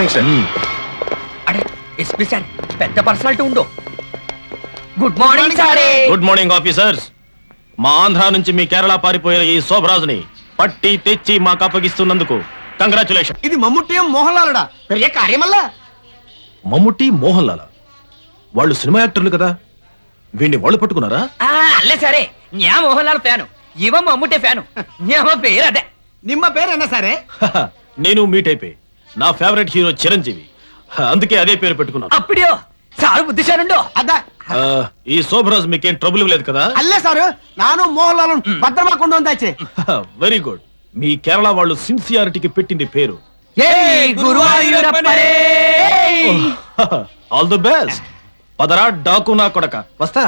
Morning sir. అడే SP sir, పెద్ద personality ఉండు. Good morning sir. Good morning officers. మా ఆంధ్ర నుంచి మీ కేరళ పారిపోయిన ఈ శోభరాజుని పట్టి తెచ్చి మాకు అప్పగిస్తున్నందుకు కంగ్రాచులేషన్. ఇది మమ్ముట్టి మోహన్ లాలడా పెరియ కార్యమల్లా. మమ్ముట్టి మోహన్ లాల్ వాళ్ళు సినిమా యాక్టర్లు కదా, వీడిని వాళ్ళు పట్టుకున్నారా? అల్లే సరే, న్యా మోహన్ లాల్ ఫ్యాను, ఇవ మమ్ముట్టే ఫ్యాను. న్యామ పేరు అదే. నిమ్మ పేరు ఎన్న సరే? నేను మీట్ అయిపోయి నా ఫేవరెట్ హీరో చిరంజీవి, అందుకే అదే పేరు పెట్టుకున్నాను. అప్పుడో సారు బుద్ధిశాలుండో. అద ఈ శోభరాజు మీకేం ట్రబుల్ లేదు కదా? అల్లే సారు, నాను మోహన్ లాల్ భద్రమా కొండ వందాచే. Very good. మీ కేరళ వాళ్ళు సిన్సియారిటీకి పెట్టింది పేరు. All the best. పదరా డాకు నా కొడక. వస్తా.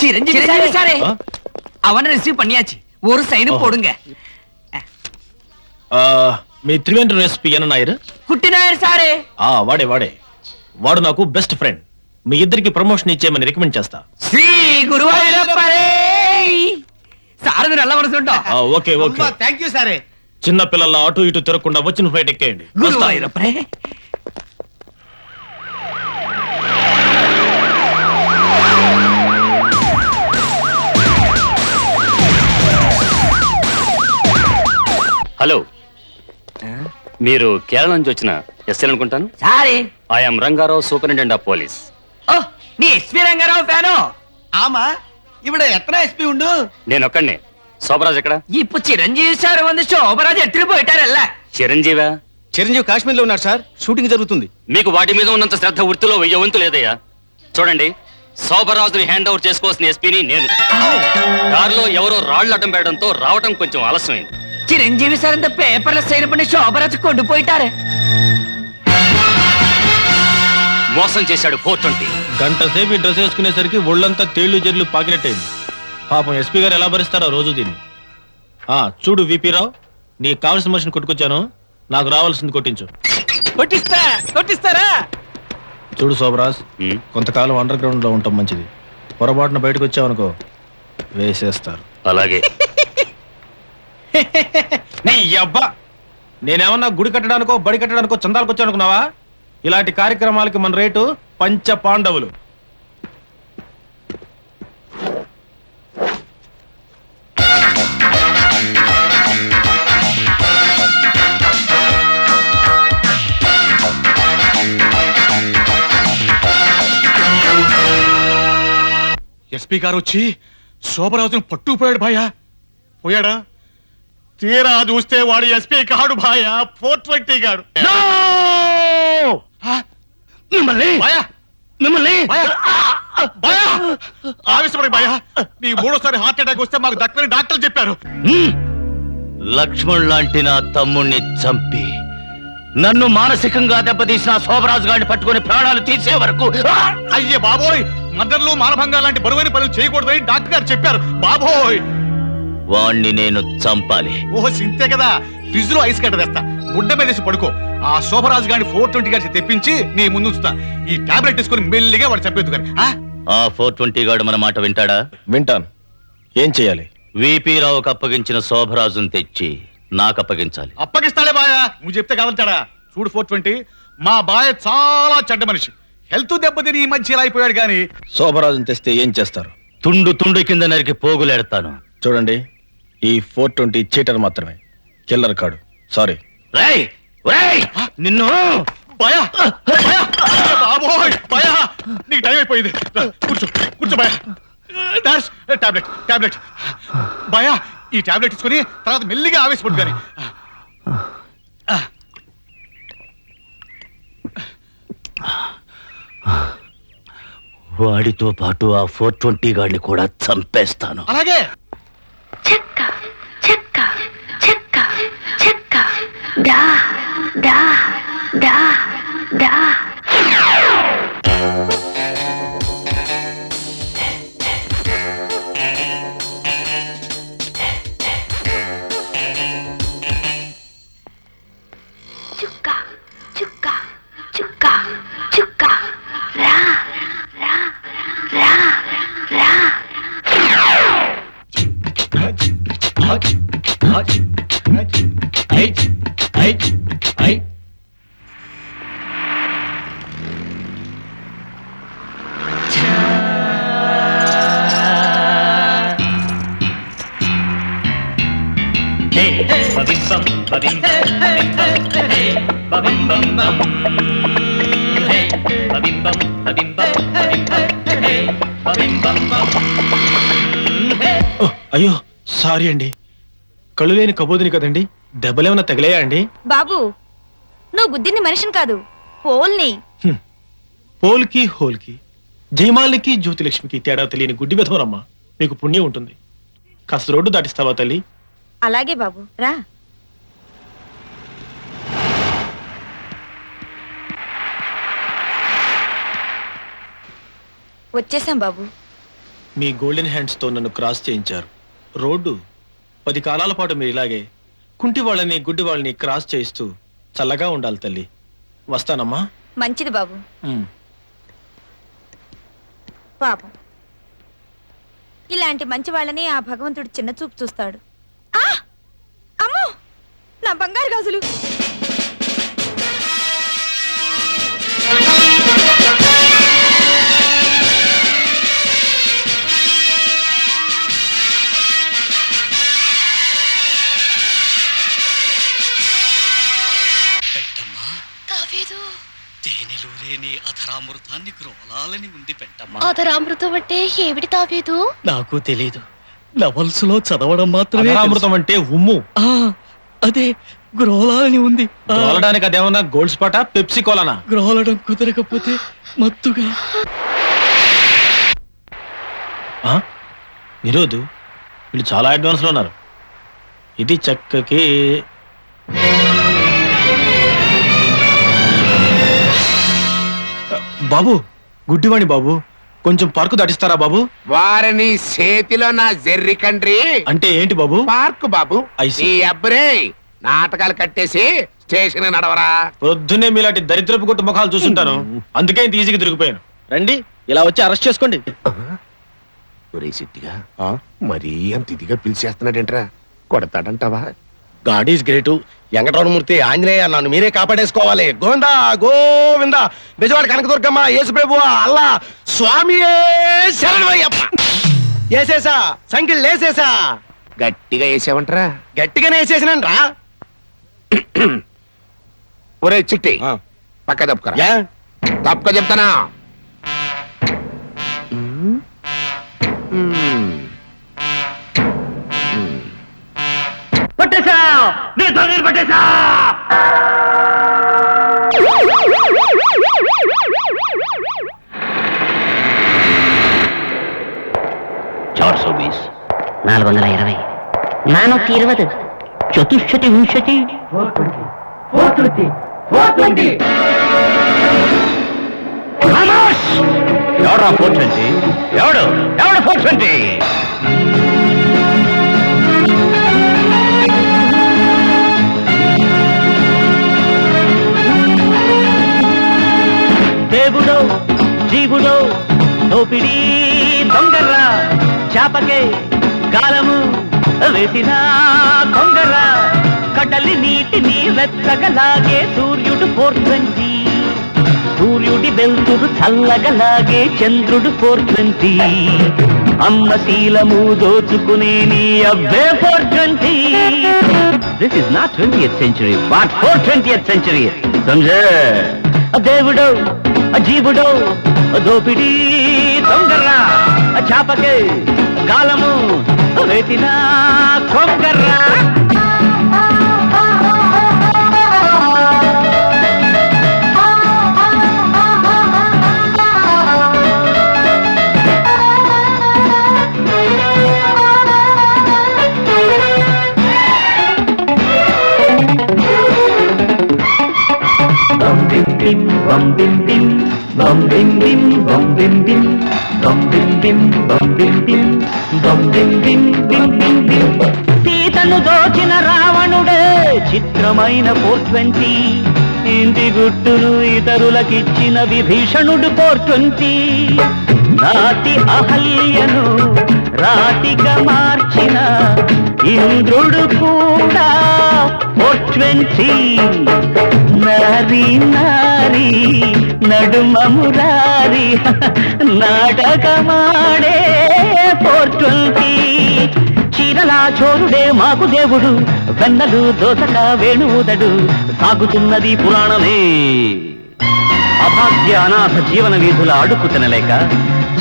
చిరంజీవి సారే, அவனை ரிசீவ் பண்ணியாச்சு, ஒரு சைன் போடுங்க. మీ త్రివేంద్ర ఎస్పీ ఎన్న నాయర్? కుట్టి నాయర్ సారే. వాడే వాడు నాకు బెస్ట్ ఫ్రెండ్. మీ ఇద్దరికి ప్రమోషన్ ఇచ్చేయమని రికమెండ్ చేస్తా. శ్రీ గురువాయూరప్పరే. సారది నల్ల మనసుంటా. ఓకే ఓకే, థాంక్యూ సారే. చిన్న పిల్లల అటు ఇటు తిరగకుండా వచ్చిన ఫ్లైట్ ఎక్కేయండి. గురువాయూరప్పరే. హలో, మీరు కేరళ నుంచి వచ్చిన ఎస్ఎల్ అనుకుంటాను. Sorry, I'm Rangarao, superintendent of police. ఓ నీ ఎస్పీ రంగారావు ఫ్యాను. ఆమా ఇవిడ ఎత్తన ఎస్పీ ఉండు. నేను ఒక్కడినే. శోభరాజ్ ఎక్కడ? ఇప్పుడు చిరంజీవి సార్ వంద శోభరాజ్ ఎత్తుకు పోయిటారల్ల. చిరంజీవా? చిరంజీవి కాశ్మీర్ లో ఉన్నాడు సార్, షూటింగ్ జరుగుతుంది. మీకు వాటి మీద ఉన్నంత శ్రద్ధ వృత్తిలో వెయ్య వంతు లేదయ్యా. చూడండి, శోభరాజుని హ్యాండ్ ఓవర్ చేసుకోవాల్సిన ఎస్పీని నేను. దారిలో ఎవరో రాళ్లు అడ్డం పెట్టడంతో రావటం కొంచెం ఆలస్యమైంది. చిరంజీవి సార్ అంత పేపర్ల సైన్ పని శోభరాజ్ కొండు పోయిటారే. మోసం చేశాడు 420. గంట సేపు డ్రెస్ వేసుకునేసరికి ఒళ్ళంతా తేళ్లు జర్లు పాకినట్టయింది. పాపం ఎస్పీ గారు ఎలా భరిస్తారో రోజు దీన్ని. చూడు విపి రావు, నీకు కావాల్సిన మనిషిని కొట్టుకొచ్చాను, నాకు రావాల్సింది కొట్టించు. కొట్టిస్తారా? చూడు శోభరాజ్, కొంతకాలం అండర్ గ్రౌండ్ లో ఉంటాం మంచిది. పొరపాటున బయటకు వచ్చావనుకో వేసేస్తారు. అలాగే. నీ అబ్బా, నేనేమన్నా గుడి కట్టడానికో బడి కట్టడానికో చందాలకు వచ్చాను అనుకున్నావా? ఇలాంటి కార్యక్రమాలకి మన రేటు పంచ పాండవులు. ఎస్పీ గారు వచ్చి శోభరాజును పట్టుకుపోయాడు భాయా. పోయాడా? తీరా చూస్తే వాడు ఎస్పీ కాడు భాయా, 420 గాడు. ఆవేశపడి భాయా, నీ మూడోసారి హార్ట్ అటాక్ వస్తే మాకు దక్కని డాక్టర్లు చెప్పారు. లక్ష్మణ్ లాంటి నా తమ్ముణ్ణి చంపి నన్ను మానసికంగా దెబ్బతీసిన శోభరాజు గారిని పట్టుకుని ప్రాణాలు తీసే వరకు. అయ్యే బాబోయ్, మద్దర్లు మానభంగా లాంటి బరువైన పనులు చేయకూడదని డాక్టర్ గారు చెప్పారు బాబోయ్. వాణ్ణి నేను చంపాలి. ఓహో సింతే కదా, ఫ్రిడ్జ్ లో ఐస్ కట్ట తెస్తా, గుడ్డ మీద పడుకో. ఆ శోభరాజు గారిని 420 గారి తెప్పించి నీ ముందు ఉంచుతా. ఈ టాబ్లెట్ తీసుకుని మెల్లిగా వాడు చంపేద్దు కానీ. ఆ 420 గాడు మన మాట వింటాడా? వింటాను. ఏం చెయ్యాలి? విపి రావుకు అప్పగించిన శోభరాజును తెచ్చి నాకు అప్పగించాలి. అప్పగిస్తాడే బాయా, నువ్వు చెప్తే కాదంటాడా? చూడు 420, మా బాయ చాలా చెడ్డ మనిషి. హెల్త్ దెబ్బతిని ఈ మధ్య ఇలా అయిపోయాడు గాని. శోభరాజుని తెస్తే ఏం చేస్తారు? తుండు తుండు కింద నరికి పోగులేడతాను. చూడండి, ఈ 420 చీటర్ మాత్రమే, కిల్లర్ కాడు. సారీ. నిన్ను బాయా బాబోయ్, బాయా నీకు టైం అయిపోయింది. కూర్చో కూర్చో బాయా. టాబ్లెట్ బాయా, ఈ టాబ్లెట్ తీసుకుని తర్వాత మెల్లిగా ఆవేశపడు కానీ. వాడితో పాటు ఆ 420 గాడిని కూడా చంపేస్తాను. అలాగే. చెక్క చెక్క చెక్క చెక్క డా డా డా డా. చుక్క చుక్క చుక్క చుక్క రా రా రా రా. ఓ, అయ్యో సారీ అండి. కళ్ళు లేని కబోదిని కదండి. దెబ్బలేమన్నా తగిలాయా అండి? బాబు నువ్వు గుద్దింది మనిషిని కాదు పోల్ని. పోల్కి హోల్కి, జయమాలికి జ్యోతిలక్ష్మికి తేడా తెలియని గుడ్డి విధవరమ్మా. మీకు పుణ్యం ఉంటుంది. కాస్త రోడ్డు దాటిస్తావా తల్లి? అలాగే బాబు రా. వచ్చేసాం బాబు. మీ గోల్డెన్ హ్యాండ్స్ తో నన్ను క్రాస్ చేయించారు. రోడ్డు 10 కాలాల పాటు మీరు ఇలాగే కుంటి వాళ్ళని గుడ్డి వాళ్ళని క్రాస్ చేయిస్తూ చల్లగా ఉండాలి తల్లి. వస్తానమ్మా. మంచిది బాబు. ఉమ్. పాపం ఇలాంటి మంచి వాళ్ళని ఆ భగవంతుడు చిన్న చూపు చూస్తాడు. ఆ! అమ్మో నా బంగారు గాజులు. తేనెలూరేని అధరామృతాన్ని గ్రోలాలని ఉంది పెట్టమ్మా. అమృతం అంటే ఏమిటి తావేదు? నాకు తెలీదు, నవల్సులో చదవడం మాత్రమే అమృతం అంటే ఉమ్ము. ఆ, అదే గ్రోలాలని ఉంది. తోలడానికి అదేమన్నా గోల్డ్ స్పాటా, పెప్సీ కోలానా? గ్రోలడం కుదరకపోతే మత్తుగా. నిరోధు వీళ్ళు చాలా అడ్వాన్స్ లో ఉన్నారు. ఇది చక్కకి బాబు, గుడ్డివాణి బాబు, కొంచెం పార్కు దాటిస్తారా బాబు? వారిని చేతిలో నా జెర్రి కండ్రి. అంటే ఏంటి బాబు? పార్క్ బాబు. I see. ఈ అబ్బరే నాటకాలు కట్టేసి స్టేషన్ నడవరా. పొద్దున్నే మీలాంటి దరిద్రపు కొట్టు ముఖాలు చూస్తుంటాను. అందుకే ఇంత ఈజీగా తిరిగిపోయాను. రండి, ఇలా వచ్చి అరెస్ట్ చేసుకోండి. ఒరే సిట్టిగా మరీ అంత ఇదిగా పిలిచేస్తున్నాడేంట్రా? కొడతాడంటావా? God is great. Venkataramanamurthy, Anjaneya, నన్ను మీరే కాపాడేసుకోవాలి. గోవిందా గోవింద, బెజవాడ కనకదుర్గమ్మ, యేసుప్రభు, అల్లా స్వామి శరణమయ్యప్ప. వేసేసా, సంఖ్యలు లేసేసా. గట్టిగా వేసావంటరా? గట్టిగానే వేసేసినాను రా. ఒరే చిట్టి, పక్క తప్పుకరా. తప్పుక చెప్తానా? పట్టేశా! నేను దొంగని పట్టేశా! చార్ట్స్ ఆఫీస్ 420 420 చతుశ్శతి వింశతి 420 ఎవరా 420? ఎవడు 420? దేవుడో జీవుడో దోపిడీ దొంగర్రా చాపకే గాలము వేసిన కొంగర్రా కడలి నీటిని వెచ్చగలాగే సూర్యుడు 420 సూర్యుడి వెలుతురు చల్లగలాగే చంద్రుడు 420 అమ్మ శీలము దోచుకునే నీ అబ్బే 420. This is not 20th century but 420th century. సంజే దేవుడో జీవుడో దోపిడీ దొంగర్రా చాపకే గాలము వేసిన కొంగర్రా. Bum bim bim, bum bim bim, bum bim bim, bum bim bim, bum bim bim, bum bim bim, bim bim bim. సీతను దోచిన రావణుడే చిత్రమైన 420 ఇంటి గుట్టును ఇతరులకిచ్చిన విభీషణుడు 420 నాటి అహల్యను రాతిగా మార్చిన ఇంద్రుడు కూడా 420 నారీ నారీ నడుమమురారి నాటకమాడే 420 చీరలా చోరుడే మాకు దేవుడు, వెన్నలు దోసక వేణువుదడు, సాగుతున్నది పురాణమే. అభాగ్య అనాథ జీవన వీధుల అడుగు తినలేక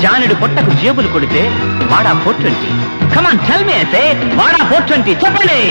జానుడు పొట్టకు జేబులు కొడితే వాడా 420. కమాన్ టెల్ మీ అయితే వాడా 420 చెప్పండి.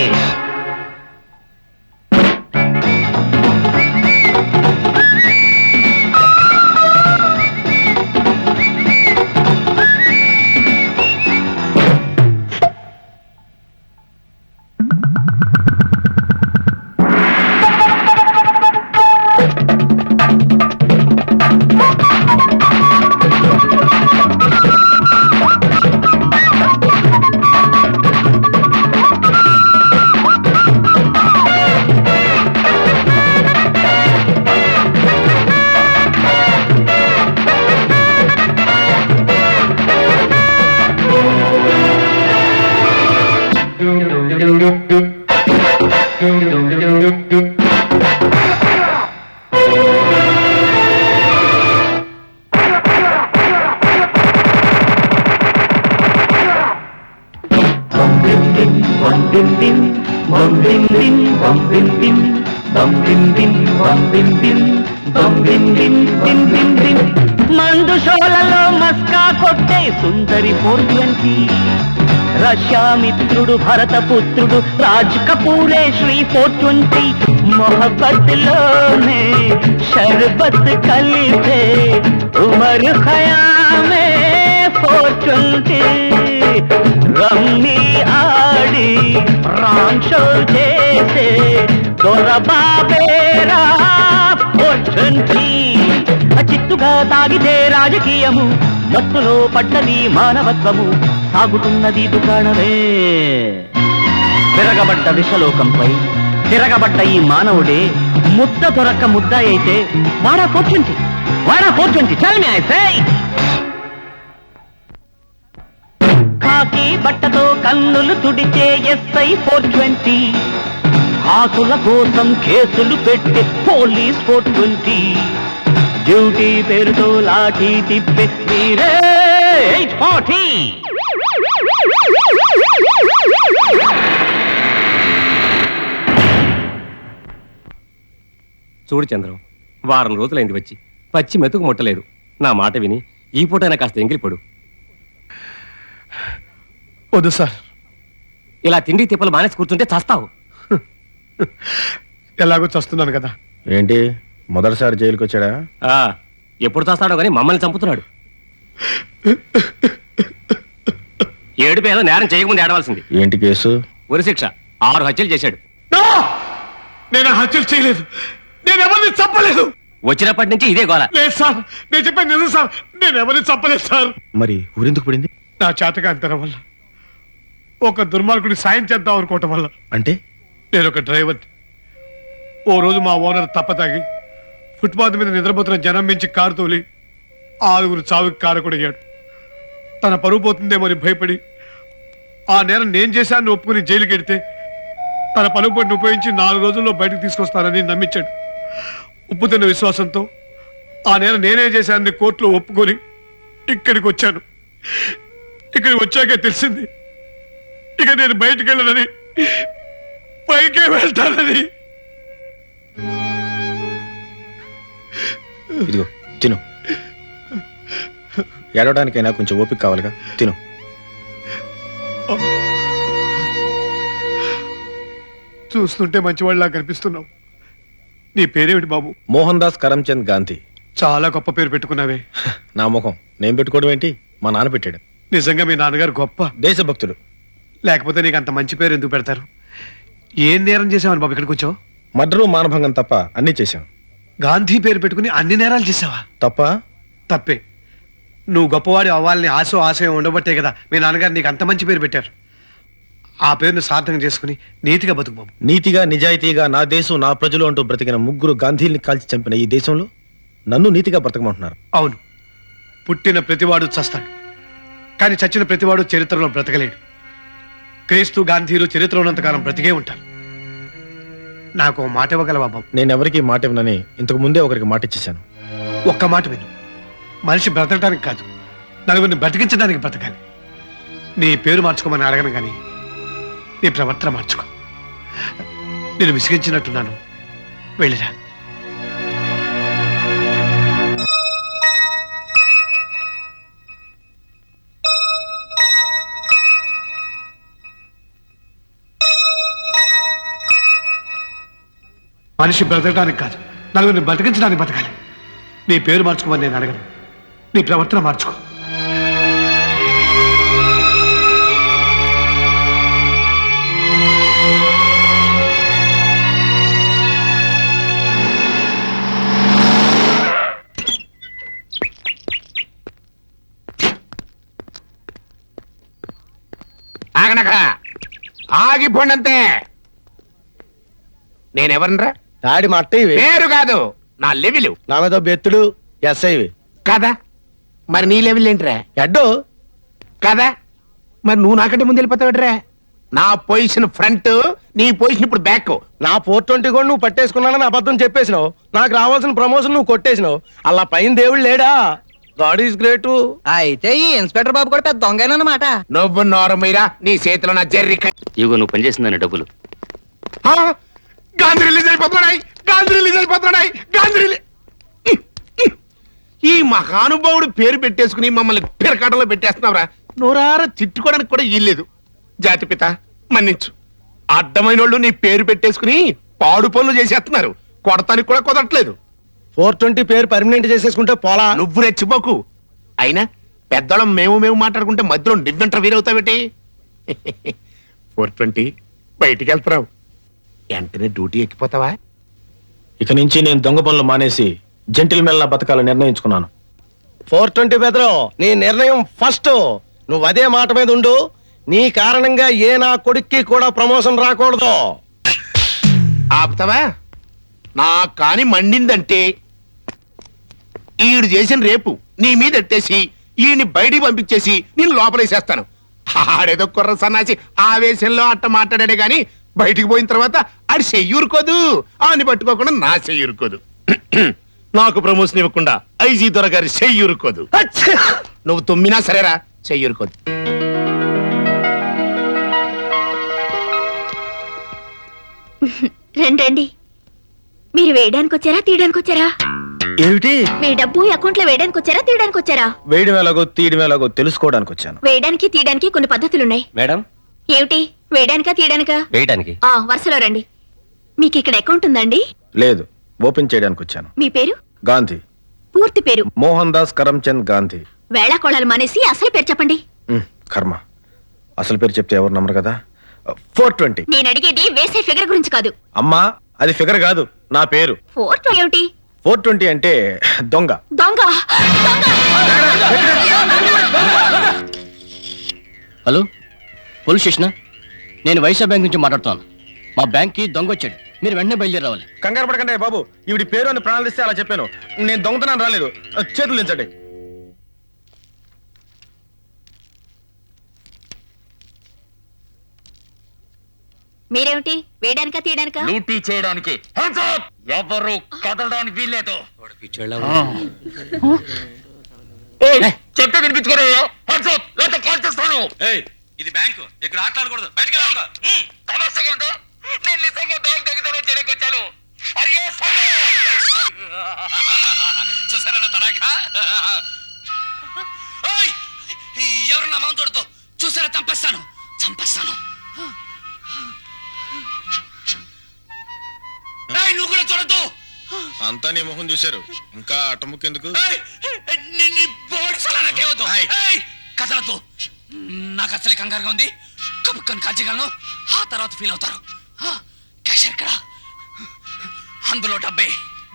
మందు షోలలో మస్కా కొట్టే సుందరి 420, రష్యా మిత్రుడు భరత పుత్రుడు రాజ్ కపూరే శ్రీ 420, మొహబ్బత్లోనే షర్బత్ కలిపే ఉమర్ ఖయామే 420, రమ్మి ఆడి రాంగ్ షో చేసే దొరబాబేరా 420. చిత్తుగా తాగితే రాజకీయము, మత్తులో పడ్డది మానవత్వము, సాగుతున్నది దుకాణమే. తిరగబడ్డ విషలోకంపై తిరగబడ్డ ఈ మానవుడే ముద్ద దొరక్క ముద్ద అయితే వాడా 420, వాడా 420. Tell me, I say. కాకి బట్టతో కన్నులు తుడిచే ఎస్ఐ 420, ఆకుల కోసం కేసులు పెట్టే పోలీస్ 420, డ్యూటీ పేరుతో లాఠీ తిప్పే మీరే 840. చూడు చంద్రం, వారం రోజులైంది వచ్చి, పచ్చి మెతుకు ముట్టలేదు. నా మాట విని ఈ పూటైనా కాస్త ఎంగిలిపడు. వద్దు సార్, ఇలా తిండి తిప్పలు మానేసి కూర్చుంటే చస్తావు. ఎలాగో చస్తున్నాను కదా. ఏంటి మొదటిసారి జైలుకి వచ్చాడా? ఆ, ఎప్పుడు చస్తాడో గానీ మమ్మల్ని చంపుతున్నాడు. ఏడుపేలో నేరం చేయకముందు ఏడవలసింది. ఏంటి కేసు? ఉరి శిక్ష, 6 హత్యలు చేశాడు. నేను హత్యలు చేయలేదు, నేను ఎవరిని చంపలేదు. వచ్చినప్పటి నుంచి ఇదే గోల. లేదు సార్, నేను చెప్పాను నిజం సార్, నేను ఎవరిని చంపలేదు సార్. మరి ఊరెందుకు పడింది? నా చేతకాంతరం వల్ల, ఒక దుర్మార్గుడి సాయం చేద్దాం అనుకోవటం వల్ల. అంటే నేను ఒక డ్రైవర్. ఓ రోజు మా ఓనర్ తప్పతాగి ఫుట్పాత్ మీద నిద్రపోతున్న జనం మించి కారు తోలి 6 చావుకి కారకుడయ్యాడు. తన పరువు పోతుందేమని భయపడి ఆ నేరం నేను చేశాను ఒప్పుకుని జైలుకి వెడితే తన పలుపుని ఉపయోగించి 4 రోజుల్లో బయటకు తీసుకొస్తానని నమ్మించాడు. ఉప్పు తిన్న విశ్వాసంతో ఆ నేరం నేనే చేశానని కోర్టులో ఒప్పుకొని ఇక్కడికి వచ్చాను. ఇక్కడికి వచ్చాకే తెలిసింది ఇక నేను బయటికి వెళ్ళనని, పైకే వెళ్తానని. ఇదిగో తిను. ఏడవడానికైనా కొంచెం ఓపిక కావాలిగా, తిను. చూస్తుంటే మంచివాళ్ళలా కనిపిస్తున్నావు. నీ పేరేమిటి బాబు? మోహన్ దాస్ కరమ్చంద్ గాంధీ. చాలా గొప్ప పేరు పెట్టుకున్నావే. నా ముఖం నేను పెట్టుకోవడం ఏంటి, మా నాన్న పెట్టాడు. నిజంగా మీ నాన్నగారు గొప్ప దేశభక్తుడు. లేకపోతే నీకు అంత మంచి పేరు ఎందుకు పెడతారు? ఏం నేరం చేసావని బాబు ఇక్కడికి వచ్చావు? మర్డరు మానభంగం తప్ప అన్నీ చేశాం. గాంధీ పేరు పెట్టుకుని అన్ని నేరాలు చేసావా? తప్ప? తప్పే. నువ్వు గొప్పవాడి అవ్వాలని ఆశయం ఉండబట్టే కదా మీ నాన్నగారు నీకు అంత మంచి పేరు పెట్టారు. ఆ పేరును సార్థకం చేసుకుని నీతిగా బతుకు బాబు. నీతిగా నిజాయితీగా నా దేశం నా ప్రజలు అంటూ బ్రతికిన 3 గాంధీల్ని కాల్చి చంపిన ఈ దేశంలో నన్ను నీతిగా బ్రతకమంటున్నారు. అవును, పుట్టిన ప్రతివాడు చస్తాడు, కానీ చచ్చిన ప్రతివాడు చరిత్రలో బ్రతకలేడు. క్రీస్తు గాంధీలు చరిత్ర ఉన్నంతకాలం బ్రతికే ఉంటారు. నాకు ఓ మాట ఇవ్వగలవా బాబు? నేనెవరికి మాట ఇవ్వనని ఇంతకు ముందే ఒకరికి మాట ఇచ్చేశాను. ఒక్క మాట విను. మనిషి బ్రతకడానికి కాదు, నలుగురిని బ్రతికించడానికి బ్రతకాలి. నీ పేరు మార్చుకోమని అడగను కానీ నీ ప్రవర్తన మార్చుకో. నేను విసిగించినట్టున్నాను, వెళ్ళిరా. మనిషి బ్రతకడానికి కాదు, నలుగురిని బతికించడానికి బతకాలి. నీ పేరు మార్చుకోమని నేను అడగను, నీ ప్రవర్తన మార్చుకో. ఆగనక్కడ ఆగిపోండంతే. నేనెవరినరా? డాడీ మా అట్ట ఇవి పేరు కాదు, నా లెవెలు నా మీద బెత్తుడు ఎస్ఐవి కదా. మరి నీ లెవెల్ ఏంట్రా? ఎడ్డో కదా. మరి నువ్వు నాకంటే ముందు వెళ్ళిపోతావుట్రా? నా పొజిషన్ ఫ్రంట్, నీ పొజిషన్ ఇప్పుడు బ్యాక్. నా 420 కూడా నువ్వు పట్టేసుకున్నానని అబద్ధం చెప్పేసినావు. నాకు రావాల్సిన ప్రమోషన్ నువ్వు కొట్టేసినావు. అలా పైన దేవుడు లేడా? God is great. అయితే ఈ ఇన్స్పెక్టర్ బాబు కూడా పెద్ద దొంగనమాట. నువ్వు నోరమీరా, నీ చేతిలో నా జర్రిక. ఇగో నువ్వు పనిచేసిందని డబ్బులు. గాంధీ రిలీజ్ అయిపోతున్నాయి, గాంధీ రిలీజ్ అయిపోతున్నాయి, గాంధీ ఈ మహానుభావుడు పేరు పెట్టేసుకుని మమ్మల్ని పిరకాటలో పెట్టేస్తున్నావురా. నోరారా తిట్టుకోవడానికి కూడా ఇల్లేదు. జాతిపిత మన్నించు. అడ్డమైన వాళ్ళు నీ పేరు పెట్టేసుకుని పాడు పనులు చేసేస్తున్నారు. కొడతానికి కూడా కుదరట్లేదు. 420 పేరు పర్మనెంట్ చేసేసుకుంటే పోలా. నువ్వు రెచ్చిపోకు. అయినా పెద్దోళ్ళం మేము మాట్లాడుకుంటే మధ్యలో నువ్వెంటర్ వీరవుతావేటి? 420 బయటికి వెళ్తున్నావు, వెంటనే డ్యూటీ ఎక్కిపోతావా? ఇక నుంచి నేను దొంగ పనులు మానేసి జెంటిల్ మెల్లా బతకాలని నిర్ణయించుకున్నాను. 420 బెదరు, నీ నిర్ణయం ఫస్ట్. నువ్వు అదే మాట మీద ఉండు. నీ కారణంగా ఏ నా కొడుక్కి కూడా ప్రమోషన్ రాకూడదు. ఆపుతావా? నా కాని మండిందంటే ఈడు చేసిన రేపు నీ మీద ఎట్టేసి ఈయన్ని బయటికి పంపించేసి నేను లోపలేసేస్తాను. ఆడేదో కుర్ర సన్నాసి ఆవేశంలో అట్ట మాట్లాడాడే గాని బయటికి పోయిన తర్వాత ఆడి చెయ్యూరుకోదు, ఆని పట్టుకోకుండా నా చెయ్యూరుకోదు. నాకు ప్రమోషన్ ఇవ్వకుండా ఐజీ దొర గారి చెయ్యూరుకోదు. నువ్వు తుమ్మినా సరేరా, చెయ్యూరుకోదు. రండి. మీరు వేయడానికి వచ్చారా తీయడానికి వచ్చారా? ఏమిటి? మీ డబ్బు అకౌంట్ లో వేయడానికి వచ్చారా తీయడానికి వచ్చారా? వేయడం ఎలాగో తీయడం ఎలాగో తెలుసుకోవడానికి వచ్చాను. వేయడానికి తీయడానికి కొన్ని పద్ధతులున్నాయి. మేడం, ఏమిటి? వేయడానికా తీయడానికా? వేయడానికి. వరుసలో రండి. మీకు ఇక్కడ అకౌంట్ ఉందండి? లేదు, ఓపెన్ చేయడానికి వచ్చాను. మీ పేరు? గాంధీ. పూర్తి పేరు? మోహన్ దాస్ కరమ్చంద్ గాంధీ. వేళాకోళాలు మానేసి అసలు పేరు చెప్పండి. కర్మ, అసలు పేరు చెప్తే ఎవరు నమ్మరు కదా. 420. నేను అడిగేది వేసే ఫిగర్ గురించి కాదు. అమ్మా, అది ఫిగర్ కాదు, నా పేరు. 420 ఏమిటి? 420 అంటే దొంగ. దొంగ? హలో, పోలీస్ స్టేషనా? నేను వైశా బ్యాంక్ నుంచి మాట్లాడుతున్నాను. మా బ్యాంక్ కి దొంగ వచ్చాడు. మీరు వెంటనే బయలుదేరి రావాలి. కంగారు పడకండి బాబు, ఈవిడి పేరు అని ప్రాణాలు ఇస్తే అలా చెప్పాను. నేను దొంగతనాన్ని రాలేదు. చేతులు దించండి. మీరేమిటి? వేయడానికా తీయడానికా? డ్యూటీ చేయడానికి. ఎవరు కదలడానికి వీల్లేదు. చెప్తే వినిపించుకోరు. కాల్ చేస్తాను. ఇది బ్యాంకు, ఇక్కడ ఆటలాడకూడదు. బయటికి రావుగా. సమస్యగా ఉందో నేను నిజంగా బ్యాంక్ దగ్గర చేయడానికి వచ్చాను. చూసారా తడాక? ఎవరన్నా మామ చూడదు. చూసారా? చంపేస్తాను. నువ్వు కూడా చూడద్దు. అంతా నీ మొహం చూశారు, ఇంకా అటముకెందుకు? కదలతో నాకు అసలే కంగారుగా ఉంది. కప్పుకొని కాల్చగలను, ఆ తర్వాత ఫీల్ అవుతారు. క్యాషియర్ ఇక్కడ, అందులో 70.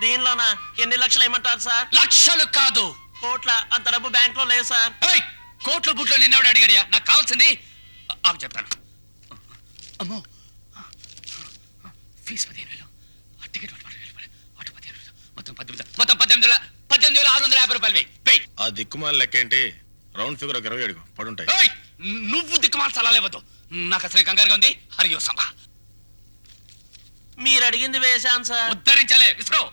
దీనిలోనా? ఎన్ని లక్షలు ఏమంటారు సార్? లక్షలు కాదు, కోట్ల. అంత డబ్బు బ్యాంక్ లో లేదు సార్. కోట్ల బుట్లో నిన్నెవడు అడిగాడియా? నాకు కావాల్సింది ఆకు చెప్తాను. అమ్మో, ఫీజు 15,000, టికెట్ 15,000, అటు 15,000, మొత్తం 18,650 రూపాయలు. ఆ దిక్కుమాల లెక్క ఏంటి? Round figure 27 పడుంటాయి. నువ్వు దిక్కుమాల సలహాలు ఇవ్వద్దు. నాకు అసలే కంగారుగా ఉంది. హరియో సంభ. మీరు అడిగింది వేశాను సార్. ఉద్ధరించలే విసుకో.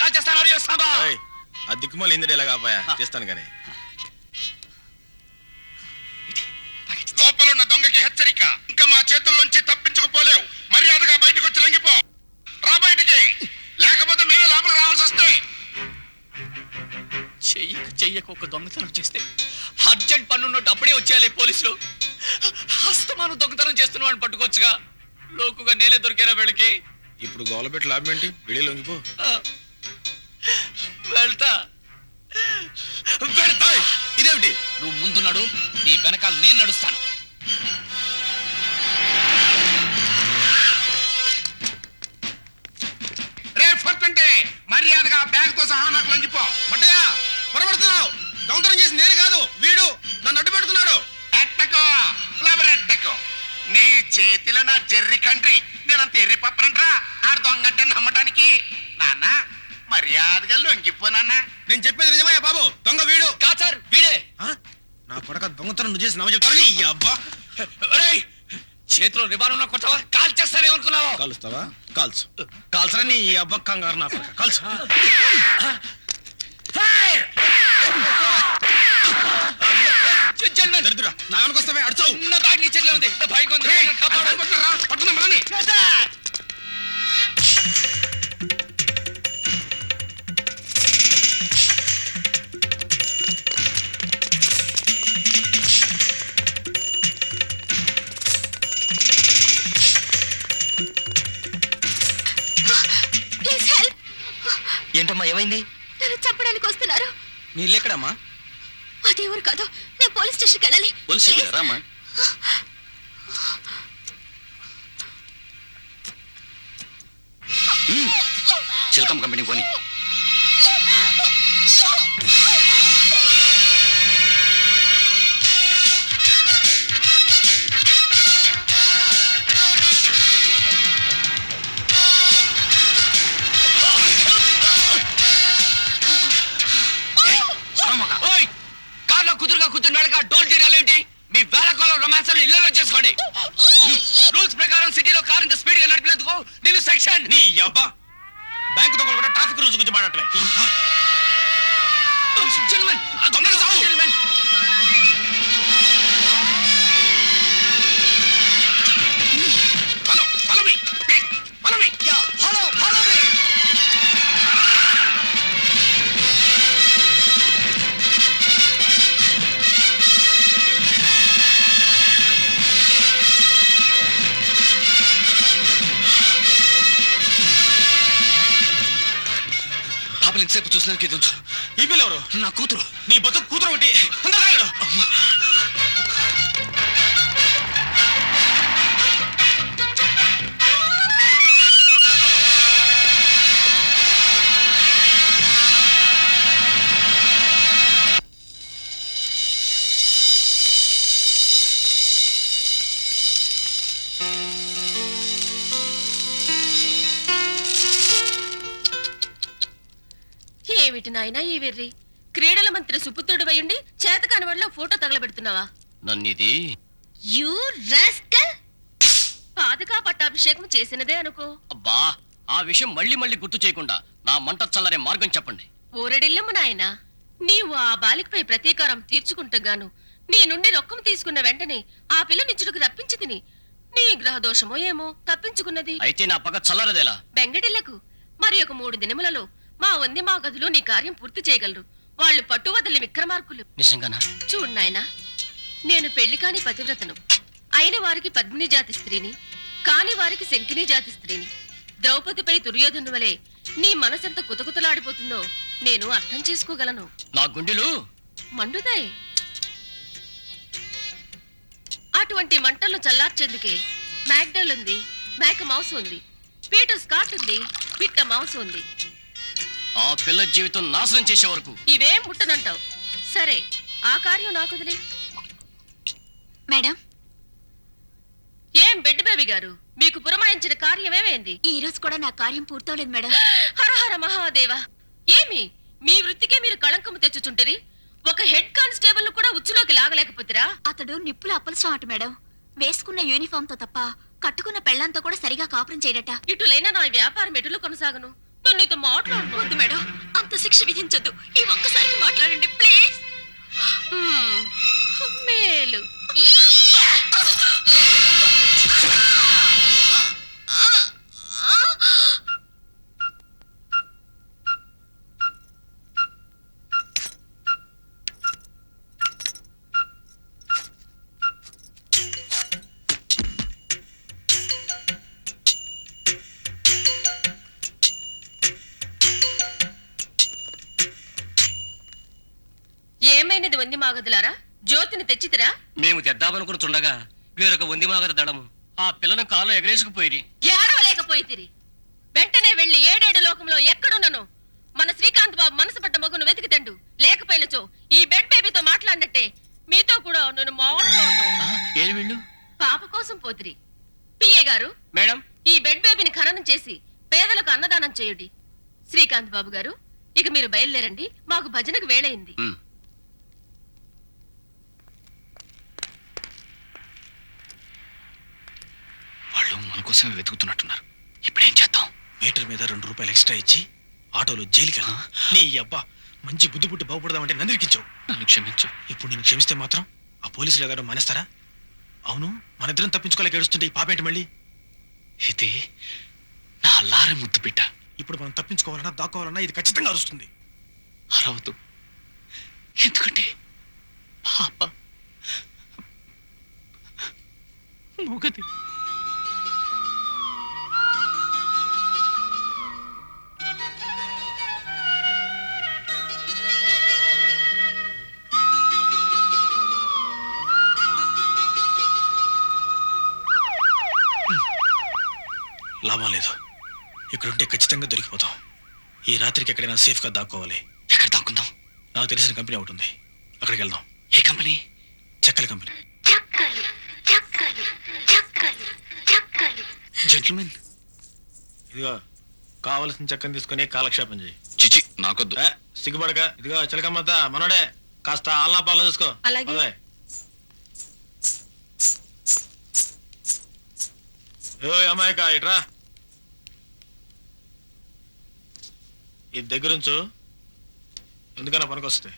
కాల్ చేస్తాను. ఆ దిక్కుమాలి ఇంద్ర ఇలా కాపాయా చేస్తాను కానీ లోపల ఉన్న దొంగకి హెచ్చరిక. ఇంకా మా చేతుల్లోంచి తప్పించుకుపోలేవు. మర్యాదగా బయటకు వచ్చి లొంగిపో. రా బయటికి, లేకపోతే మేమే లోపలికి రావాల్సి వస్తే. చెయ్యక ఒక దొంగతనం చేస్తే అర్జెంట్ పన్నున్నట్టు అప్పుడే వచ్చేయాలి పోలీసులు. హస్తమానం దొంగతనం చేస్తున్న వాడిని పట్టుకోవచ్చుగా. లోకుగా నేనే దొరికారా వీళ్ళకి. ఇప్పుడు గోలబెట్టి లాభం ఏంటి? వెళ్ళి లొంగిపో. వెళ్తా. ఇదేమిటి? నువ్వు ముందు నడు, నీ వెనకాల నేను నడుస్తాను. రే ఫర్ట్, మర్యాదగా బ్యాగ్ తో సహా నాకు లొంగిపో. మట్టయ్య పొరపడుతున్నావు. దొంగతనం చేసి నేను కాదు, వీడు నన్ను అడ్డు పెడుతున్నాడు. ఎట్టకో, ఫ్లవర్ ఎట్టకో. నీ చేతిలో నా జెర్రీ కంట్రీ. నేనంత ఎర్రి పప్పనంట్రా ఆడు దొంగంటే నమ్మటానికి. నాన్న మర్యాదగా లొంగిపో నాన్న. నేను చెప్పేది నిజమయ్యా బాబు, దొంగ వీడు. కాదు సార్, వీడే. నా కొడక దొంగతనం నువ్వు చేసి నమ్మ చెప్తాను. ఈ అబ్బా ఒరేయ్, చేతిలో రిబాన్ ఉన్న కొట్టవా? కాల్ చేస్తానేమనుకున్నావా? కాలుస్తావా? కాల్చు. కాల్చరా నీ అబ్బ కంగారు నా కొడక. కాల్చు. దరిద్రుడా, నా వెనకొస్తావే అడుచావు. నా బ్యాగ్ నీ చేతిలో ఉంది. నా భయం ఉంది. కాపాడు. పట్టుకున్నా మనని. Please help. ఏంటమ్మా ఏమైంది? నన్ను చంపడానికి వస్తున్నారు. నీ ఇల్లెక్కడమ్మా? అది ఎవరు కాదు, నేను పోలీస్ స్టేషన్కి వెళ్ళాలి. పోలీస్ స్టేషన్ రామ్మా. చిలకమ్మ కంపెనీ పోనీ. కార్లో కుదురుగా కూర్చుని వెళ్ళగా డోల్ తీరాలేంటి? మీ వేల కాలం రొమాన్స్లు ఇళ్లలో చేసుకోండి. రూల్స్ ప్రకారం సిటీలో కారు ఇంత స్పీడ్ గా నడిపినందుకు నేను సెక్షన్. నీ అబ్బా బ్యాంకు దొంగలు కూడా ట్రాఫిక్ రూల్స్ గురించి మాట్లాడటమే. పాపలు ఇంతసేపు చూసినందుకు ఇది ఉంచు. ఈ పిల్ల ఎవరు? నా కూతురు. నీ బతుకు కూతురు ఒకటి. తొందరగా వెళ్ళు. ఏమిటి నాయనా ఈ వెర్రి? క్రీడల మంత్రి సుపుత్రుడు అయ్యుండి చేతకాని వాళ్ళ ఫోటో తగలబెడుతున్నావా? నన్నిది యూ రాస్కల్! పాదుకా పట్టాభిషేకం చేసినదే అనుకో. అబ్బా, ఆ విషయం మళ్ళీ మళ్ళీ గుర్తు చేయకుండా నా మంట చల్లరే మార్గం చెప్పండి. ఊరడిల్లమ్మ నాయనా, నీవు ఆ బాలికపై ప్రతీకారం తీర్చుకుంటగాను నీ నుండి రొక్కం తీసుకున్న వెంటనే ఆ పిల్ల నిచ్చుడుకు రప్పించి తిని నీ గ్రహ దోషమో ఏమో తప్పించుకున్నది. అయితే నా పగ చల్లరదేలా? బెంగడిల్లకు మరి ఒక 3 దినములలో మా వంది మా గదులు నీ కార్యం పూర్తి చేయగలరు. వాళ్ళు పట్టువదలి విక్రమార్కులు. నిజంగానా? చూడు నాయనా, నేను పెళ్లి కాని పతివ్రతను. అయిన వారికి పద్మిని జాతి స్త్రీని, కాని వారికి శంకిని జాతి స్త్రీని. ద్రౌపదిపై దుర్యోధను వలె నీ మనసెంత కుతకుతలాడిపోతుందో నేను అర్థం చేసుకోగలను. నా గుండెలు మండుతాయి. అటువంటి మంటలను చల్లార్చేందుకే మ్యాక్డల్ ఉంది, మేక మౌస్ ఉంది, పీటర్ స్కాట్ ఉంది, పిట్ట మౌస్ ఉంది. ఆ పిల్ల జీవితం నాశనం చేసే వరకు ఇవేం ముట్టనంటావు. సరే, ఆ కార్యం నాకు వదిలే. మేడం, ఏం బెడ్ బేబీ గారు, మీకు పురమాయించిన కార్యమేమైంది? ఈ రోజు కూడా నా కార్యం పూర్తవలేదు మేడం. హరహర మహాదేవ! ఏమి మీ వృత్తికే మీరు కళంకము తెచ్చుచుంటరి? ఒక హెడ్ కానిస్టేబుల్ ను కూడా ఉచ్చులోకి లాగలేకపోతురా? అతడు నిప్పుల అప్పలస్వామి మేడం. వేసుకున్న యూనిఫామ్ తో తప్ప కట్టుకున్న పెళ్లంతో కూడా సరిగా కాపురం చేయడట. ఇటులైన నా వ్యాపారం ఎటులు కొనసాగను. నన్ను నీతో మాట్లాడు. వద్దు మేడం, అంత శిక్ష విధించొద్దు. ఈ ఒక్కసారి మాట్లాడండి ప్లీజ్. మేలు. ఏమైనది వంది మాగదులారా? జ్యోతిని తెచ్చితిరా? మేము తెద్దామనుకుని చుండగా వేరొక వంది మాగద దడము ఆ పిల్లను కాలు ఎగరేసుకుపోయి ఏడవలేకపోయితిరి. వెంటనే వెళ్లి ఏడేడు లోకంలో ఎక్కడున్నను మన శ్రీకాంత్ బాబు మనసు పడ్డ మగును వెతికితండు. లేకపోయినచో ఈ బెడ్ బేబీతో మాట్లాడినట్టే మీతో కూడా నేను మాట్లాడను. ఏది వీళ్ళు? పాప కోసం పోతిరి. పిఏ గారు, మేడం, ఈ బెడ్ బేబీని ఖననం చేసి పేదలకు అన్నదానం చేయుడి. శ్రీకాంత్ బాబు గారు, ఇక మీరు బయలుదేరండి. మాకు భజనకు వేళయింది. వాళ్ళు మన కోసమే వెతుకుతున్నట్టున్నారు. ఇప్పుడేం చేద్దాం? మీటర్ మీద 2 రూపాయలు ఎక్స్ట్రా ఇచ్చి ఆటోలో జైలుకి వెళ్ళా. నీ అబ్బా మంచి బుద్ధి పుట్టి బాగుపడదామంటే నన్ను నన్ను క్షమించు. ఇప్పుడు నేను క్షమిస్తే మాత్రం ఆ పోలీసులు ఎదగడం మానేస్తారా? అవును, మన ఇద్దరం తప్పించుకోలేక ఏడుస్తుంటే ఈ పాపేంటి మళ్ళీ? ఇది నా అల్లారే ముద్దు బిడ్డ. ఇప్పుడు మనం తప్పించుకోవాలన్నా దాక్కోవాలన్నా ఇది ఖచ్చితంగా అరుస్తుంది. అరవదు, ఎందుకంటే పాప మూగది. లాభం లేదు, ఇక్కడుంటే ఖచ్చితంగా దొరికిపోతాం. ఈ రాత్రికి ఎక్కడైనా సేఫ్గా దాక్కోవాలి. ఎక్కడ దాక్కుందాం? నాకు తెలిసిన కంపెనీ ఒకటి ఉంది, అక్కడికి వెళ్దాం. ఏ కంపెనీ? చెక్కల కంపెనీ. జెంటిల్మెన్, ఇదిగో కావలసిన చెక్కని తీసుకుని కాలక్షేపం చేయి. చిచి నాకొద్దు. సిగ్గుపడక. ఇదిగో చిలకమ్మత మనోడే, కాస్త ఆల్లా పాలన చూసుకో. అలాగే. అదే. ఓ అమ్మాయికా ఇట్రా. ఇది దగ్గరుంచు, ఎందుకన్నా పనికొస్తుంది.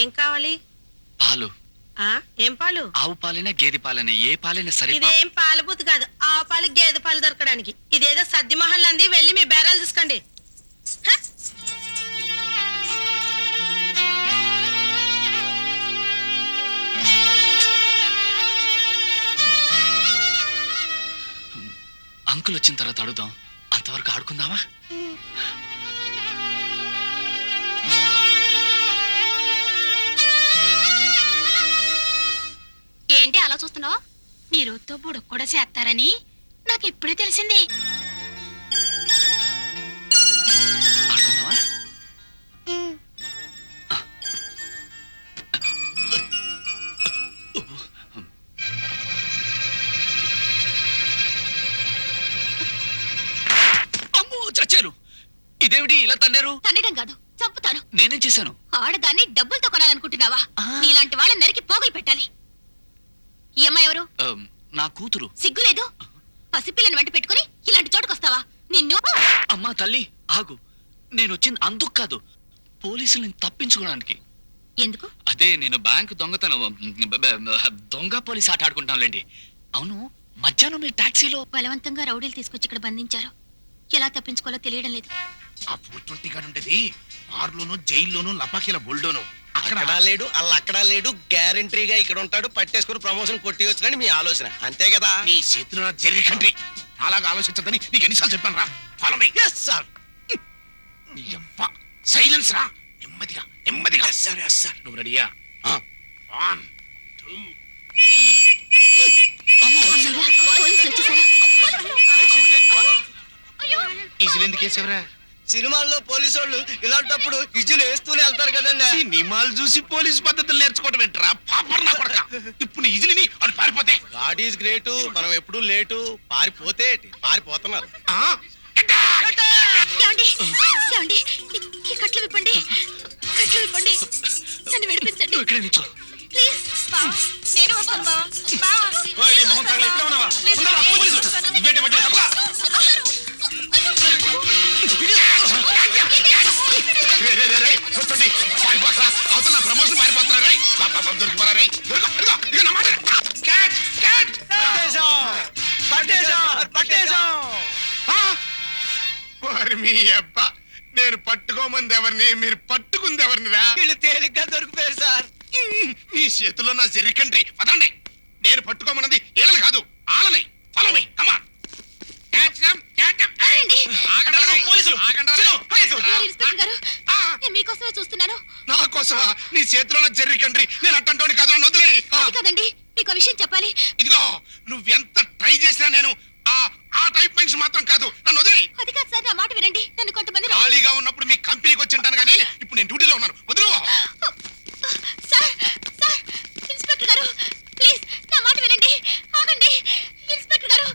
ఏం కావాలి? పాలు. ఏం పాలు? ఆవు పాలైనా గేదె పాలైనా ఏ పాలైనా సరే. ఇదేం పాల బూత్ కాదు, ఆవు పాలు గేదె పాలు దొరకడానికి. ఇదేదో సద్ది మహల్ అంది, వెళ్ళి మీ బేరాలు చూసుకోండి. అంకుల్ వచ్చిన తర్వాత అడుగుదాం. అంతవరకు ఆడుకుందామా? ఏంటి అలా చూస్తున్నావు? నీ రోజుతో బుడకు కూడా చేస్తారని నాకు ఇప్పుడే తెలిసింది. ఆడుకుందామా? అమ్మో చచ్చాను. ఇదేమిటి ఇలా తన్నారు? తన్నడం కాదు, చంపుతాను. నేనేం చేశాను? ఆడదాన్ని డబ్బులతో కొనాలనుకుంటున్నావా? నీలాంటి వాళ్ళ నరికి పోగులు పెట్టాలి. ఈ అమ్మాయి ఎవరు? నా కూతురు. సిగ్గులేదు? పసిపిల్లని వెంట పెట్టుకుని ఇలాంటి చోటుకొస్తావా? నిన్ను. అమ్మా తల్లి ఆగు. నేను వచ్చింది అందుకు కాదు, పోలీసుల్ని తప్పించుకోవడానికి. ఎందుకు? అదే నేను బ్యాంకు దొంగతనం దొంగ పోలీస్ ఆట ఆడుకుంటాంలేండి. అవును, మధ్యాహ్నం మీరు టాక్సీలో బలవంతంగా రౌడీలు తీసుకొచ్చి ఇక్కడ బంధించారు. ఎలా తప్పించుకోవాలో తెలియడం లేదు. ఆ 420 గాడు ఉండేది బార్లోను, జైల్లోను, లపాకీల బొల్డోను. అక్కడ లేడు, అల్ల అక్కడ లేడు, గ్యారంటీగా ఇక్కడ ఉంటాడు. పట్టేసుకుని ప్రమోషన్ కొట్టి వచ్చినని మీ ఆలోచన, అంతే కదా? నీ చేతిలో నా జర్రి కంట్రీ. అలాగా ఆలోచించదని నీకు ఎన్నిసార్లు చెప్పాను రా. Follow me. Yes, sir. నీ అబ్బా సైలెన్స్ రా. నెమ్మదిగా నెమ్మదిగా. నువ్వు రెడీయా? 1 2 పోలీసులు వచ్చేసారా? ఈజీలు ఎందుకు వేసేవరా? సినిమాల్లో పోలీసు వాళ్ళు ఇలాంటప్పుడు ఇజ్జులు వేస్తూనే వెళ్తారు కదండి. సినిమాలు చూసి పోలీసు పద్ధతులు నేర్చుకోవడం ఏంట్రా? పాపర్ నా కొడక. ఇప్పుడు నీ ఇజిలిని అని పారిపోతే. God is great. మనం ఎప్పుడు లేటు. పారిపోతే పారిపోతున్నారు. ఏమండి? ఏమండి? ఈ కట్లు విప్పండి, కట్లు విప్పండి. నన్ను విడిపించండి నువ్వు ఇక్కడే నిల్చో. ప్లీజ్. నేను ఒక తీసుకొస్తాను బావా. బావా. ఓయ్, నీ మొహం తగలే, ఇక్కడే ఉన్నావా? ప్లీజ్, తొందరగా ప్లీజ్. పోలీసులు. నువ్వేంటి మధ్యలో తప్పగా? రే, రే, రే, రే, చూడండి, పారిపోతా. అవతల నా ప్రమోషన్ పారిపోతున్నారు రే. దొరికిపోరా రే. ఇక నా మాట విను. Cat, cat. ఆ? ఓరి మీ అబ్బా, నేను పట్టుకోమంది ఎవరిని, మీరు పట్టుకుంది ఎవరిని రా? వీళ్ళు తేలిగ్గా దొరికిపోయారు సార్. మీ చేతుల్లో నా జర్రికంట్రీ పదండి. నేను పట్టుకోమన్నది ఏళ్ళని కాదు, ఆలని. Follow me, come on. Catch them, catch them. రండి. ఆగండి, పోలీసులు. ఆగండి. గారు, ఇన్స్పెక్టర్ గారు, ఆ. నేను మీకోసమే చూస్తున్నాను. నా కోసమా? నీ చేతిలో నా జర్రికంట్రీ. నేను అట్టంటోని కాదు, నన్ను వదిలేయ్. అది కదండి, మీకు విషయం చెప్పాలి. ఇదిగో, నువ్వెంత ట్రై చేసినా నేను ఆ టైప్ మనిషి మాత్రం కాదు, నన్ను వదిలేయ్. అది కాదు సార్, నా మాట వినండి. నన్ను కొంతమంది ఖాళీగా ఉన్నప్పుడు మీ కంపెనీకి వచ్చి ఉంటాను కానీ ఇప్పుడు నేను డ్యూటీలో ఉన్నాను. వదిలు. సార్, సార్, ఇన్స్పెక్టర్ గారు, ప్లీజ్ నా మాట వినండి. ఆగండి, ఇన్స్పెక్టర్ గారు.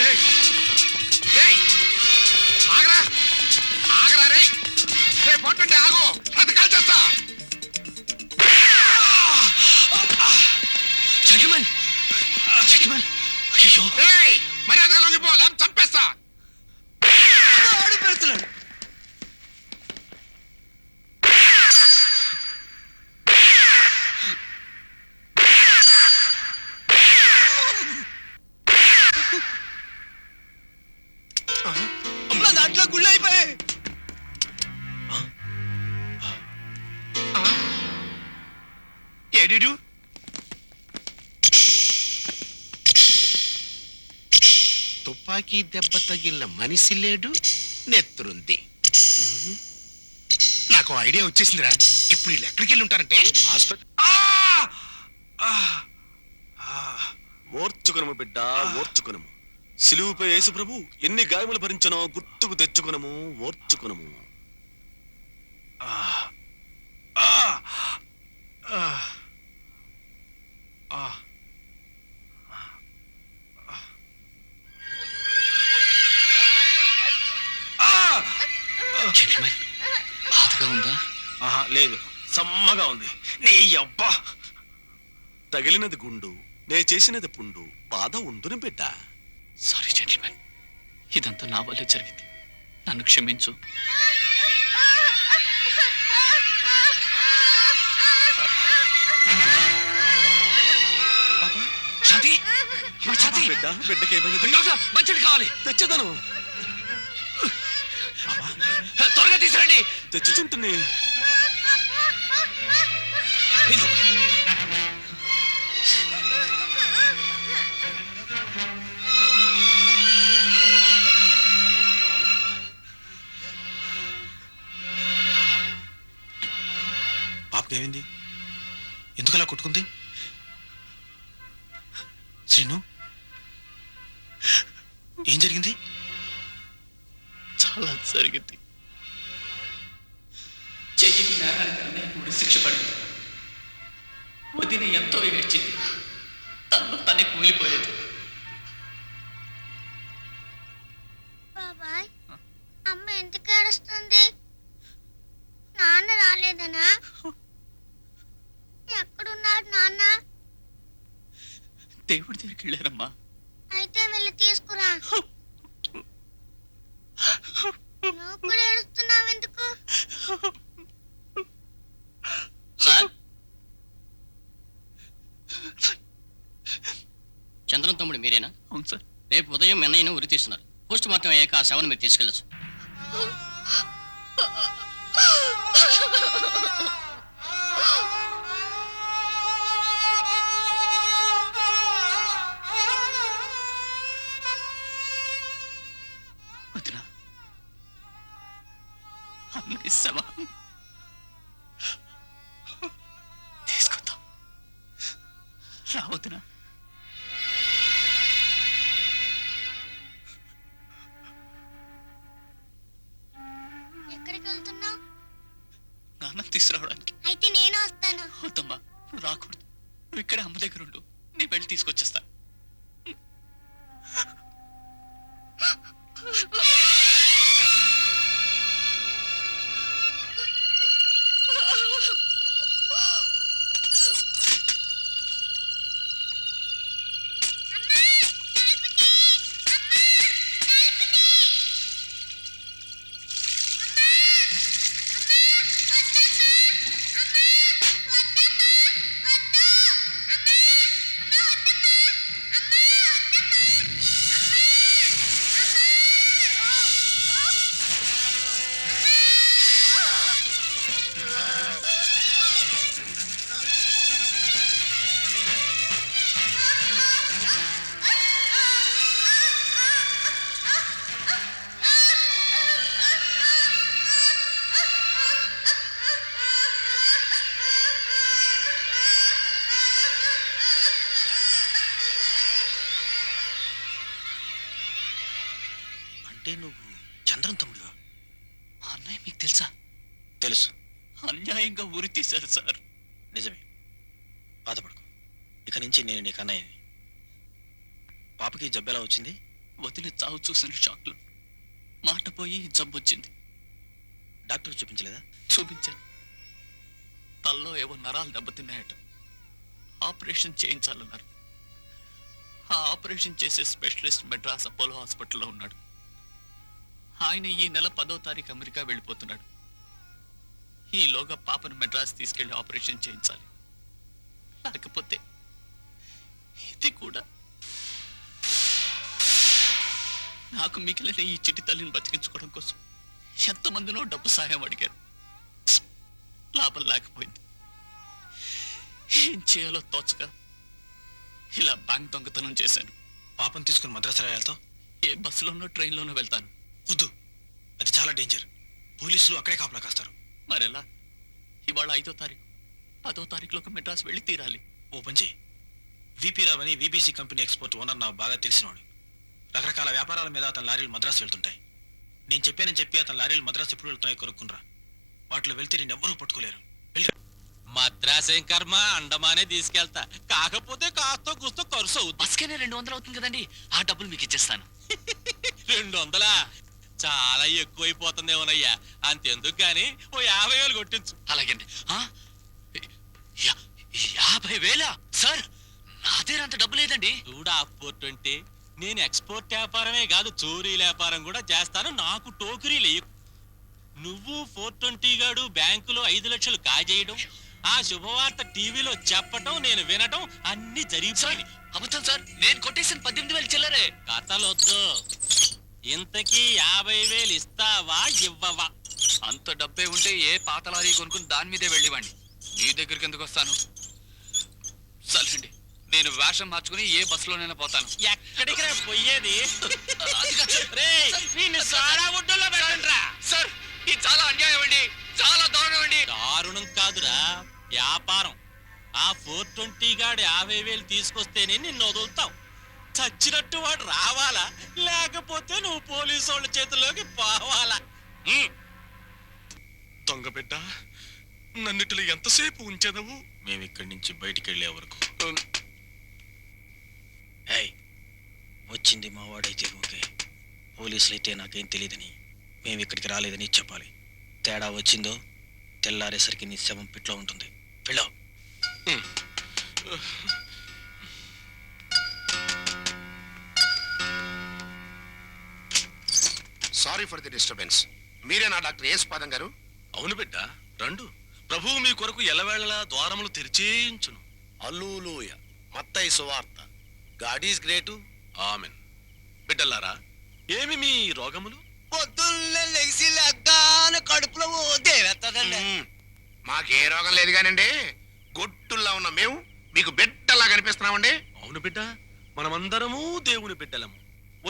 రేయ్, రేయ్, ఆగరా, ఆగరా రే. రే, పొట్టుంటే ఆగు, అది కాల్ చేస్తా. రేయ్, మర్యాదగా లొంగిపో, లేకపోతే చంపేస్తా. నా దాంట్లో గుళ్ళు అయిపోయాయి. ఏడిడు? తుపాకీ దెబ్బ తగిలిన మనిషి లేడు, నెత్తురుంది. నాకు ఐడియా వచ్చేసిందిరా. ఇప్పుడు వీళ్ళు ఎక్కడికి వెళ్ళి ఉంటారంటే ఓర్చుకునము బిడ్డ, ఓర్చుకునము. సిలువుపై యేసు ప్రభు ఎన్ని గాయములు భరించనో గుర్తుకు తెచ్చుకునము, ఓర్చుకునము. బాధగా ఉందా? ఆహా, లేదు, సమ్మగా ఉంది. నీ అబ్బా, తగిలినది గుండు, నే చేసినది పుండు, బాధ ఉండును బిడ్డ. సారీ జెంటిల్మెన్, ఇదంతా నా వల్లే జరిగింది. నన్ను క్షమించు. శాంతి, అమ్మా, శాంతి. బిడ్డ, బిడ్డకి ఏమైనది? డాక్టర్, మంచిది కావాలి. తెచ్చదను. త్వరగా తీసుకురండి. తెచ్చుచుంటుని. ఇదిగో. పాపకేమైంది? ఎందుకలా కొట్టుకుంది? శ్రీను, ఏం జరిగింది? చాలా జరిగింది. చెయ్యని నేరానికన్నా ఇప్పుడు శిక్ష పడింది. వదిన ఎంతో ఏడ్చింది, తను తనే కూలిపోయేది. బాబాయ్, అమ్మ ఎందుకు ఏడుస్తుంది? నాన్న రాలేదనా? ఎక్కడున్నారు నాన్న? దేవుడి దగ్గరికి వెళ్ళారమ్మా. అయితే వెళ్ళి తీసుకురా. నువ్వు కూడా ఏడుస్తున్నావు ఎందుకు? సార్, చంద్రం తమ్ముడు మీరేనా? అవును సార్. రేపు ఉదయం మెన్నయ్యను ఉరి తీస్తున్నారు. పోస్ట్ మార్టం అయ్యాక ఆ శవను మీరు తీసుకెళ్ళచ్చు. వదినా, అన్నయ్య శవం తీసుకుందాం. రా వదినా. తీసుకురావడానికి. అయితే నేను వస్తాను. వద్దమ్మా, నువ్వు రాకూడదు. నువ్వు ఇక్కడే అమ్మ దగ్గర ఉండు, నేను వెళ్ళి తీసుకొచ్చేస్తా. అంటే నువ్వు చంద్రం తమ్ముడుగా? అన్నయ్య మీకు తెలుసా? తెలుసు. అన్యాయంగా ఉరి తీశారు సార్. నిజమే, బాధపడకు. ఇక నుంచి నేను నీకు అన్నయ్యని. పాపకి జబ్బు ఎలా వచ్చింది? వదిలి చావు చూసిన షాక్లో మాట పోయి జబ్బు వచ్చింది. డాక్టర్ చూపించలేదా? చూపించాను. తల్లో ఏవో నరాలు దెబ్బతిన్నాయట. ఆపరేషన్ చేయించాలన్నారు. ఆ ఆపరేషన్ చేసే స్పెషలిస్ట్ మెడ్రాస్ అపోలో హాస్పిటల్లో ఉన్నాడు. ఆయన ఈ నెల 10వ తారీఖు అమెరికా వెళ్ళిపోతున్నాడు. ఈలోగా పాపను మెడ్రాస్ తీసుకెళ్లి ఆపరేషన్ చేయించాలి. లేకపోతే ఇది కూడా నాకు మిగిలిన ఈ చిట్టి తల్లిని బతికించుకోవడం కోసం ఎంతమందినో డబ్బు సాయం అడిగారు. లాభం లేకపోయింది. ఏం చేయాలో తోచక ఇలా బ్యాంక్ దొంగతనం చేశాను. పాపం తీసుకుని మద్రాసు రాయాలతో ఏ బస్సులోనో ట్రైన్లోనో వెళ్తాను. వద్దు, అది చాలా డేంజర్. పోలీసులు అక్కడే కాపలా కాస్తారు. మరెలా? ఇవాళ 5వ తారీఖు, 10వ తారీఖులోకి మెడ్రాస్ వెళ్ళి తీరాలి. ఓ పని చెయ్యి. విపి రావ్ అని విబిసి కంపెనీ ఎక్స్పోర్ట్ ఓనర్ నాకు బాగా తెలిసినవాడు. రకరకాల వ్యాపారాల మీద అతని లారీలు మద్రాసు వెళ్తుంటాయి. నేను చెప్పానని చెప్పి అతని లారీలు మద్రాసు ఎప్పుడు వెళ్తాయో కొనుక్కునరా. వాటిలో వెళ్తే నేను ఎవ్వరూ పట్టుకోలేరు. మద్రాసు ఏం కర్మ, అండమానే తీసుకెళ్తా. కాకపోతే కాస్త కూస్తో ఖర్చు అవుతుంది. బస్కేనే 200 అవుతుంది కదండి, ఆ డబ్బులు మీకు ఇచ్చేస్తాను. 200 చాలా ఎక్కువైపోతుందేమోనయ్యా. అంతెందుకు గాని ఓ 50,000 కొట్టించు. అలాగండి. 50,000 సార్? నా దగ్గర అంత డబ్బు లేదండి. చూడా పోర్ట్ అంటే నేను ఎక్స్పోర్ట్ వ్యాపారమే కాదు, చోరీ వ్యాపారం కూడా చేస్తాను. నాకు టోకరీ లేవు. నువ్వు 420 గాడు బ్యాంకులో 5 లక్షలు కాజేయడం, ఆ శుభవార్త టీవీలో చెప్పటం, నేను వినటం అన్ని జరిగిపోయి. అబద్ధం సార్, నేను కొట్టేసిన 18,000 చిల్లరే. కథలొద్దు. ఇంతకీ 50,000 ఇస్తావా ఇవ్వవా? అంత డబ్బే ఉంటే ఏ పాత లారీ కొనుక్కుని దాని మీదే వెళ్ళివ్వండి. మీ దగ్గరికి ఎందుకు వస్తాను? సర్లేండి, నేను వేషం మార్చుకుని ఏ బస్సులోనైనా పోతాను. ఎక్కడికి రా పోయేది? అది కాదు సార్. రేయ్, నిన్ను సారా ఒడ్డుల్లో పెట్టండ్రా. సార్, ఇది చాలా అన్యాయం అండి, చాలా దారుణం అండి. దారుణం కాదురా, వ్యాపారం. ఆ 420 గాడు 50,000 తీసుకొస్తేనే నిన్ను వదులుతావు. చచ్చినట్టు వాడు రావాలా, లేకపోతే నువ్వు పోలీసు వాళ్ళ చేతుల్లోకి పోవాలా? దొంగ బిడ్డ, నన్నిటిలో ఎంతసేపు ఉంచెదవు? మేము ఇక్కడి నుంచి బయటికి వెళ్ళే వరకు. వచ్చింది మా వాడైతే ఓకే. పోలీసులు అయితే నాకేం తెలియదని, మేము ఇక్కడికి రాలేదని చెప్పాలి. తేడా వచ్చిందో తెల్లారేసరికి నీ శవం పిట్లో ఉంటుంది. వెళ్ళావు. Sorry for the disturbance. మీరేనా డాక్టర్ యేసుపాదం గారు? అవును బిడ్డ, రండు. ప్రభువు మీ కొరకు ఎల్లవేళలా ద్వారములు తెరిచేయించును. అల్లూలూయ. మత్తయి సువార్త. God is great. ఆమెన్. బిడ్డలారా, ఏమి మీ రోగములు? పొద్దున్నే లెగిసి లెగ్గానే కడుపులో దేవేత్తదండి. మాకే రోగం లేదు కానండి, గొట్టుల్లా ఉన్న మేము మీకు బిడ్డలా కనిపిస్తున్నామండి. అవును బిడ్డ, మనమందరము దేవుని బిడ్డలము.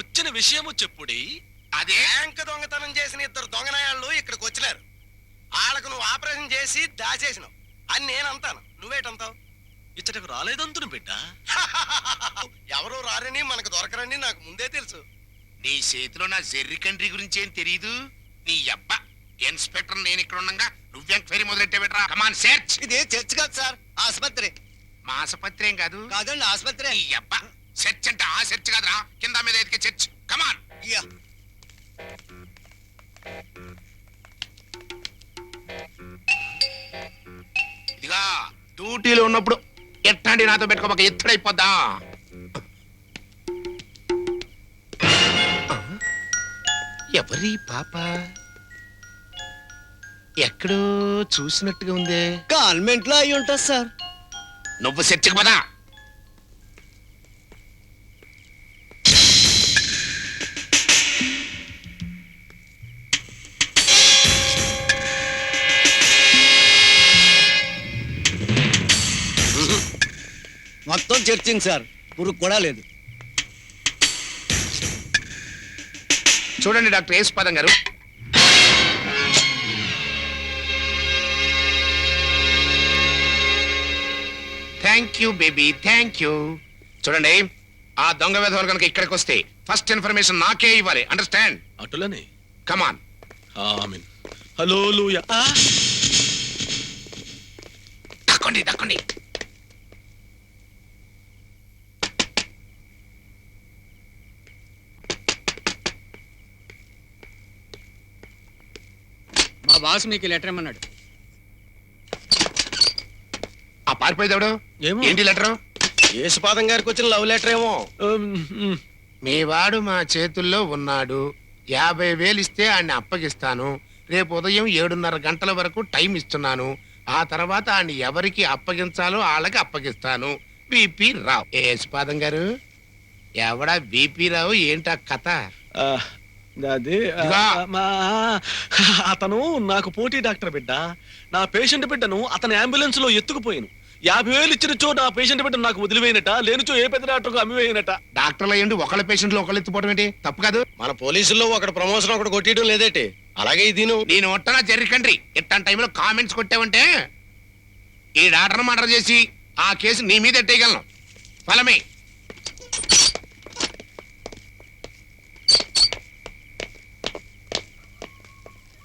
వచ్చిన విషయము చెప్పుడి. అదే బ్యాంక్ దొంగతనం చేసిన 2 దొంగనాయాళ్ళు ఇక్కడికి వచ్చినారు. వాళ్ళకు నువ్వు ఆపరేషన్ చేసి దాచేసినావు అని నేను అంటాను. నువ్వేటంతావు? ఇచ్చటకు రాలేదంతును బిడ్డ. ఎవరు రారని మనకు దొరకరని నాకు ముందే తెలుసు. నీ చేతిలో నా జెర్రి కంట్రీ గురించి ఏం తెలీదు. నీ అబ్బ ఇన్స్పెక్టర్ నేను ఇక్కడ ఉండగా నువ్వు ఎంక్వైరీ మొదలెట్టే పెట్టరా కమాన్ సెర్చ్. ఇది చర్చ్ కాదు సార్, ఆసుపత్రి. మా ఆసుపత్రి ఏం కాదు. కాదండి, ఆసుపత్రి. ఈ అబ్బా సెర్చ్ అంటే ఆ సెర్చ్ కాదురా, కింద మీద ఎతికే చర్చ్. కమాన్. యా. ఇదిగా డ్యూటీలో ఉన్నప్పుడు ఎట్లాంటి నాతో పెట్టుకోక ఎత్తుడైపోద్దా. ఎవరి పాప ఎక్కడో చూసినట్టుగా ఉందే. కాన్వెంట్ లో అయి ఉంటుంది సార్. నువ్వు చర్చకు పదా. మొత్తం చర్చింగ్ సార్, పురుగు కూడా లేదు. చూడండి డాక్టర్ యేసుపాదం గారు, thank you baby, thank you. చూడండి, ఆ దొంగ వేధవాలు కనుక ఇక్కడికి వస్తే ఫస్ట్ ఇన్ఫర్మేషన్ నాకే ఇవ్వాలి. అండర్స్టాండ్? అటులనే. కమాన్. ఆమేన్. హల్లెలూయా. దక్కండి దక్కండి. మా బాస్ మీకు లెటర్ ఇమ్మన్నాడు. ఆ పారిపోయేదాడు ఏమో. ఏంటి లెటరు? యేసుపాదం గారికి వచ్చిన లవ్ లెటర్ ఏమో. మీ వాడు మా చేతుల్లో ఉన్నాడు, 50,000 ఇస్తే ఆయన్ని అప్పగిస్తాను. రేపు ఉదయం 7:30 గంటల వరకు టైం ఇస్తున్నాను. ఆ తర్వాత ఆయన్ని ఎవరికి అప్పగించాలో వాళ్ళకి అప్పగిస్తాను. బిపి రావు. యేసుపాదం గారు, ఎవడా బిపి రావు? ఏంటా కథ? అది ఇదిగో. అతను నాకు పోటీ డాక్టర్ బిడ్డ. నా పేషెంట్ బిడ్డను అతని అంబులెన్స్ లో ఎత్తుకుపోయాను. 50,000 ఇచ్చినచో నా పేషెంట్ బిడ్డ నాకు వదిలిపోయినట, లేనిచో ఏ పెద్ద డాక్టర్కు అమ్మివేయనట. డాక్టర్లు ఏంటి ఒకళ్ళ పేషెంట్లు ఒకళ్ళు ఎత్తుపోవడం ఏంటి? తప్పు కాదు. మన పోలీసుల్లో ఒకటి ప్రమోషన్ ఒకటి కొట్టేయడం లేదేటి? అలాగే ఇది నేను ఒట్టనా జర్రికండ్రి ఇట్లాంటి టైంలో కామెంట్స్ కొట్టావంటే ఈ డాక్టర్ మర్డర్ చేసి ఆ కేసు నీ మీద ఎట్టేయగలను. ఫలమే.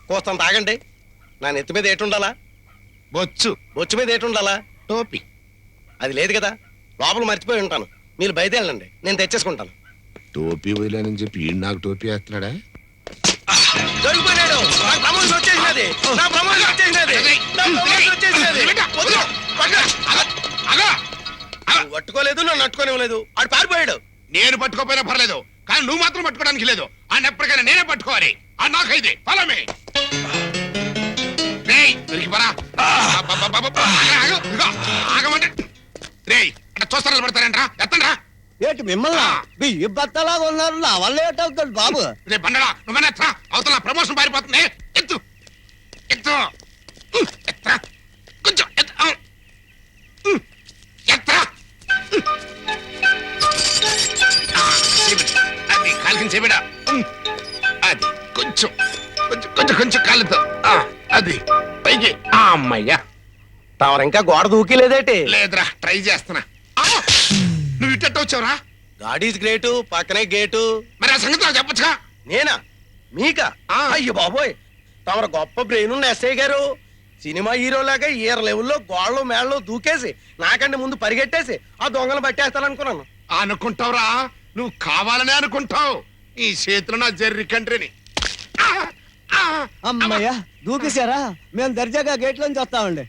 కోస్తాను తాగండి. నా నెత్తి మీద ఏటుండాలా? బొచ్చు. బొచ్చు మీద ఏటుండాలా? టోపీ. అది లేదు కదా, లోపల మర్చిపోయి ఉంటాను. మీరు బయట వెళ్ళండి, నేను తెచ్చేసుకుంటాను. టోపీ వదిలేనని చెప్పి ఈడు నాకు టోపీ వేస్తున్నాడా? దొరికిపోయాడు. నా ప్రమోషన్ వచ్చేసినది. నా ప్రమోషన్ వచ్చేసినది. నా ప్రమోషన్ వచ్చేసినది. వదిలు. నువ్వు పట్టుకోలేదు, నన్ను అట్టుకోనివ్వలేదు. ఆడు పారిపోయాడు. నేను పట్టుకోపోయినా పర్లేదు, కానీ నువ్వు మాత్రం పట్టుకోవడానికి లేదు. ఆయన ఎప్పటికైనా నేనే పట్టుకోవాలి. ఆ నాకైతే ఫలమే. దొరికిపోరా. ఆగమంటే రేయ్ అట్లా చూస్తారా పడతారంటరా? ఎత్తండ్రా. ఏంటి మిమ్మల్ని బియ్య బత్తలాగా ఉన్నారు, నా వల్ల ఏటవుతాడు బాబు? రే బండరా, నువ్వనే ఎత్తా. అవతల ప్రమోషన్ పారిపోతుంది. ఎత్తు ఎత్తు ఎత్తా. కొంచెం ఎత్తా. అది కాలికి చేపెడా. అది కొంచెం కొంచెం కొంచెం కొంచెం కాలుతో. అది పైకి. అమ్మయ్యా. తమరు ఇంకా గోడ దూకి లేదేటి? లేదురా, ట్రై చేస్తున్నా. నువ్వు ఇట్ట వచ్చావురా? గాడ్ ఈజ్ గ్రేటు, పక్కనే గేటు. మరి ఆ సంగతి నాకు చెప్పొచ్చుగా. నేనా? మీకా? అయ్యో బాబోయ్, తమరు గొప్ప బ్రెయిన్ ఉన్న ఎస్ఐ గారు. సినిమా హీరోలాగా ఈర లెవెల్లో గోళ్ళు మేళ్ళు దూకేసి నాకంటే ముందు పరిగెట్టేసి ఆ దొంగలు పట్టేస్తాననుకున్నాను. అనుకుంటావురా, నువ్వు కావాలనే అనుకుంటావు. ఈ చేతిలో నా జర్రి కంట్రీని. అమ్మయ్యా, దూకేశారా? మేము దర్జాగా గేట్ లోంచి వస్తామండి.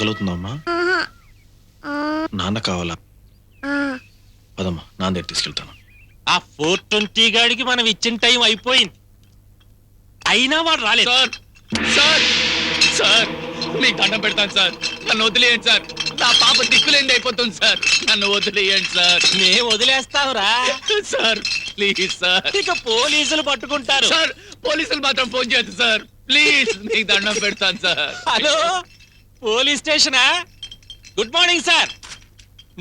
ఆకలివుతుందమ్మా? నాన్న కావాలా? పదమ్మా, నాన్న దగ్గర తీసుకెళ్తాను. ఆ 420 గాడికి మనం ఇచ్చిన టైం అయిపోయింది, అయినా వాడు రాలేదు. సార్ సార్ సార్ మీకు దండం పెడతాను సార్, నన్ను వదిలేయండి సార్. నా పాప దిక్కులేండి అయిపోతుంది సార్, నన్ను వదిలేయండి సార్. మేము వదిలేస్తావురా సార్ ప్లీజ్ సార్. ఇక పోలీసులు పట్టుకుంటారు. సార్ పోలీసులు మాత్రం ఫోన్ చేయొద్దు సార్, ప్లీజ్ మీకు దండం పెడతాను సార్. హలో, పోలీస్ స్టేషనా? Good morning sir.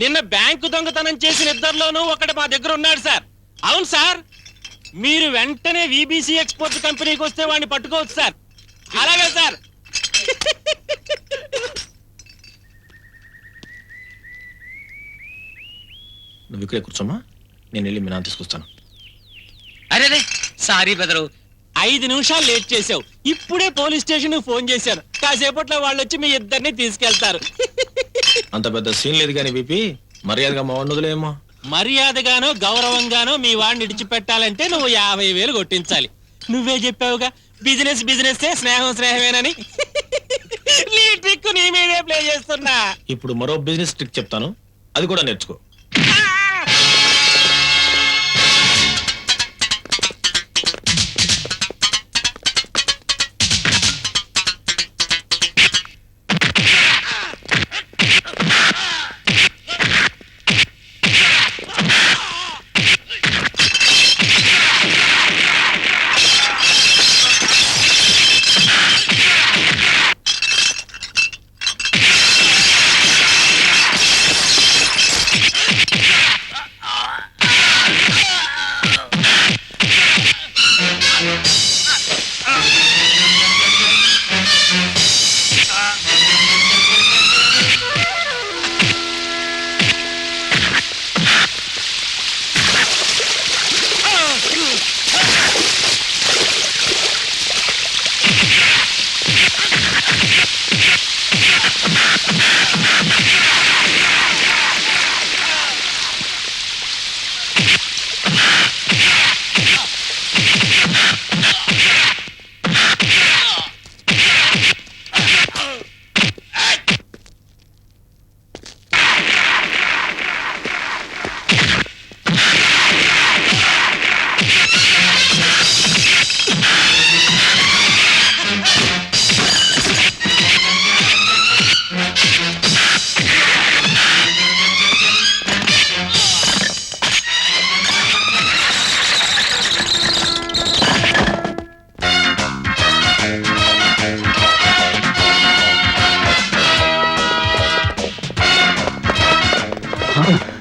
నిన్న బ్యాంకు దొంగతనం చేసిన ఇద్దరిలోనూ ఒకటి మా దగ్గర ఉన్నాడు సార్. అవును సార్, మీరు వెంటనే విబిసి ఎక్స్పోర్ట్ కంపెనీకి వస్తే వాడిని పట్టుకోవచ్చు సార్. అలాగే సార్. నువ్వు ఇక్కడే కూర్చోమ్మా, నేను వెళ్ళి మీ నాన్న తీసుకొస్తాను. అరే సారీ బెదరు, 5 నిమిషాలు లేట్ చేసావు. ఇప్పుడే పోలీస్ స్టేషన్ ఫోన్ చేశాను. కాసేపట్లో వాళ్ళు వచ్చి మీ ఇద్దరిని తీసుకెళ్తారు. అంత పెద్ద సీన్ లేదు కానీ బీపీ, మర్యాదగా మా వాడిని వదిలేయమ్మా. మర్యాదగానో గౌరవంగానో మీ వాడిని విడిచిపెట్టాలంటే నువ్వు 50,000 కొట్టించాలి. నువ్వే చెప్పావుగా, బిజినెస్ బిజినెస్ స్నేహం స్నేహమేనని. నీ ట్రిక్ నీ మీదే ప్లే చేస్తున్నా. ఇప్పుడు మరో బిజినెస్ ట్రిక్ చెప్తాను, అది కూడా నేర్చుకో.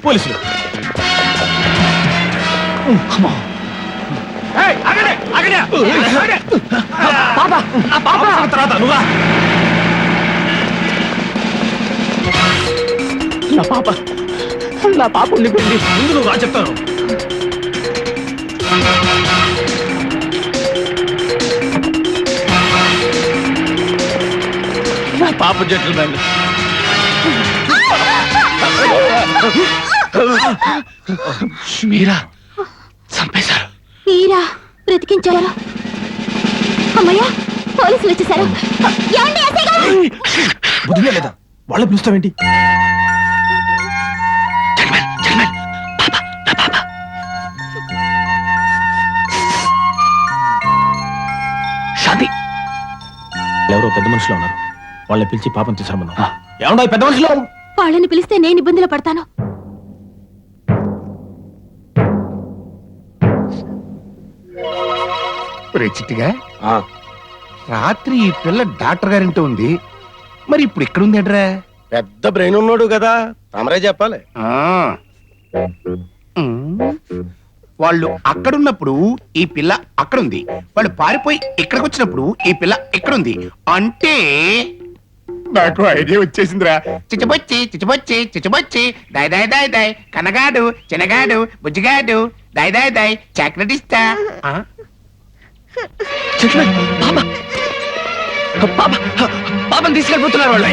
పోలీసులు తర్వాత నువ్వా? నా పాప ఉండిపోయింది. ముందు నువ్వు రా చెప్తాను. నా పాప జెంటిల్మెన్. మీరా చంపేశారు. మీరా బ్రతికించారా? అమ్మయ్యా, పోలీసులు వచ్చేసారు. ఏమండి, ఎస్ఐ గారు? బుద్ధిగా లేదా? వాళ్ళ పిలుస్తావేంటి? శాంతి, ఎవరో పెద్ద మనుషులు ఉన్నారు, వాళ్ళని పిలిచి పాపం తీసుకురమ్మన్నా. ఏమన్నా పెద్ద మనుషులు? వాళ్ళని పిలిస్తే నేను ఇబ్బందులు పడతాను. చిట్టిగా రాత్రి ఈ పిల్ల డాక్టర్ గారింటో ఉంది, మరి ఇప్పుడు ఇక్కడ ఉంది అడ్రా? పెద్ద బ్రెయిన్ ఉన్నాడు కదా, తమరే చెప్పాలి. వాళ్ళు అక్కడున్నప్పుడు ఈ పిల్ల అక్కడుంది, వాళ్ళు పారిపోయి ఇక్కడికి వచ్చినప్పుడు ఈ పిల్ల ఇక్కడుంది. అంటే నాకు ఐడియా వచ్చేసిందిరా. చిచ్చబొచ్చి చిచ్చబొచ్చి చిచ్చబొచ్చి దాయ్ దాయ్ దాయ్ దాయ్, కనగాడు చిన్నగాడు బుజ్జిగాడు దాయ్ దాయ్ దాయ్, చాక్లెట్ ఇస్తా. పాపని తీసుకెళ్ళిపోతున్నారు వాళ్ళు.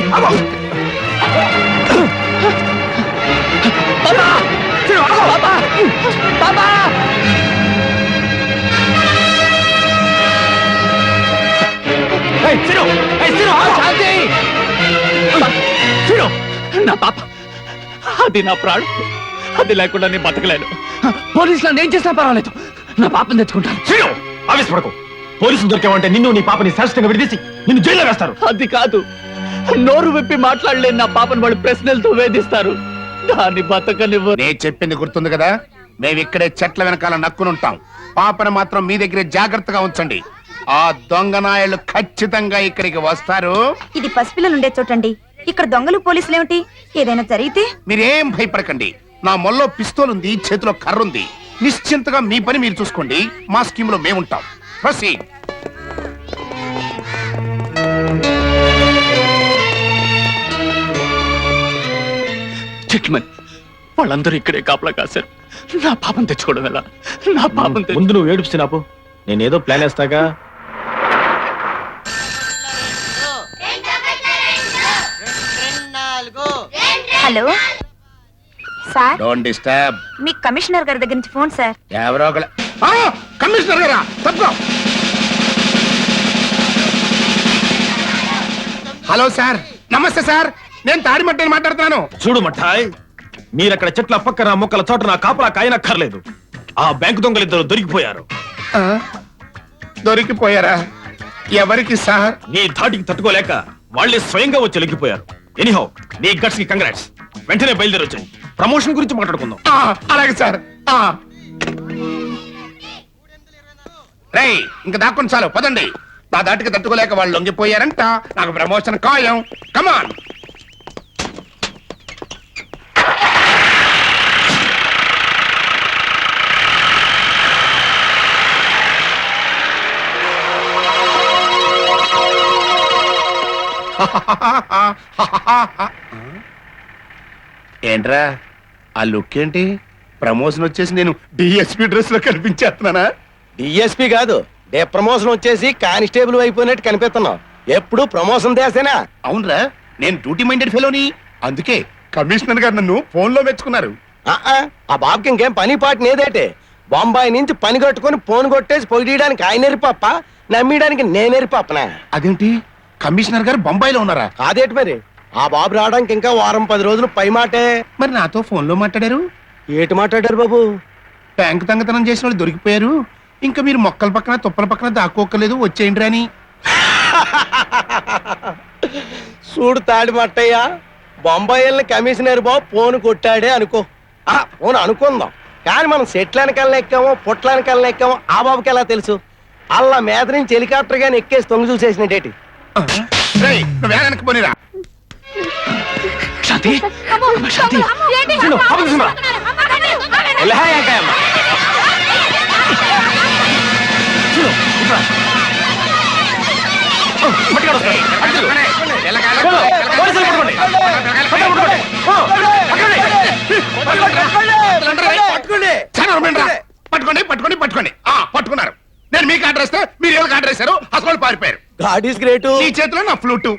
ఫుడ్ నా ప్రాణం. అది లేకుండా నేను బతకలేను. పోలీసులు నేను చేసినా పర్వాలేదు, నా పాపం తెచ్చుకుంటాను. ఆవేశపడకు. పోలీసులు దొరికావంటే నిన్ను నీ పాపని శాశ్వతంగా విడిదీసి నిన్ను జైల్లో వేస్తారు. అది కాదు, నోరు విప్పి మాట్లాడలేని నా పాపను వాళ్ళు ప్రశ్నలతో వేధిస్తారు. దాన్ని బతకనివ్వరు. నేను చెప్పింది గుర్తుంది కదా, మేము ఇక్కడే చెట్ల వెనకాల నక్కునుంటాం. పాపను మాత్రం మీ దగ్గరే జాగ్రత్తగా ఉంచండి. ఆ దొంగ నాయలు ఖచ్చితంగా ఇక్కడికి వస్తారు. ఇది పసిపిల్లలు ఉండే చోటండి. ఇక్కడ దొంగలు పోలీసులు ఏమిటి? ఏదైనా జరిగితే మీరేం భయపడకండి. నా మొల్లో పిస్తోల్ ఉంది, చేతిలో కర్ర ఉంది. నిశ్చింతగా మీ పని మీరు చూసుకోండి. మా స్కీమ్ లో మేముంటాం. ప్రొసీడ్. జెంటిల్మెన్, వాళ్ళందరూ ఇక్కడే కాపలా కాశారు. నా పాపం తెచ్చుకోవడం ఎలా? నా పాపం ముందు నువ్వు ఏడుపుస్తున్నాపు, నేనేదో ప్లాన్ వేస్తాగా. Hello sir, don't disturb. మీ కమిషనర్ గారి దగ్గర నుంచి ఫోన్ సార్. ఎవరో ఒకళ్ళ కమిషనర్ గారా? తప్పుకో. హలో సార్, నమస్తే సార్. నేను తాడిమట్టని మాట్లాడుతున్నాను. చూడు మఠాయ్, మీరక్కడ చెట్ల పక్కన మొక్కల చోట నా కాపలా కాయనక్కర్లేదు. ఆ బ్యాంకు దొంగలిద్దరు దొరికిపోయారు. ఆ? దొరికిపోయారా? ఎవరికి సార్? నీ ధాటికి తట్టుకోలేక వాళ్ళే స్వయంగా వచ్చి లొంగిపోయారు. ఎనీహౌ, నీ గట్స్ కి కంగ్రాట్స్. వెంటనే బయలుదేరి వచ్చాయి. ప్రమోషన్ గురించి మాట్లాడుకుందాం. అలాగే సార్. రేయ్, ఇంకా దాక్కుని చాలు, పదండి. నా దాటికి తట్టుకోలేక వాళ్ళు లొంగిపోయారంట. నాకు ప్రమోషన్ ఖాయం. కమాన్. ఏంట్రా ఆ లుక్ ఏంటి? ప్రమోషన్ వచ్చేసి నేను డిఎస్పీ డ్రెస్ లో కనిపించేస్తున్నానా? డిఎస్పీ కాదు, డే ప్రమోషన్ వచ్చేసి కానిస్టేబుల్ అయిపోయినట్టు కనిపిస్తున్నావు. ఎప్పుడు ప్రమోషన్ దేసేనా? అవునరా, నేను డ్యూటీ మైండెడ్ ఫెలోని. అందుకే కమిషనర్ గారు నన్ను ఫోన్ లో మెచ్చుకున్నారు. ఆ బాబుకి ఇంకేం పని పాట నేదేటే. బొంబాయి నుంచి పని కట్టుకుని ఫోన్ కొట్టేసి పొగిడడానికి ఆయన ఎరిపప్ప, నమ్మడానికి నేను ఎరిపప్పనా? అదేంటి, కమిషనర్ గారు బొంబాయిలో ఉన్నారా? అదేంటి మరి, ఆ బాబు రావడానికి ఇంకా వారం 10 రోజులు పై మాటే. మరి నాతో ఫోన్ లో మాట్లాడారు? ఏటి మాట్లాడారు బాబు? బ్యాంకు దొంగతనం చేసిన వాళ్ళు దొరికిపోయారు, ఇంకా మీరు మొక్కల పక్కన తుప్పల పక్కన దాక్కోక్కలేదు, వచ్చేయండి అని. చూడు తాడి మట్టయ్య, బొంబాయిల్ని కమిషనర్ బాబు ఫోన్ కొట్టాడే అనుకో. ఫోన్ అనుకుందాం, కానీ మనం సెట్ల వెనకాల ఎక్కామో పుట్ల వెనకాల ఎక్కామో ఆ బాబుకి ఎలా తెలుసు? అలా మీద నుంచి హెలికాప్టర్ గాని ఎక్కేసి తొంగి చూసేసినట్టేటి. వెనక్కి పోనీరా. శాంతి, శాంతి, ఏంటి? పట్టుకోండి పట్టుకోండి పట్టుకోండి. పట్టుకున్నారు. నేను మీకు ఆర్డర్ ఇస్తే మీరు ఎవరికి ఆర్డర్ ఇస్తారు? అసలు పారిపోయారు. God is great. నీ చేతిలో నా ఫ్లూటు.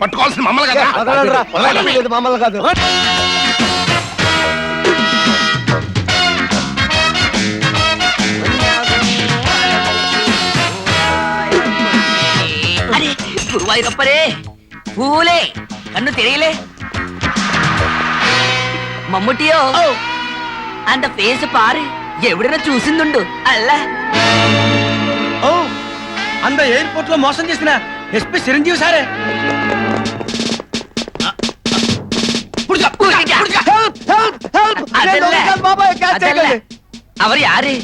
పట్టుకోవాల్సిన మమ్మల్ని కదా. మమ్మల్ని కాదు. అరే గురువాయూరప్పరే, పూలే కన్ను தெரியலே. మమ్ముటియో అంత ఫేస్ పారు ఎవడైనా చూసిందుండు అల్లా. అంత ఎయిర్పోర్ట్ లో మోసం చేసిన ఎస్పీ చిరంజీవి సారే. అవరు యారు?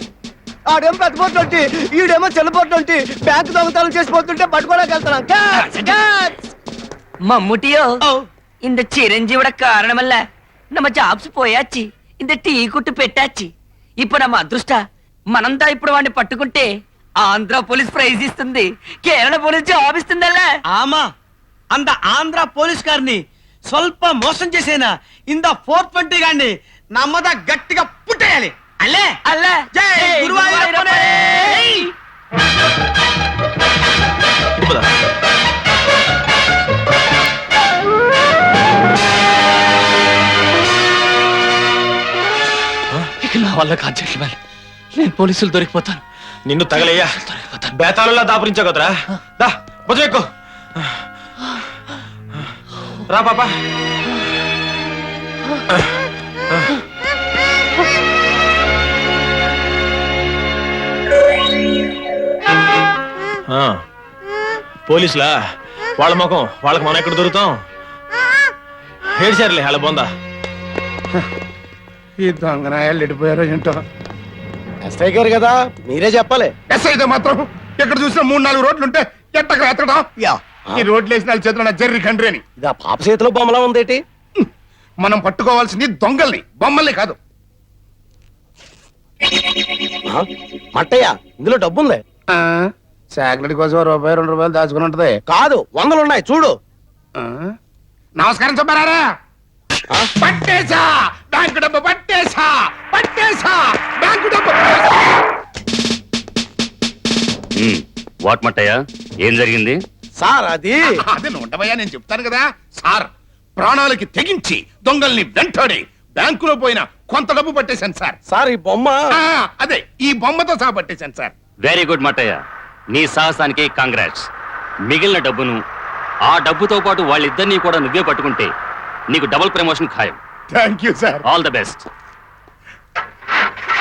ఆడేమో పెద్దపోతుంటే ఈడేమో చెల్లపోతుంటే బ్యాంకు దొంగతనం చేసిపోతుంటే పట్టుకోవడానికి వెళ్తున్నాం. మమ్ముటియో இந்த చిరంజీవిడ కారణమల్ల நம்ம జాబ్స్ పోయాచి, ఇంత టీ కుట్టు పెట్టాచి. ఇప్పుడు ನಮ್ಮ అదృష్ట మనంతా ఇప్పుడు వాడిని పట్టుకుంటే ఆంధ్ర పోలీస్ ప్రైజ్ ఇస్తుంది, కేరళ పోలీస్ జాబ్ ఇస్తుందల్లా. ఆమా అంత ఆంధ్ర పోలీస్ గారిని స్వల్ప మోసం చేసేనా ఇంత 420 గారిని నమ్మద గట్టిగా పుట్టేయాలి. అల్లే అల్లా జై గురువాయూరప్పనే. ఇక నా వల్ల కాదు జెంటిల్మెన్, నేను పోలీసులు దొరికిపోతాను. నిన్ను తగలయ్యా, బేతాళంలా దాపురించావు కదరా. దా భుజం ఎక్కు. రా పాపా. పోలీసులా వాళ్ళ ముఖం వాళ్ళకి మనం ఎక్కడ దొరుకుతాం ఏడ్చారులే వాళ్ళ బొందా. ఈ దొంగనాయాలు ఎడిపోయారో ఏంటో. ఎస్ఐ గారు కదా, మీరే చెప్పాలి. ఎస్ అయితే మాత్రం ఎక్కడ చూసినా 3-4 రోడ్లు ఉంటే ఎట్టగా ఎత్తడం. ఈ రోడ్లు వేసిన వాళ్ళ చేతిలో నా జర్రి కండ్రి అని. ఇది ఆ పాప చేతిలో బొమ్మలా ఉందేటి? మనం పట్టుకోవాల్సింది దొంగల్ని, బొమ్మల్ని కాదు. మట్టయ్య, ఇందులో డబ్బుంది. చాక్లెట్ కోసం ₹1-2 దాచుకుని ఉంటది. కాదు, 100 ఉన్నాయి చూడు. నమస్కారం చెప్పారా? పట్టేశా బ్యాంకు డబ్బు, పట్టేశా బ్యాంకు డబ్బు. వాట్ మట్టయ్య, ఏం జరిగింది? సార్ అది అదే ఉండవయ్యా, నేను చెప్తాను కదా సార్. ప్రాణాలకి తెగించి దొంగల్ని వెంటాడి బ్యాంకులో పోయిన కొంత డబ్బు పట్టేశాను సార్. సార్ ఈ బొమ్మ అదే ఈ బొమ్మతో సహా పట్టేశాను సార్. వెరీ గుడ్ మట్టయ్య, నీ సాహసానికి కాంగ్రాట్స్. మిగిలిన డబ్బును, ఆ డబ్బుతో పాటు వాళ్ళిద్దరినీ కూడా నువ్వే పట్టుకుంటే నీకు డబుల్ ప్రమోషన్ ఖాయం. Thank you sir. All the best.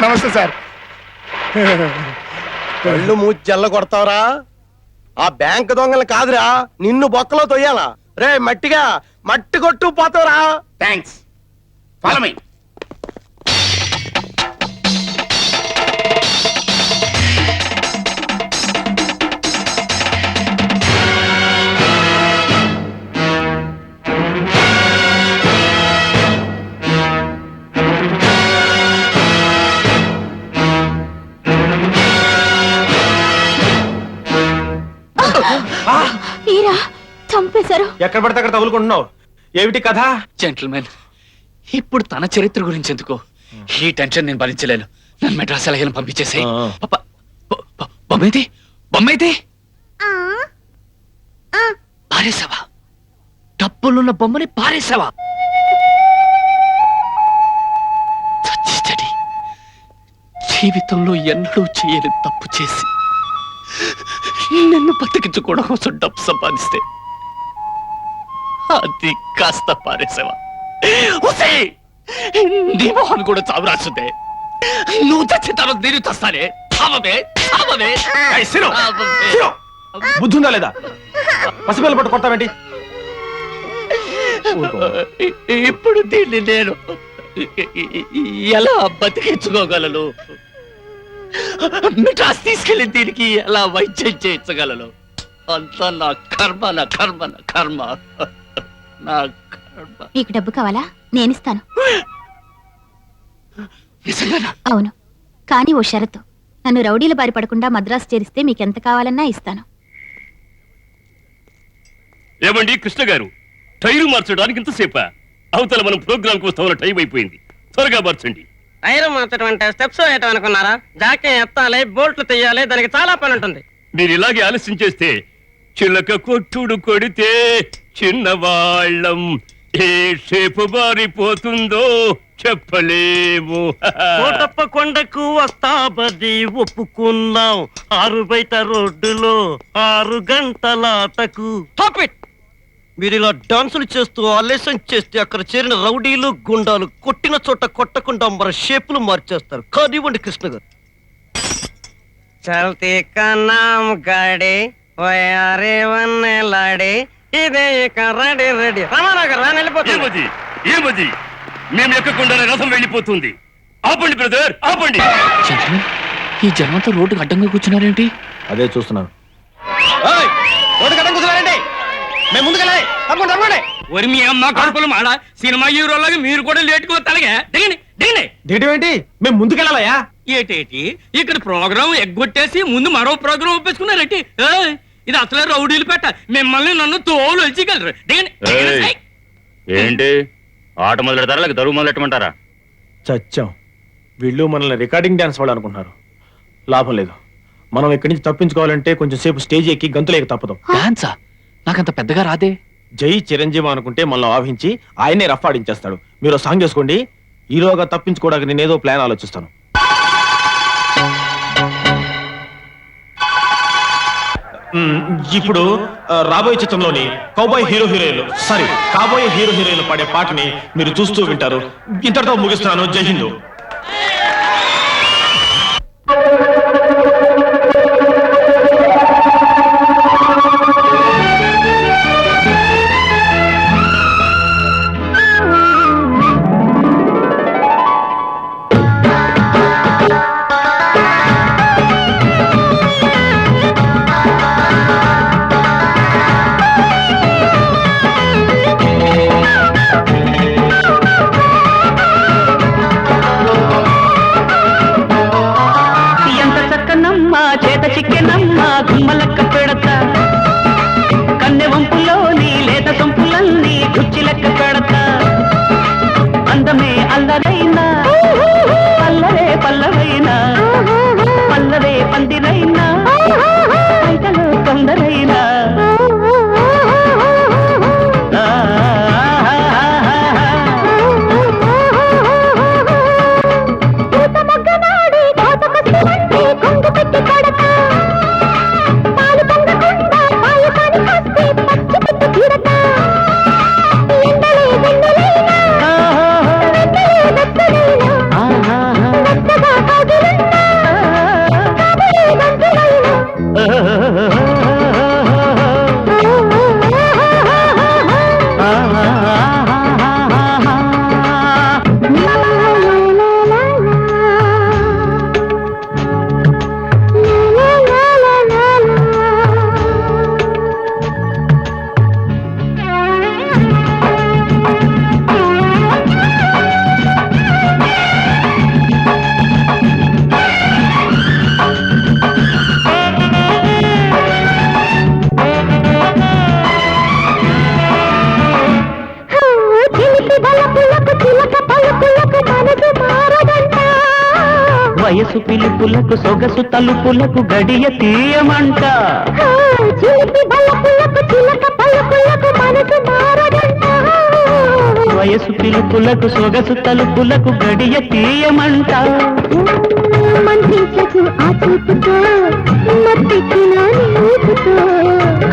నమస్తే సార్. కళ్ళు మూచి జల్ల కొడతావరా? ఆ బ్యాంక్ దొంగలు కాదురా, నిన్ను బొక్కలో తొయ్యాలా. రే మట్టిగా మట్టి కొట్టు పోతావురా. థ్యాంక్స్. Follow me. ఈరా చంపేశారు. ఎక్కడ పడితే అక్కడ తగులుకుంటున్నావు, ఏమిటి కథ? జెంటిల్మెన్, ఇప్పుడు తన చరిత్ర గురించి ఎందుకు? ఈ టెన్షన్ నేను భరించలేను. నన్ను మెడ్రాస్ ఎలాగైనా పంపించేసాయి. బొమ్మైతే పారేసావా? డబ్బులున్న బొమ్మని పారేసావా? చచ్చి జీవితంలో ఎన్నడూ చేయని తప్పు చేసి నన్ను బతికించుకోవడం కోసం డబ్బు సంపాదిస్తే అది కాస్త పారేసావా? నీ మొహన్ కూడా చావు రాసుందే. నువ్వు చచ్చి తర్వాత నేను చస్తానే. బుద్ధుందా లేదా? పసిపిల్లలు పట్టు కొడతావేంటి? ఇప్పుడు దీన్ని నేను ఎలా బతికించుకోగలను? మిఠాస్ తీసుకెళ్లి దీనికి ఎలా వైద్యం చేయించగలను? అంతా నా కర్మ. మీకు డబ్బు కావాలా? నేనిస్తాను. నిజంగానా? అవును, కానీ ఓ షరతు. నన్ను రౌడీల బారి పడకుండా మద్రాసు చేరిస్తే మీకెంత కావాలన్నా ఇస్తాను. ఏమండి కృష్ణ గారు, టైరు మార్చడానికి ఇంతసేపా? అవతల మనం ప్రోగ్రామ్ కు వస్తామన్న టైం అయిపోయింది, త్వరగా మార్చండి. టైర్ మార్చడం అంటే స్టెప్స్ వేయటం అనుకున్నారా? జాకే ఎత్తాలి, బోల్ట్లు తీయాలి, దానికి చాలా పని ఉంటుంది. మీరు ఇలాగే ఆలస్యం చేస్తే చిలక కొట్టుడు కొడితే చిన్నవాళ్ళం ఏ షేపు బారిపోతుందో చెప్పలేము. కోటప్ప కొండకు వస్తాబది ఒప్పుకున్నాం. 6 బయట రోడ్డులో 6 గంటలాటకు. మీరు ఇలా డాన్సులు చేస్తూ ఆలస్యం చేస్తే అక్కడ చేరిన రౌడీలు గుండాలు కొట్టిన చోట కొట్టకుండా మన షేపులు మార్చేస్తారు. కానివ్వండి కృష్ణ గారు. చల్తీ కన్నాం గాడి ఓయారే వన్నే లాడే ఇదే రెడీ రెడీ. రామారావు గారు వెళ్ళిపోతుంది. ఏమది మేము ఎక్కకుండా రథం వెళ్ళిపోతుంది. ఆపండి బ్రదర్, ఆపండి. ఈ జన్మంతా రోడ్డుకు అడ్డంగా కూర్చున్నారేంటి? అదే చూస్తున్నాను. మేము ముందుకెళ్ళాలి. తప్పకుండా ఒరి మీ అమ్మ కడుపులు మాడ సినిమా హీరోలాగా మీరు కూడా లేటుకో తలగా దిగండి దిగండి. ఏంటి మేము ముందుకెళ్ళాలయా? ఏటేటి ఇక్కడ ప్రోగ్రామ్ ఎగ్గొట్టేసి ముందు మరో ప్రోగ్రామ్ ఒప్పేసుకున్నారేంటి? ఇది అసలే రౌడీలు పెట్ట. మిమ్మల్ని నన్ను తోలు వచ్చగలరు. దిగండి. ఏంటి ఆట మొదలెడతారా లేక దరువు మొదలెట్టమంటారా? చచ్చాం. వీళ్ళు మనల్ని రికార్డింగ్ డాన్స్ వాళ్ళు అనుకుంటున్నారు. లాభం లేదు. మనం ఇక్కడి నుంచి తప్పించుకోవాలంటే కొంచెం సేపు స్టేజ్ ఎక్కి గంతులేక తప్పదు. డాన్సా? నాకంత పెద్దగా రాదే. జై చిరంజీవి అనుకుంటే మనల్ని ఆహించి ఆయనే రఫ్ ఆడించేస్తాడు. మీరు సాంగ్ చేసుకోండి, ఈలోగా తప్పించుకోవడానికి నేనేదో ప్లాన్ ఆలోచిస్తాను. ఇప్పుడు రాబోయే చిత్రంలోని కాబోయే హీరో హీరోయిన్లు పాడే పాటని మీరు చూస్తూ వింటారు. ఇంతటితో ముగిస్తున్నాను. జై హిందూ. పిలుపులకు సొగసు తలుపులకు గడియ తీయమంట వయసు పిలుపులకు సొగసు తలుపులకు గడియ తీయమంట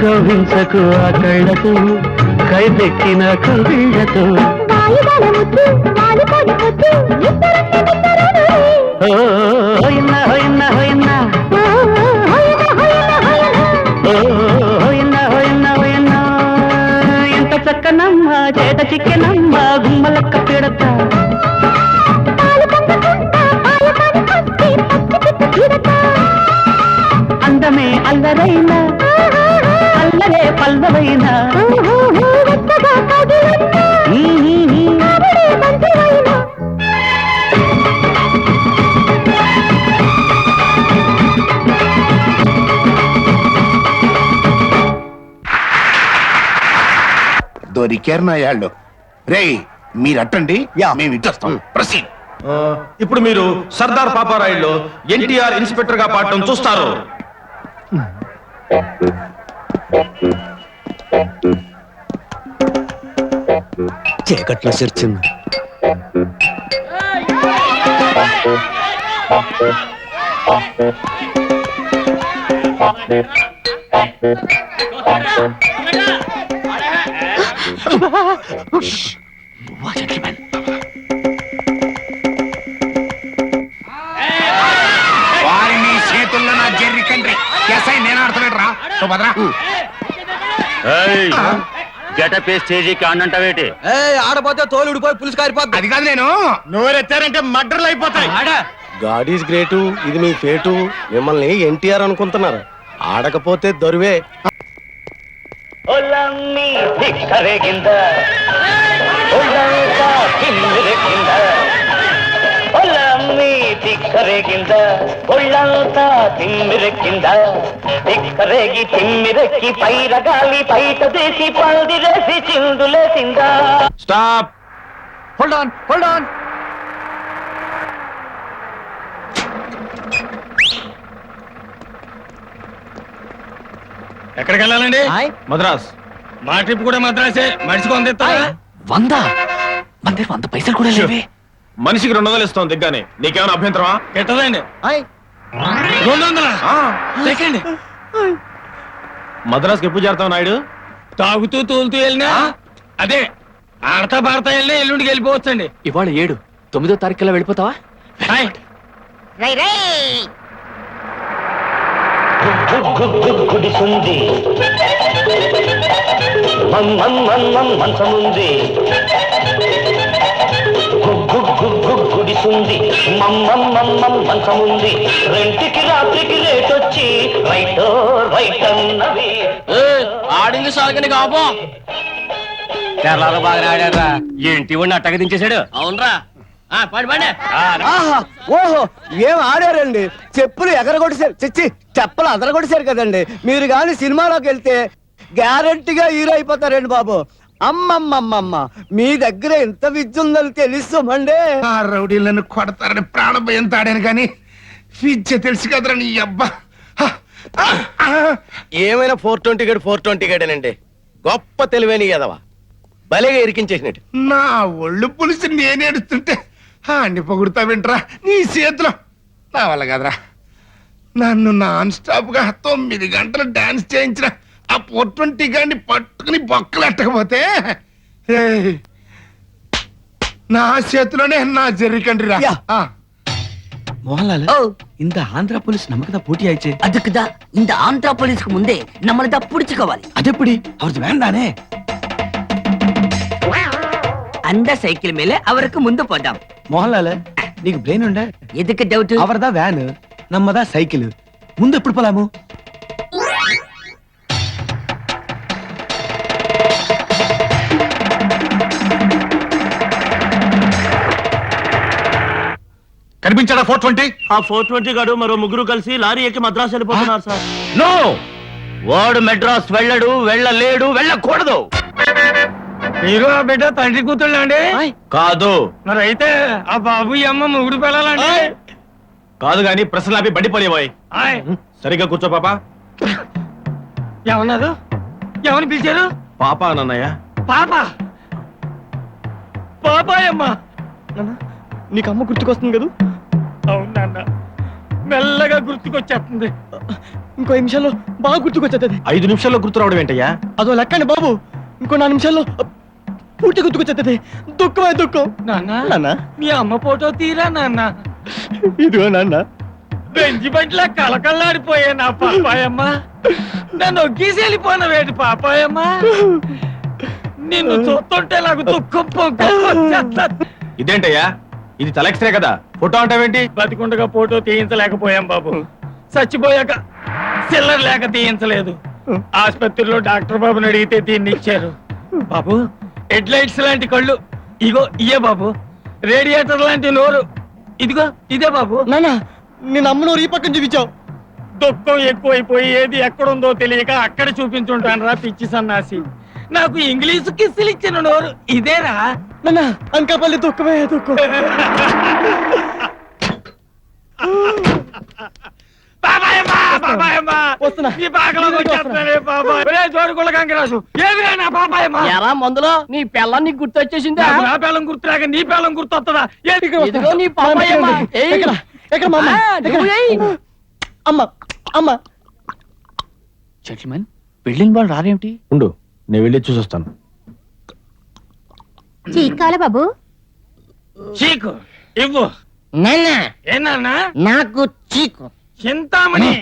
కవించకు ఆ కళ్ళతో కైపెక్కిన కవిళ్ళతో ఎంత చక్కనమ్మ చేత చిక్కనమ్మ గుమ్మలక్క పిడత అందమే అల్లరైన అల్లరే పల్లవైన దొరికారు నా యాళ్ళు. రేయ్ మీరట్టండి, మేము ఇట్టొస్తాం. ప్రసీడ్. ఇప్పుడు మీరు సర్దార్ పాపారాయుడులో ఎన్టీఆర్ ఇన్స్పెక్టర్ గా పాడటం చూస్తారు. చీకట్లో సెర్చింది. వారిని చేతుల్లో నా జెర్రి కండ్రి ఎస్ఐ నేను ఆడతాడు రా. భద్రా గెటప్ స్టేజీకి అన్నంటావేటి? ఆడపోతే తోలు ఉడిపోయి పులుసు కారిపోద్ది. అది కాదు, నేను నోరెత్తారంటే మర్డర్లు అయిపోతాయి. గాడ్ ఈజ్ గ్రేటు, ఇది మీ ఫేటు. మిమ్మల్ని ఎన్టీఆర్ అనుకుంటున్నారు, ఆడకపోతే దొరివే. తిక్కరేగింద ఒళ్ళంతా తిమ్మిరెక్కింద తిక్కరేగి తిమ్మిరెక్కి పైరగాలి బయట దేశి పందిరేసి చిందులేసిందా. Stop. Hold on, hold on. ఎక్కడికి వెళ్ళాలండి? మద్రాస్. మా ట్రిప్ కూడా మద్రాసే. మనిషికి 100 ఇస్తావా? 100? మన దగ్గర 100 పైసలు కూడా లేవే. మనిషికి 200 ఇస్తాం దిగ్గానే. నీకేమైనా అభ్యంతరమా? ఎట్టదండి? 200 సెకండ్. మద్రాస్కి ఎప్పుడు చేరతావు నాయుడు? తాగుతూ తూలుతూ వెళ్ళినా అదే ఆడతా పాడతా వెళ్ళినా ఎల్లుండికి వెళ్ళిపోవచ్చండి. ఇవాళ 7, 9వ తారీఖులో వెళ్ళిపోతావా? గుడిసుంది మంచముంది గుడిసుంది మంచముంది రెంటికి రాత్రికి రేటొచ్చి రైట్ రైట్ అన్నవి. ఆడింది సాగని కాబో. కేరళలో బాగా ఆడారా ఏంటి? వాడిని అట్టగా దించేశాడు. అవునరా? ఓహో, ఏం ఆడారండి. చెప్పులు ఎగరగొట్టేశారు. చిచ్చి, చెప్పలు అదరగొట్టేశారు కదండి. మీరు కానీ సినిమాలోకి వెళ్తే గ్యారంటీగా హీరో అయిపోతారండి బాబు. అమ్మమ్మమ్మమ్మ, మీ దగ్గర ఎంత విద్య ఉందని తెలుస్తామండి. ఆ రౌడీలను కొడతారని ప్రాణభయం తాడాను కానీ విద్య తెలుసు కదరా నీ అబ్బా. ఏమైనా 420 గడు 420 గడేనండి. గొప్ప తెలివైన ఎదవా, భలేగా ఇరికించేసినట్టు. నా ఒళ్ళు పులిసి నేను ఏడుస్తుంటే అన్ని పొగుడుతా వింటరా నీ చేతిలో. నా వల్ల కదరా. నన్ను నాన్ స్టాప్ గా 9 గంటలు డాన్స్ చేయించిన ఆ 420 గాడిని పట్టుకుని బొక్కలు ఎట్టకపోతే నా చేతిలోనే నా జర్రికండ్రిరా. மோகன்லால் இந்த ஆந்திரா போலீஸ் நமக்கு தான் போட்டி ஆயிடுச்சு. அதுக்கு தான் இந்த ஆந்திரா போலீஸ்க்கு முந்தே நம்மள தான் புடிச்சுக்கோవాలి. அது எப்படி? அவருக்கு வேண்டானே. அந்த சைக்கிள் மேல அவருக்கு முந்து போட்டாம். மோகன்லால் నీకు బ్రెయిన్ ఉండే? ఎదుకు డౌట్? అవర్ దా వ్యాన్, నమ్మదా సైకిల్. ముందు ఎప్పుడు పోలాము? కనిపించాడా 420? ఆ 420 గాడు మరో ముగ్గురు కలిసి లారీ ఎక్కి మద్రాసు వెళ్ళిపోతున్నారు సార్. నో, వాడు మెడ్రాస్ వెళ్ళడు, వెళ్ళలేడు, వెళ్ళకూడదు. మీరు ఆ బిడ్డ తండ్రి కూతుళ్ళండి? కాదు. మరి అయితే ఆ బాబు ఈ అమ్మ మొగుడు పిల్లలండి? కాదు గాని ప్రశ్నలాపి బండిపోలేవాయి. సరిగ్గా కూర్చో పాపా. ఏమన్నారు? ఎవరిని పిలిచారు? పాపా అన్నయ్య. పాప పాపాయమ్మ. నీకు అమ్మ గుర్తుకొస్తుంది కదా? అవునన్న, మెల్లగా గుర్తుకొచ్చేస్తుంది. ఇంకో 5 నిమిషాల్లో బాగా గుర్తుకొచ్చేది. 5 నిమిషాల్లో గుర్తు రావడం ఏంటయ్యా? అదో లెక్కండి బాబు. ఇంకో 4 నిమిషాల్లో పూర్తి గుర్తుకొచ్చేది. దుఃఖమే దుఃఖం. నాన్న మీ అమ్మ ఫోటో తీరా నాన్న. ఇదిగో నాన్న. బెంచి బంట్లా కళకళ్ళాడిపోయా నా పాపాయమ్మ. నన్ను ఒగ్గేసి వెళ్ళిపోయినవేటి పాపాయమ్మ. నిన్ను చూస్తుంటే నాకు దుఃఖం పొంగొచ్చేస్తది. ఇదేంటయ్యా? ఇది తల ఎక్స్రే కదా, ఫోటో అంటావేంటి? బతికుండగా ఫోటో తీయించలేకపోయాం బాబు. చచ్చిపోయాక చిల్లర లేక తీయించలేదు. ఆసుపత్రిలో డాక్టర్ బాబుని అడిగితే దీన్ని ఇచ్చారు. బాబు హెడ్ లైట్స్ లాంటి కళ్ళు ఇగో ఇయే బాబు. రేడియేటర్ లాంటి నోరు ఇదిగో ఇదే బాబు. నాన్న నేను అమ్మ నోరు ఈ పక్కన చూపించావు. దుఃఖం ఎక్కువైపోయి ఏది ఎక్కడుందో తెలియక అక్కడ చూపించుంటాను రా పిచ్చి సన్నాసి. నాకు ఇంగ్లీషు కిస్సులు ఇచ్చిన నోరు ఇదేరా. నాన్న అంకాపల్లి దుఃఖమే దుఃఖం. మందులో నీ పెళ్ళం నీకు గుర్తొచ్చేసిందా? నా పెళ్ళం గుర్తురాక నీ పెళ్ళం గుర్తొస్తుందా? ఇదిగో నీ పాపాయమ్మ. అమ్మ అమ్మ. జెంటిల్మెన్, పెళ్ళిన వాళ్ళు రారేమిటి? ఉండు, నేను వెళ్ళి చూసొస్తాను. చీకాల బాబు. చీకు ఇవ్వు. ఏనా నాకు చీకు. చింతామణి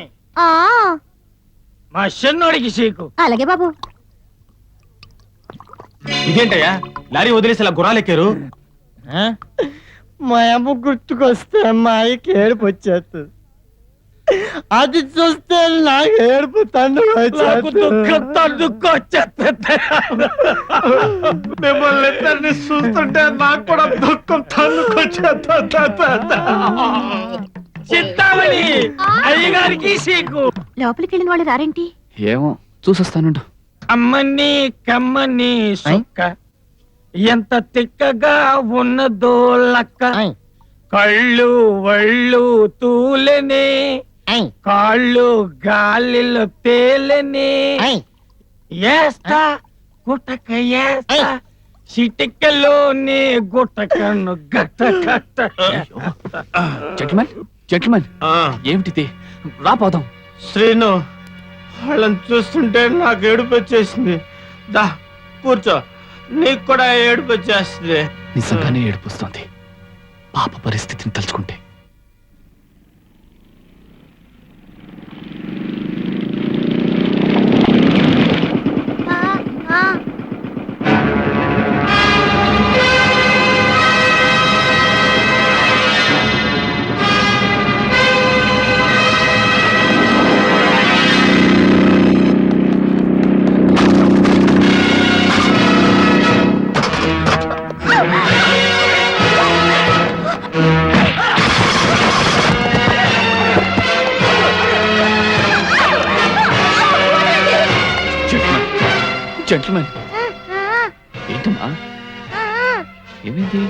మా చిన్నోడికి చీకు. అలాగే బాబు. ఇదేంటయ్యా? లారీ వదిలేసి ఇలా గుర్రాలు ఎక్కారు? మా అమ్మ గుర్తుకొస్తే అమ్మాయికి ఏడుపు వచ్చేస్తుంది. అది చూస్తే నాకు ఏడుపు తండ్రి మిమ్మల్ని ఇద్దరిని చూస్తుంటే నాకు కూడా దుఃఖం తన్నుకొచ్చేస్తుంది. చింతామణి అయ్యగారికి సీకు. లోపలికి వెళ్ళిన వాళ్ళు రారేంటి? ఏమో చూసొస్తానుండు. అమ్మని కమ్మని సుక్క ఎంత తిక్కగా ఉన్నదో లక్క. కళ్ళు వళ్ళు తూలెనే, కాళ్ళు గాలిలో తేలెనే. ఏస్తా గుట్టక ఏస్తా, చిటికలోనే గుట్టకన్ను గట్ట గట్ట. జెంటిల్మెన్ ఏమిటిది? రాపోదాం. శ్రీను, వాళ్ళని చూస్తుంటే నాకు ఏడుపు వచ్చేసింది. దా కూర్చో, నీకు కూడా ఏడుపు వచ్చేస్తుంది. నిజంగానే ఏడుపుస్తుంది పాప పరిస్థితిని తలుచుకుంటే. జెంటిల్మెన్ ఏంటమ్మా ఏమైంది?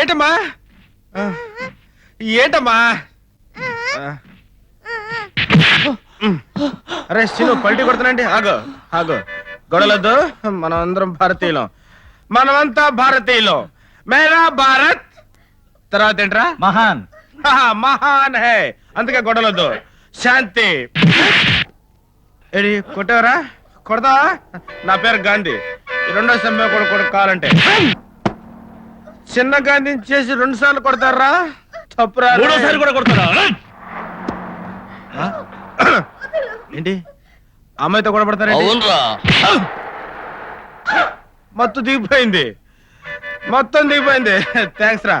ఏంటమ్మా ఏంటమ్మా? అరే శిను పల్టీ కొడుతున్నాండి. ఆగో ఆగో, గొడవలొద్దు. మనం అందరం భారతీయులం, మనమంతా భారతీయులం. మేరా భారత్. తర్వాత ఏంట్రా? మహాన్. మహాన్ హే. అందుకే గొడవలొద్దు. శాంతి. ఏడి కొట్టేవరా? కొడతావా? నా పేరు గాంధీ. రెండో సమయం కూడా కావాలంటే చిన్న గాంధీని చేసి 2 సార్లు కొడతారా? తప్పురా. 3వ సారి కూడా కొడతారా? ఏంటి అమ్మాయితో కూడా పడతారా? మొత్తం దిగిపోయింది, మొత్తం దిగిపోయింది. థ్యాంక్స్ రా.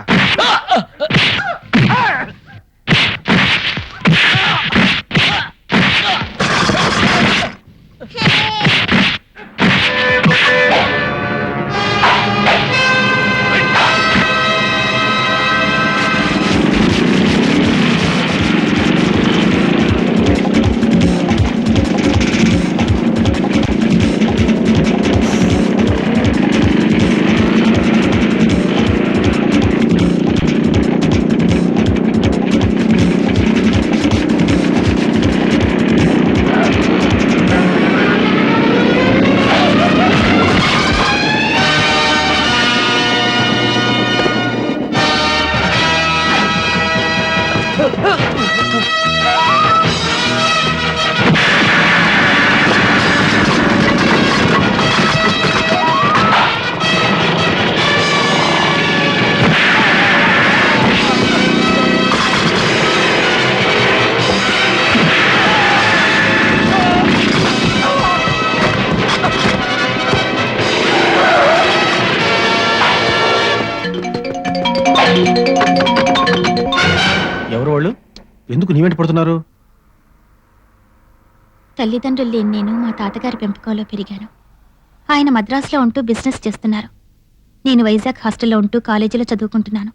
ఎవరు వాళ్ళు? ఎందుకు నీ వెంట పడుతున్నారు? తల్లిదండ్రులు లేని నేను మా తాతగారి పెంపకంలో పెరిగాను. ఆయన మద్రాసులో ఉంటూ బిజినెస్ చేస్తున్నారు. నేను వైజాగ్ హాస్టల్లో ఉంటూ కాలేజీలో చదువుకుంటున్నాను.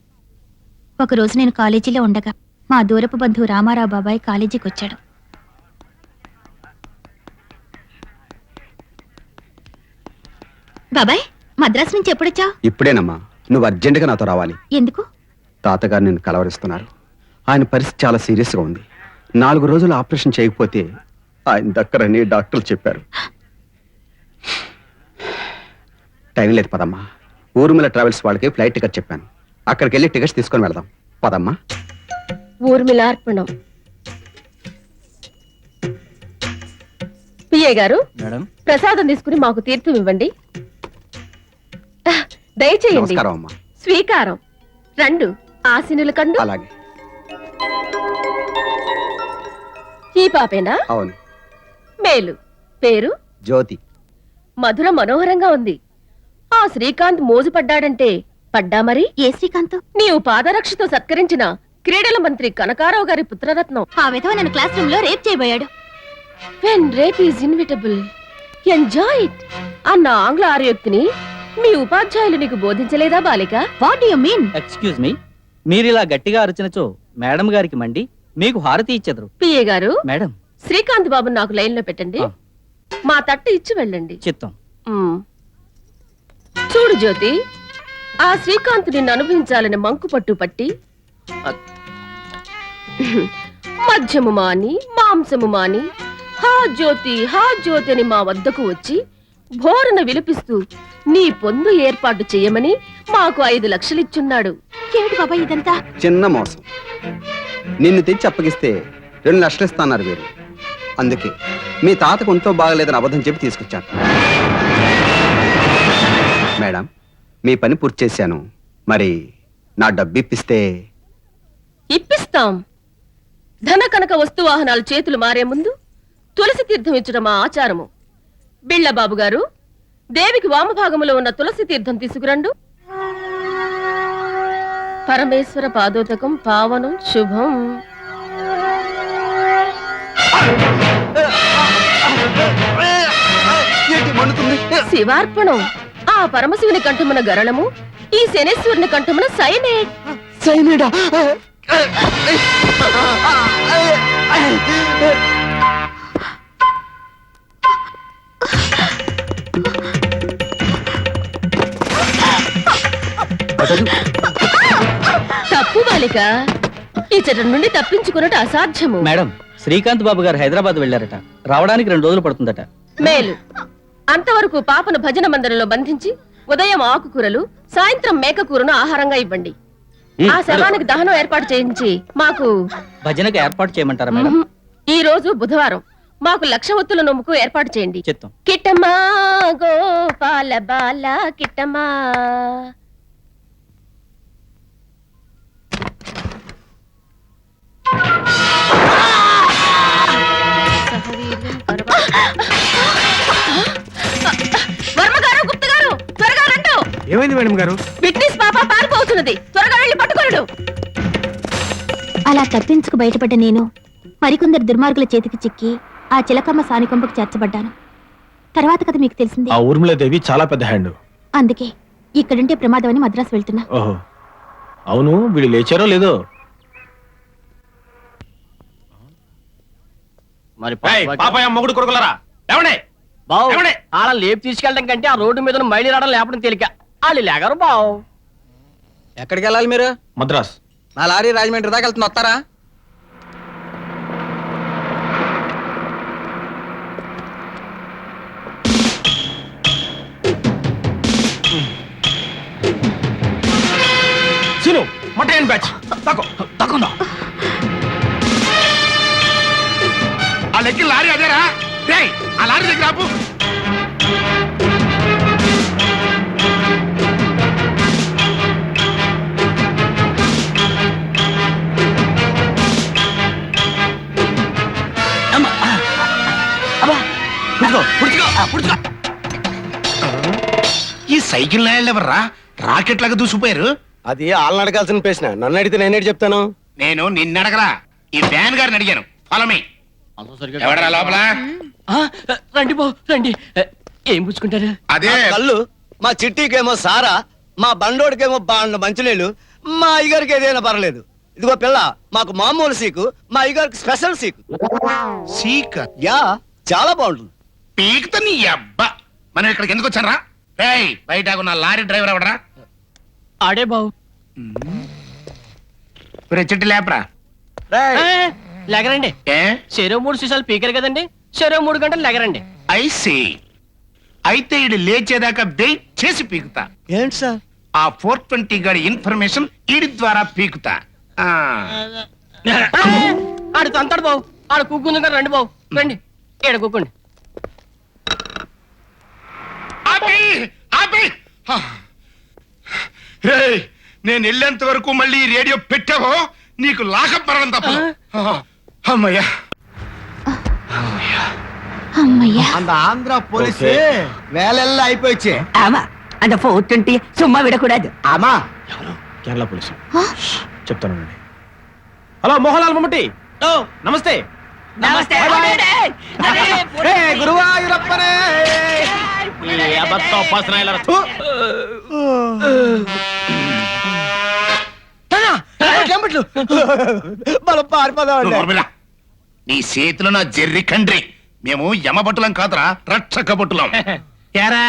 ఒకరోజు నేను కాలేజీలో ఉండగా మా దూరపు బంధువు రామారావు బాబాయ్ కాలేజీకి వచ్చాడు. బాబాయ్, మద్రాసు నుంచి ఎప్పుడొచ్చావు? ఇప్పుడేనమ్మా. నువ్వు అర్జెంటుగా నాతో రావాలి. ఎందుకు? తాతగారు నిన్ను కలవరిస్తున్నారు. ఆయన పరిస్థితి చాలా సీరియస్గా ఉంది. 4 రోజులు ఆపరేషన్ చేయకపోతే ఆయన దక్కరని డాక్టర్లు చెప్పారు. టైం లేదు, పదమ్మా. ఊర్మిళ ట్రావెల్స్ వాళ్ళకి ఫ్లైట్ టికెట్ చెప్పాను. అక్కడికి వెళ్ళి టికెట్స్ తీసుకొని వెళదాం. పదమ్మా. ఊర్మిళార్పణం. పిఏ గారు, మేడం, ప్రసాదం తీసుకుని మాకు తీర్థం ఇవ్వండి. దయచేయండి. నమస్కారం అమ్మా. స్వీకారం. రెండు ఆశీనుల కండు. అలాగే. ఈ పాపేనా? అవును. మేలు. పేరు? జ్యోతి. మధుర మనోహరంగా ఉంది. ఆ శ్రీకాంత్ మోజు పడ్డాడంటే పడ్డా మరి? ఏ శ్రీకాంత్? నీవు పాదరక్షతో సత్కరించిన క్రీడల మంత్రి కనకారావు గారి పుత్రరత్నం. ఆ విధవ నన్ను క్లాస్ రూమ్ లో రేప్ చేయబోయాడు. When rape is inevitable, enjoy it అన్న ఆంగ్ల ఆర్యోక్తిని మీ ఉపాధ్యాయులు నీకు బోధించలేదా బాలిక? What do you mean? Excuse me, మీరిలా గట్టిగా అరచినచో మేడం గారికి మండి మీకు హారతి ఇచ్చెదరు. పిఏ గారు, మేడం, శ్రీకాంత్ బాబు నాకు లైన్ లో పెట్టండి. ఆ. మా తట్టు ఇచ్చి వెళ్ళండి. చిత్తం. మ్. చూడు జ్యోతి, ఆ శ్రీకాంత్ నిన్ను అనుభవించాలని మంకు పట్టు పట్టి మద్యము మాని మాంసము మాని హా జ్యోతి అని మా వద్దకు వచ్చి భోరన విలిపిస్తూ నీ పొందు ఏర్పాటు చేయమని మాకు 5 లక్షలు ఇచ్చున్నాడు. ఏమిటి బాబాయ్ ఇదంతా? చిన్న మోసం. నిన్ను తెచ్చి అప్పగిస్తే 2 లక్షలు ఇస్తాన్నారు వీరు. అందుకే మీ తాతకు ఒంట్లో బాగలేదని అబద్ధం చెప్పి తీసుకొచ్చాను. మేడం, మీ పని పూర్తి చేశాను. మరి నా డబ్బు ఇప్పిస్తే? ఇప్పిస్తాం. ధన కనక వస్తు వాహనాలు చేతులు మారే ముందు తులసి తీర్థం ఇచ్చడం మా ఆచారము. బిళ్ళబాబు గారు, దేవికి వామభాగములో ఉన్న తులసి తీర్థం తీసుకురండు. పరమేశ్వర పాదోదకం పావనం శుభం. శివార్పణం. ఆ పరమశివుని కంఠమున గరళము, ఈ శనేశ్వరుని కంఠమున సైనేట్. సైనిడా? తప్పు బాలిక. ఇచ్చట నుండి తప్పించుకున్నట్టు అసాధ్యము. మేడం, శ్రీకాంత్ బాబు గారు హైదరాబాద్ వెళ్ళారట. రావడానికి 2 రోజులు పడుతుందట. మేలు. అంతవరకు పాపను భజన మందిరంలో బంధించి ఉదయం ఆకుకూరలు, సాయంత్రం మేకకూరను ఆహారంగా ఇవ్వండి. ఆ శవానికి దహనం ఏర్పాటు చేయించి మాకు భజనకు ఏర్పాటు చేయమంటారా మేడం? ఈ రోజు బుధవారం మాకు 1,00,000 ఒత్తుల నొమ్ముకు ఏర్పాటు చేయండి. చిత్తం. కిట్టమ్మా గోపాల బాల కిట్టమ్మా. వర్మ గారు, గుప్త గారు, త్వరగా ఏమైంది మేడం గారు? విట్నెస్ పాప పారిపోతున్నది, త్వరగా వెళ్ళి పట్టుకొనడు. అలా తప్పించుకు బయటపడ్డ నేను మరికొందరు దుర్మార్గుల చేతికి చిక్కి ఆ చిలకమ్మ సానికొంపకు చేర్చబడ్డాను. తర్వాత కథ మీకు తెలిసింది. ఆ ఊర్మిళాదేవి చాలా పెద్ద హ్యాండ్. అందుకే ఇక్కడుంటే ప్రమాదం అని మద్రాసు వెళ్తున్నా. ఓహో, అవును, వీళ్ళు లేచారో లేదో? మరి పాపాయ మొగుడు కొడుకులరా, ఏమండే? బావు ఏమండే? ఆడ లేపు తీసుకెళ్ళడం కంటే ఆ రోడ్డు మీద మైలు రావడం లేపడం తేలిక. వాళ్ళు లేగరు బావు. ఎక్కడికి వెళ్ళాలి మీరు? మద్రాస్. నా లారీ రాజమండ్రి దాకా వెళ్తున్నా, వస్తారా? సీను, మటన్ బ్యాచ్ తక్కువ. ఆ లెక్కి లారీ అదేరా? రేయ్, ఆ లారీ దగ్గర ఆపు. ఈ సైకిల్ నాయలు ఎవర్రా రాకెట్ లాగా దూసిపోయారు? అది వాళ్ళని అడగాల్సిన ప్రశ్న, నన్ను అడిగితే నేనేటి చెప్తాను? నేను నిన్నడగరా, ఈ వ్యాన్ గారిని అడిగాను. ఫలమే ఎవడరా లోపల? రండి బావు రండి. ఏం పుచ్చుకుంటారు? అదే కళ్ళు, మా చిట్టికేమో సారా, మా బండోడికేమో బాండ మంచినీళ్ళు, మా అయ్యగారికి ఏదైనా పర్లేదు. ఇదిగో పిల్ల, మాకు మామూలు సీకు, మా అయ్యగారికి స్పెషల్ సీకు. సీక్ యా, చాలా బాగుంటుంది. పీకుతా నీ అబ్బా. మనం ఇక్కడికి ఎందుకు వచ్చానరా? రేయ్, బయట ఉన్న లారీ డ్రైవర్ ఎవడరా? ఆడే బావు. చెట్టు లేపరా. లేగరండి. ఏ చెరో 3 సీసాలు పీకరు కదండి, చెరో 3 గంటలు లేగరండి. ఐసీ. అయితే ఇది లేచేదాకా వెయిట్ చేసి పీకుతా. ఏంటి సార్? ఆ 420 గాడి ఇన్ఫర్మేషన్ ఈడి ద్వారా పీకుతా. ఆడు తంతాడు బావు. ఆడు కూకుంది కానీ రండి బావు, రండి. ఏడ కూకోండి. ఆపి ఆపి. రేయ్, నేను వెళ్ళేంత వరకు మళ్ళీ ఈ రేడియో పెట్టావో నీకు లాకం పడడం తప్ప. అమ్మయ్యా. అమ్మయ్యా, அந்த ஆந்திரா போலீஸ் வேலையெல்லாம் ஆயிப்போச்சு. ஆமா, அந்த 420 சும்மா விடக்கூடாது. ஆமா, కేరళ పోలీసు. చెప్తాను. హలో, మోహన్లాల్ మమ్మటి. ఓ, నమస్తే. నమస్తే. గురువాయూరప్పనే. మనం పారిపోదామండి. నోర్మిలా. నీ చేతిలో నా జెర్రి కండ్రి. మేము యమబట్టులం కాదురా, రక్షక బట్టులం. ఎరా,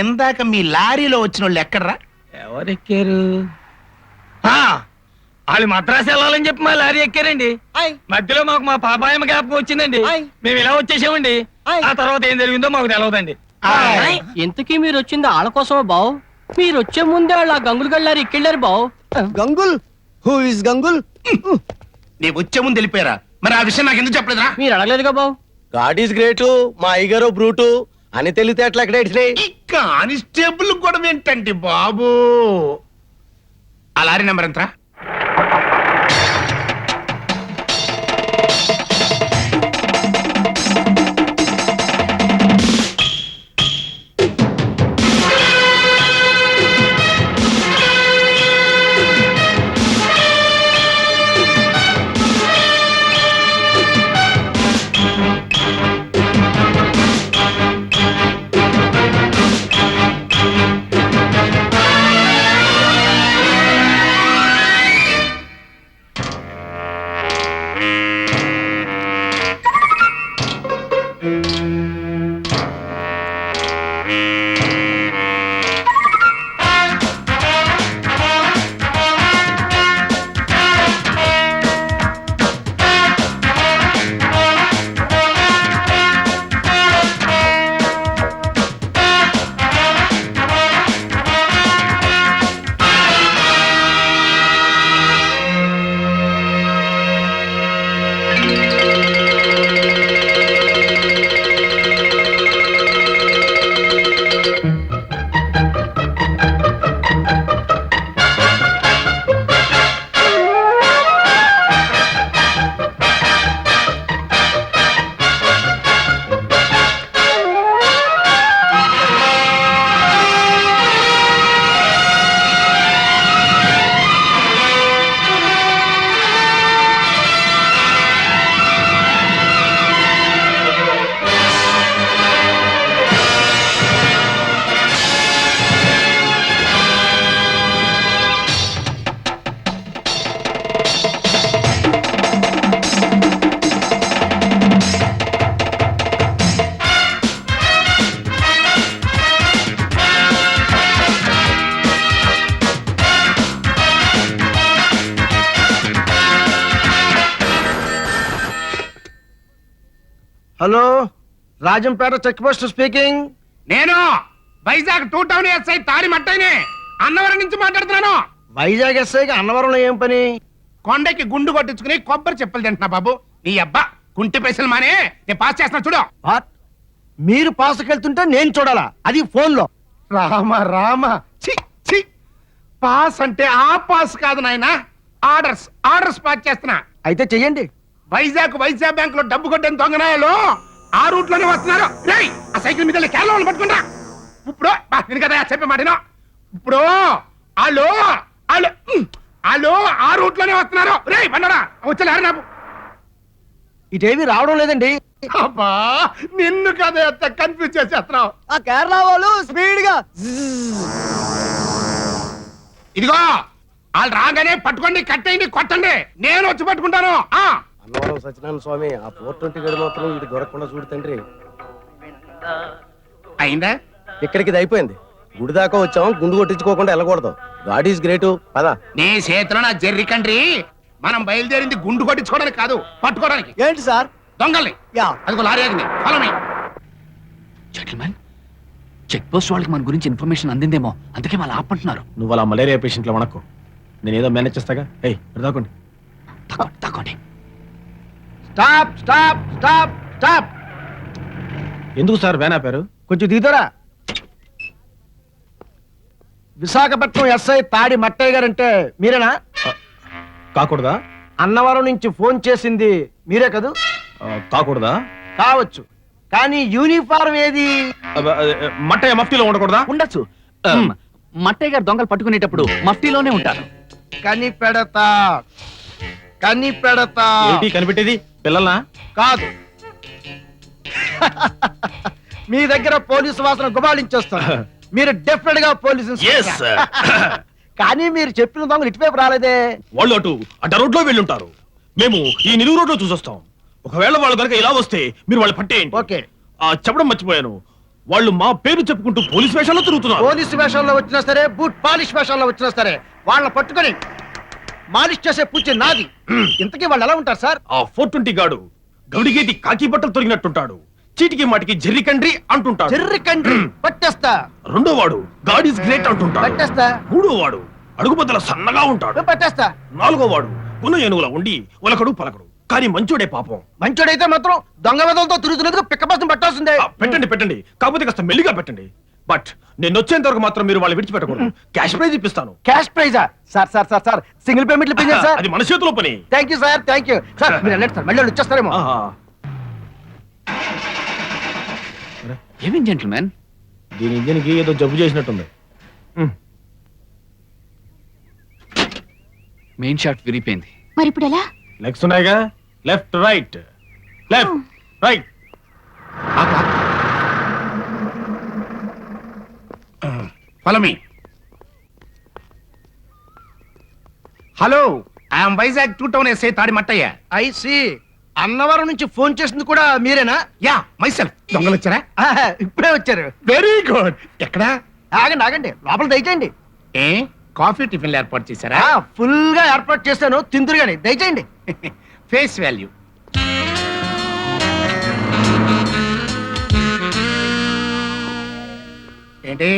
ఇందాక మీ లారీలో వచ్చిన వాళ్ళు ఎక్కడ్రా? ఎవరెక్కారు? వాళ్ళు మద్రాసు వెళ్ళాలని చెప్పి మా లారీ ఎక్కారండి. మధ్యలో మాకు మా పాపాయమ్మ జ్ఞాపకం వచ్చిందండి. మేము ఇలా వచ్చేసామండి. ఆ తర్వాత ఏం జరిగిందో మాకు తెలియదండి. ఇంతకీ మీరు వచ్చింది వాళ్ళ కోసమా బావు? మీరు వచ్చే ముందే వాళ్ళు ఆ గంగులు గళ్ళారు ఎక్కెళ్ళారు బావు. గంగుల్? Who is Gangul? నీ వచ్చే ముందు వెళ్ళిపోయారా? మరి ఆ విషయం నాకు ఎందుకు చెప్పలేదురా? మీరు అడగలేదుగా బావు. గాడ్ ఈస్ గ్రేట్, మా అయ్యగారు బ్రూటు అని తెలివితేటలు ఎక్కడ ఇచ్చినాయి? కానిస్టేబుల్ కూడా ఏంటండి బాబు? ఆ లారీ నెంబర్ ఎంతరా? Hello, Rajampet check post speaking. నేను వైజాగ్ 2 టౌన్ ఎస్ఐ తాడి మట్టైనే అన్నవరం నుంచి మాట్లాడుతున్నాను. వైజాగ్ ఎస్ఐకి అన్నవరంలో ఏం పని? కొండకి గుండు కొట్టించుకుని కొబ్బరి చెప్పులు తింటున్నా బాబు. నీ అబ్బా కుంటి పైసలు మానే నేను పాస్ చేస్తున్నా చూడు. వాట్? మీరు పాసుకెళ్తుంటే నేను చూడాలా? అది ఫోన్ లో. రామ రామ చి చి పాస్ అంటే ఆ పాస్ కాదు నాయనా, ఆర్డర్స్ పాస్ చేస్తున్నా. అయితే చెయ్యండి. వైజాగ్ బ్యాంక్ లో డబ్బు కొట్టిన దొంగనాయాలు ఆ రూట్ లోనే వస్తున్నారు. రేయ్, ఆ సైకిల్ మీద కేరళ వాళ్ళు పట్టుకుంటా. ఇప్పుడు నేను కదా చెప్పే మాటను. ఇప్పుడు వాళ్ళు ఆ రూట్ లోనే వస్తున్నారు. రేయ్ బండరా వచ్చారు నాకు. ఇటేవి రావడం లేదండి. అబ్బా నిన్ను కదా ఎంత కన్ఫ్యూజ్ చేసేస్తున్నావు. ఆ కేరళ వాళ్ళు స్పీడ్ గా ఇదిగో వాళ్ళు రాగానే పట్టుకోండి, కట్టేయండి, కొట్టండి, నేను వచ్చి పట్టుకుంటాను. అన్నవరం సత్యనారాయణ స్వామి, ఆ 420 గడి మాత్రం ఇది దొరకకుండా చూడు తండ్రి. అయిందా? ఇక్కడికి ఇది అయిపోయింది. గుడి దాకా వచ్చాం, గుండు కొట్టించుకోకుండా వెళ్ళకూడదు. God is great. పద. నీ చేతిలో నా జెర్రీ కంట్రీ. మనం బయలుదేరింది గుండు కొట్టించుకోవడానికి కాదు, పట్టుకోవడానికి. ఏంటి సార్? దొంగల్ని. యా. అదిగో లారీ ఆగింది. Follow me. Gentlemen, check post వాళ్ళకి మన గురించి ఇన్ఫర్మేషన్ అందిందేమో, అందుకే వాళ్ళు ఆపంటున్నారు. నువ్వు అలా మలేరియా పేషెంట్లో వనకు. నేనేదో మేనేజ్ చేస్తాగా. ఏయ్ దాకోండి. తక్కువండి. Stop stop stop stop. ఎందుకు సార్ వ్యాన్ ఆపారు? కొంచెం దిగుతారా? విశాఖపట్నం ఎస్ఐ తాడి మట్టయ్య గారంటే మీరేనా? కాకూడదా? అన్నవరం నుంచి ఫోన్ చేసింది మీరే కదూ? కాకూడదా? కావచ్చు, కానీ యూనిఫారం ఏది? మట్టయ్య మఫ్టీలో ఉండకూడదా? ఉండొచ్చు. మట్టయ్య గారు దొంగలు పట్టుకునేటప్పుడు మఫ్టీలోనే ఉంటారు. కనిపెడతా ఏంటి కనిపెట్టేది? పిల్లల్నా? కాదు, మీ దగ్గర పోలీసు వాసన గుబాళించేస్తాను. మీరు డెఫినెట్ గా పోలీసు ఇన్స్పెక్టర్. కానీ మీరు చెప్పిన దొంగలు ఇటువైపు రాలేదే. వాళ్ళు అటు రోడ్ లో వెళ్ళుంటారు. మేము ఈ నిలువు రోడ్ లో చూసొస్తాం. ఒకవేళ వాళ్ళు కనుక ఇలా వస్తే మీరు వాళ్ళు పట్టేయండి. ఓకే. చెప్పడం మర్చిపోయాను, వాళ్ళు మా పేరు చెప్పుకుంటూ పోలీస్ వేషాల్లో తిరుగుతున్నారు. పోలీసు వేషాల్లో వచ్చినా సరే, బూట్ పాలిష్ వేషాల్లో వచ్చినా సరే, వాళ్ళని పట్టుకొని మాలిష్ చేసే పూచి నాది. ఇంతకీ వాళ్ళు ఎలా ఉంటారు సార్? ఆ 420 గాడు గౌడిగేటి కాకి బట్టలు తొరిగినట్టుంటాడు. చీటికి మాటికి జెర్రీ కండ్రి అంటుంటాడు. జెర్రీ కండ్రి పట్టేస్తా. రెండో వాడు గాడ్ ఈస్ గ్రేట్ అంటుంటాడు. పట్టేస్తా. మూడో వాడు అడుగుబద్దల సన్నగా ఉంటాడు. పట్టేస్తా. నాలుగో వాడు గుణ ఏనుగులా ఉండి ఉలకడు పలకడు, కానీ మంచోడే పాపం. మంచోడైతే మాత్రం దొంగ వెదలతో తిరుగుతున్నందుకు పిక్కబస్తం పట్టాల్సిందే. పెట్టండి, కాకపోతే కాస్త మెల్లిగా పెట్టండి. బట్ నేను వచ్చేంత వరకు మాత్రం మీరు వాళ్ళు విడిచిపెట్టకూడదు. క్యాష్ ప్రైజ్ ఇప్పిస్తాను. క్యాష్ ప్రైజా? సార్ సింగిల్ పేమెంట్లు పెంచారు సార్. అది మన చేతిలో పని. Thank you sir, thank you sir. మీరు వెళ్ళండి సార్, మళ్ళీ వాళ్ళు వచ్చేస్తారేమో. ఏమేం జెంటిల్మెన్? దీని ఇంజిన్ కి ఏదో జబ్బు చేసినట్టుంది. మెయిన్ షాట్ విరిగిపోయింది. మరి ఇప్పుడు ఎలా? లెగ్స్ ఉన్నాయిగా, left right left right. Follow me. Hello, I'm Vizag 2 town SI తాడి మట్టయ్య. I C. అన్నవరం నుంచి ఫోన్ చేసింది కూడా మీరేనా? Yeah, myself. దొంగలు వచ్చారా? ఇప్పుడే వచ్చారు. Very good. ఎక్కడా? ఆగండి, లోపల దయచేయండి. ఏ కాఫీ టిఫిన్లు ఏర్పాటు చేశారా? ఫుల్ గా ఏర్పాటు చేస్తాను, తిందురు గాని దయచేయండి. Face value. ఏంటి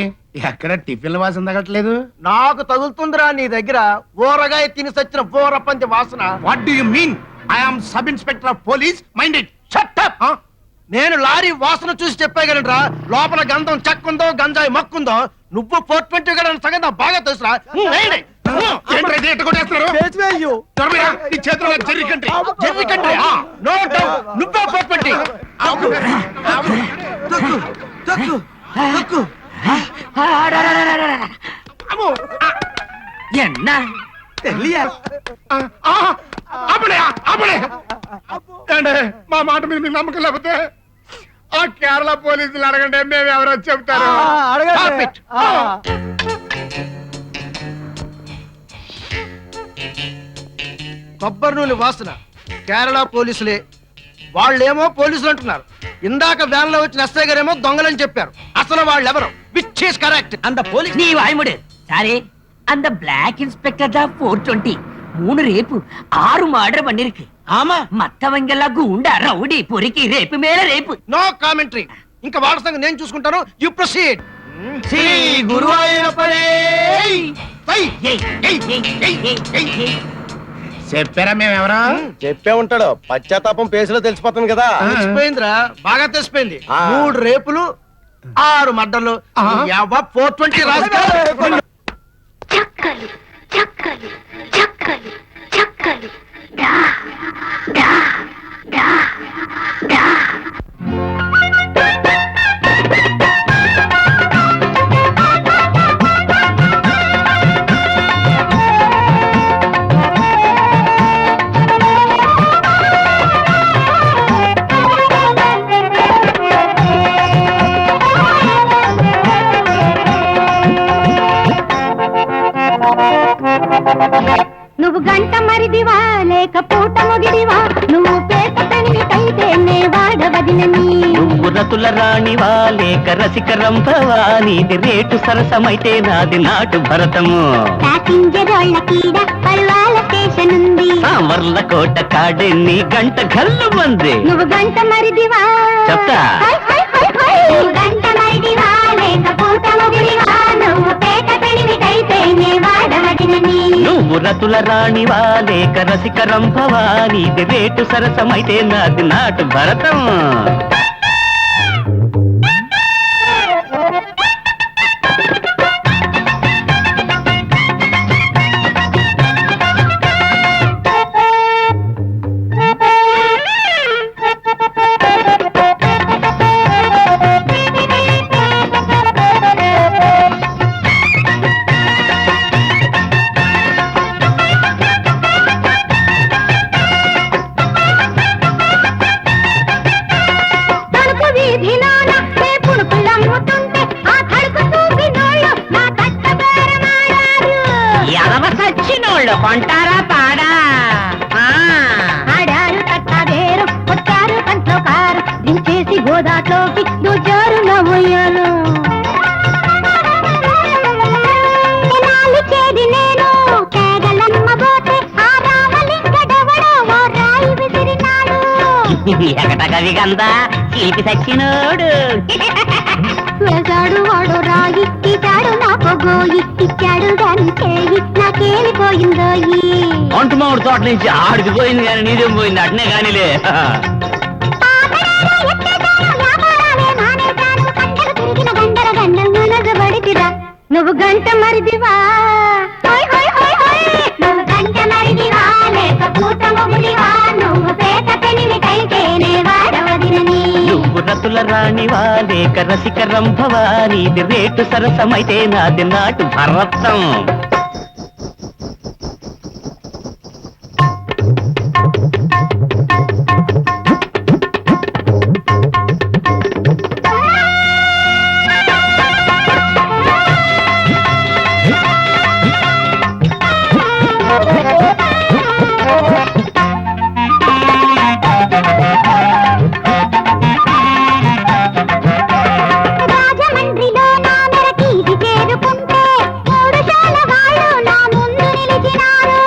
ఎక్కడ టిఫిన్ల వాసన తగ్గట్లేదు? నాకు తగులుతుందిరా నీ దగ్గర ఊరగాయ తిని సచ్చిన బోరపంచి వాసన. What do you mean? I am sub inspector of police. Mind it. Shut up. నేను లారీ వాసన చూసి చెప్పగలరా లోపల గంధం చెక్కుందో గంజాయి మక్కుందో. నువ్వు 420 గడ సంగతి నాకు బాగా తెలుసురా. ఏంట్రా ఎట్ట కొట్టేస్తున్నారు? దొరకరా? ఈ చేతిలో జెర్రీ కంట్రీ. నో డౌట్ నువ్వే 420. என்ன మా మాట మీద మీకు నమ్మకం లేకపోతే ఆ కేరళ పోలీసులు అడగండి, మేము ఎవరో చెప్తారు. కొబ్బరి నూనె వాసన. కేరళ పోలీసులే. వాళ్ళేమో పోలీసులు అంటున్నారు. ఇందాక వ్యాన్ లో వచ్చిన ఎస్ఐ గారేమో దొంగలని చెప్పారు. అసలు వాళ్ళు ఎవరు? Which is correct? அந்த போலீஸ் நீ வாய்முடு சாரே. அந்த பிளாக் இன்ஸ்பெக்டர் தான் 420 3 ரேப்பு 6 மர்டர் பண்ணிருக்கு. ఆమా మత్తవంగల్లా గుండా రౌడీ పొరికి రేపు మేల రేపు నో కామెంటరీ. ఇంకా వాళ్ళ సంగతి నేను చూసుకుంటాను. You proceed. శ్రీ గురువాయూరప్పనే చెప్పారా మేమెవరా చెప్పే ఉంటాడు. పశ్చాత్తాపం పేసులో తెలిసిపోతుంది కదా. తెలిసిపోయిందిరా, బాగా తెలిసిపోయింది. 3 రేపులు 6 మడ్డలు 420 రాజకీయాలు. చక్కలు చక్కలు చక్కలు చక్కలు డా డా డా డా నువ్వు గంట మరిదివా లేక పూట మొగిడివా, నువ్వు పేట పెనిమిటైతే నే వాడవదినని. నువ్వు రతుల రాణివా లేక రసిక రంభవా, నీది రేటు సరసమైతే నాది నాటు భరతము. ప్యాసింజర్ వాళ్ళ కీడ పల్వాల స్టేషన్ ఉంది, సామర్ల కోట కాడే నీ గంట గల్లు మంది. నువ్వు గంట మరిదివా చెప్తా. నువ్వు గంట మరిదివా లేక పూట మొగిడివా, నువ్వు పేట పెనిమిటైతే నే వాడవదినని. నువ్వు రతుల రాణివా లేక రసిక రంభవా, నీది రేటు సరసమైతే నాది నాటు భరతం. తణుకు వీధిలోన ఏ పుణుకులమ్ముతుంటే ఆ తడుకు చూపినోళ్ళు నా కట్ట బేరమాడారు. ఎదవ సచ్చినోళ్ళు కొంటారా పాడా ఆడారు కట్ట వేరు కొట్టారు కంట్లో కారు దించేసి గోదాట్లోకి దూచారు నవ్వుయ్యాను. చేది నేను తేగలమ్మబోతే ఆ రామలింగడెవడో ఓ రాయి విసిరినాడు. ఎగట కవి గందా చీటి సచ్చినోడు. వేశాడు వాడు రాయి తీశాడు నాకు గోయి ఇచ్చాడు దాని చేయి నాకేమిపోయిందోయి. ఒంటమావుడు తోట నుంచి ఆడికి పోయింది కానీ నీదేం పోయింది అట్నే కానీలే. నువ్వు గంట మరిదివా నువ్వు గంట మరిదివా లేక పూట మొగుడివా, నువ్వు పేట పెనిమిటైతేనే వాడవదినని. నువ్వు రతుల రాణివా లేక రసిక రంభవా, నీది రేటు సరసమైతే నాది నాటు భరతం. రాజమండ్రిలో నా మెరకీది చేరుకుంటే 3 శాల వాళ్ళు నా ముందు నిలిచినారు.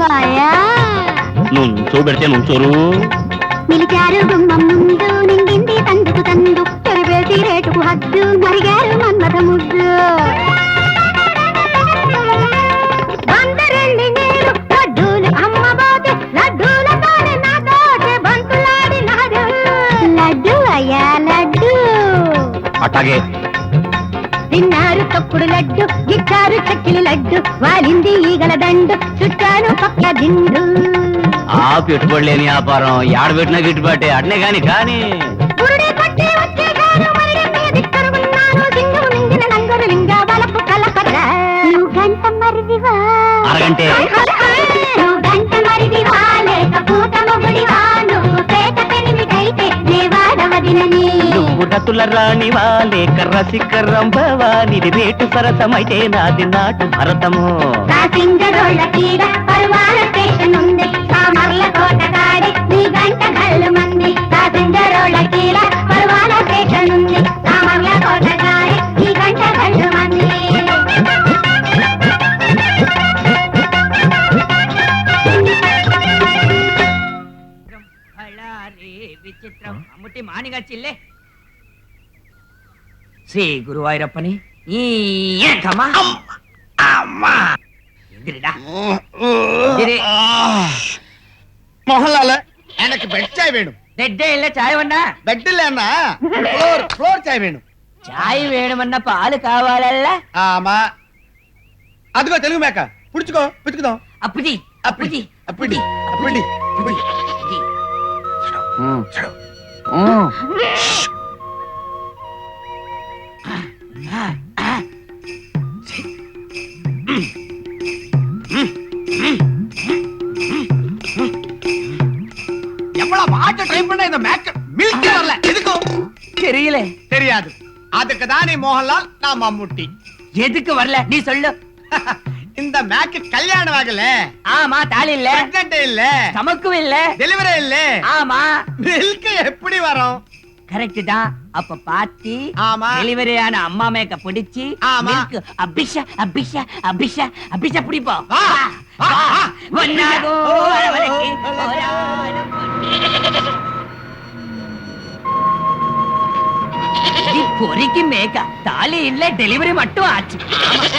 బాయా నుంచోబెడితే నుంచోరు. నిలిచారు గుమ్మం ముందు నిండింది తందుకు తందు, చెరివేసి రేటుకు హద్దు మరిగారు మన్మథ ముద్దు. అందరెళ్ళి నేను లడ్డూలు అమ్మబోతే లడ్డూలతోనే నాతోటే బంతులాడినారు. లడ్డు అయ్యా లడ్డు అట్లాగే తిన్నారు తప్పుడు లడ్డు గిచ్చారు చెక్కిలి లడ్డు, వాలింది ఈగల దండు చుట్టాను పక్క దిండు. ఆ పెట్టుబడి లేని వ్యాపారం ఏడబెట్టినా గిట్టుబాటే అట్నే కాని కానీ పురుడే పట్టి వచ్చేశాను మరిడి మీద కరుగున్నాను, సింగము నింగిన నంగరు లింగ వలపు కలకరా. నువ్వు గంట మరిదివా అరగంటే నువ్వు గంట మరిదివా లేక పూట మొగుడివా, నువ్వు పేట పెనిమిటైతే నే వాడవదినని. నువ్వు రతుల రాణివా లేక రసిక రంభవా, నీది రేటు సరసమైతే నాది నాటు భరతము. ప్యాసింజరోళ్ళ కీడ పరువాల స్టేషన్ ఉంది, సామర్ల కోట కాడి నీ గంట గల్లు మంది. ప్యాసింజరోళ్ళ కీడ పరువాల స్టేషన్ ఉంది, సామర్ల కోట కాడి నీ గంట గల్లు మంది. చిల్లే శ్రీ గురువాయూరప్పని ఈ ఏంటమ్మా? అమ్మా ఎదిరిడా? ఎదిరి. మోహన్లాల్ எனக்கு బెడ్ చాయ్ వేణు రెడ్డే ఇల్ల చాయ్ వన్నా బెడ్ లేనా ఫ్లోర్ చాయ్ వేణు చాయ్ వేయడమన్న పాలు కావాలల్లా ఆమా అదిగో తెలుగు మేక పుడుచుకో పుచ్చుకుదాం అప్పుది అప్పుది అప్పుడి అప్పుడి எவ்வளவு வாட்ட ட்ரை பண்ண இந்த மேக் மில்க் வரல எதுக்கு தெரியல தெரியாது அதுக்கு தான் நீ மோகன்லால் நான் மம்முட்டி எதுக்கு வரல நீ சொல்லு இந்த மேக்கு கல்யாணம் ஆகல ஆமா தாலி இல்ல பிரெக்னன்ட் இல்ல சமக்கும் இல்ல டெலிவரி இல்ல ஆமா மில்க் எப்படி வரும் கரெக்ட் தான் அப்ப பாத்தி ஆமா டெலிவரி ஆன அம்மா மேக்க பிடிச்சி ஆமா. மில்க் அபிஷ அபிஷ அபிஷ அபிஷ பிடிப்போம் வா, வா, வா. ஒன்னாகோ வரவழைக்கு போராடும் இது பொறிக்கு மேக்க தாலி இல்ல டெலிவரி மட்டும் ஆச்சு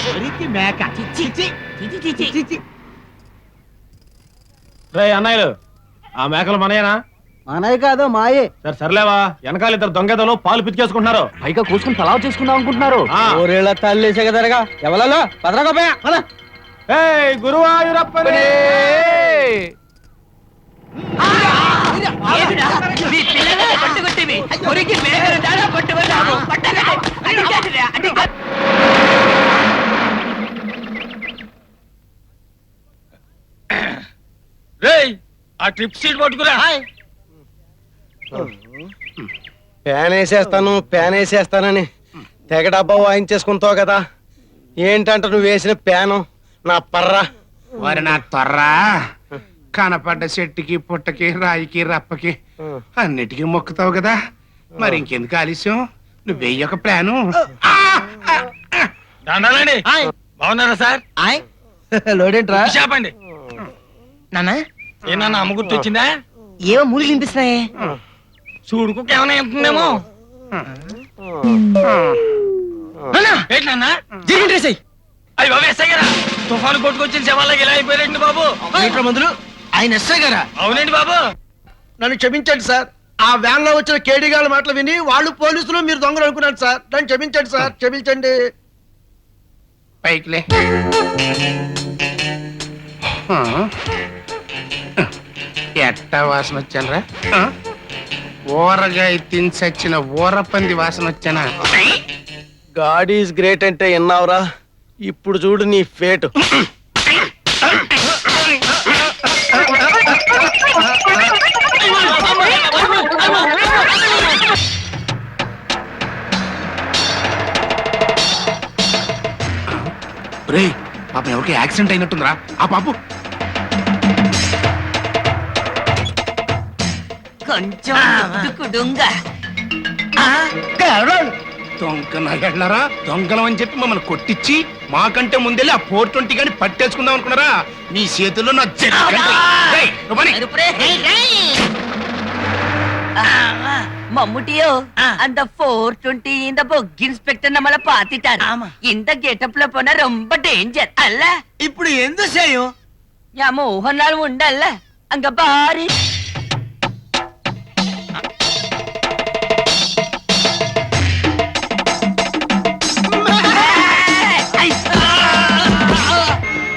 பொறிக்கு மேக்க చిచ్చి చిచ్చి చిచ్చి చిచి రే అన్నయ్యలు ఆ మేకలు మనయేనా? మనయ్య కాదు మాయే సరే సర్లేవా, వెనకాల ఇద్దరు దొంగదలు పాలు పితికేసుకుంటున్నారు. పైగా కూసుకుని తలావు చేసుకుందాం అనుకుంటున్నారు ఆ. ఊరేళ్ళ తల్లేసే కదరగా ఎవలలో పదరగోపయా పద ఏయ్ గురువాయూరప్పనే! ఏమిరా? మీ పిల్లలను పట్టుకొట్టివి పొరికి మేకలు దాడా పట్టుకున్నావు పట్టగలే అడిగాడురా అడిగా రేయ్ ఆ ట్రిప్ సీట్ పట్టుకురా ప్యాన్ వేసేస్తానని తెగ డబ్బా వాయించేసుకుంటావు కదా. ఏంటంట నువ్వు వేసిన ప్యాను నా పర్రా. వారి నా త్వర్రా కనపడ్డ చెట్టుకి పుట్టకి రాయికి రప్పకి అన్నిటికీ మొక్కుతావు కదా, మరి ఇంకెందుకు ఆలస్యం, నువ్వు వెయ్యొక ప్లాను. దండాలండి బాగున్నారా సార్? లోడేంట్రా? చెప్పండి నాన్న ఏ నాన్న అమ్మ గుర్తు వచ్చిందా? ఏమో మూలికి వినిపిస్తున్నాయే చూడుకు ఏమైనా ఉంటుందేమో. ఏంటి నాన్న జరిగింది అయ్యి బాబు ఎస్ఐ గారా, తుఫాను కొట్టుకొచ్చిన శవాలకి ఇలా అయిపోయారండి బాబు. మందులు ఆయన ఎస్ఐ గారా? అవునండి బాబు. నన్ను క్షమించండి సార్. ఆ వ్యాన్ లో వచ్చిన కేడీగాళ్ళ మాటలు విని వాళ్ళు పోలీసులు మీరు దొంగలు అనుకున్నాను సార్. నన్ను క్షమించండి సార్, క్షమించండి. పైకిలే. ఎట్టా వాసన వచ్చానరా? ఊరగాయ తిని చచ్చిన ఊరపంది వాసన వచ్చానా? గాడ్ ఈజ్ గ్రేట్ అంటే ఎన్నావురా? ఇప్పుడు చూడు నీ ఫేటు. రే పాప ఎవరికి యాక్సిడెంట్ అయినట్టుందిరా. ఆ పాపు కొంచెం కుడుంగ దొంగ నగళ్ళరా, దొంగలం అని చెప్పి మమ్మల్ని కొట్టించి మాకంటే ముందెళ్ళి ఆ 420 గాని పట్టేసుకుందాం అనుకున్నారా? నీ చేతుల్లో నా மம்முட்டியோ அந்த 420 இந்த பொக் இன்ஸ்பெக்டர் நம்மள பாத்திட்டாரு. இந்த கெட்டப்ல போனா ரொம்ப டேஞ்சர் அல்ல. ఇప్పుడు ఎందుకు చేయం? யா மோகன்லால் உண்டல்ல அங்க பாரு.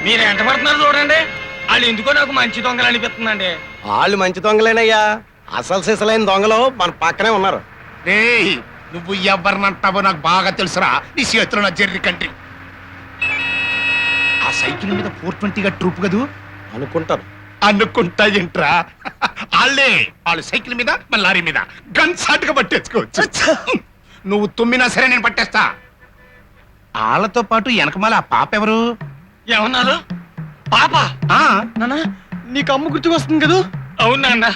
మీరు ఎంట పడుతున్నారు చూడండి. వాళ్ళు ఎందుకో నాకు మంచి దొంగలు అనిపిస్తుందండి. వాళ్ళు మంచి దొంగలేనయ్యా. అసలు సిసలైన దొంగలు మన పక్కనే ఉన్నారు. రేయ్ నువ్వు ఎవరినంటావో నాకు బాగా తెలుసురా. నీ చేతిలో నా జర్రి కంట్రీ. ఆ సైకిల్ మీద 420 గా ట్రూప్ కదూ అనుకుంటారు. అనుకుంటా ఏంట్రా? వాళ్ళే వాళ్ళు సైకిల్ మీద మన లారీ మీద గన్ షాట్ గా పట్టేసుకోవచ్చు. నువ్వు తుమ్మినా సరే నేను పట్టేస్తా. వాళ్ళతో పాటు వెనకమాల ఆ పాప ఎవరు? ఏమన్నారు? పాప నాన్న నీకు అమ్మ గుర్తుకు వస్తుంది కదూ? అవును నాన్న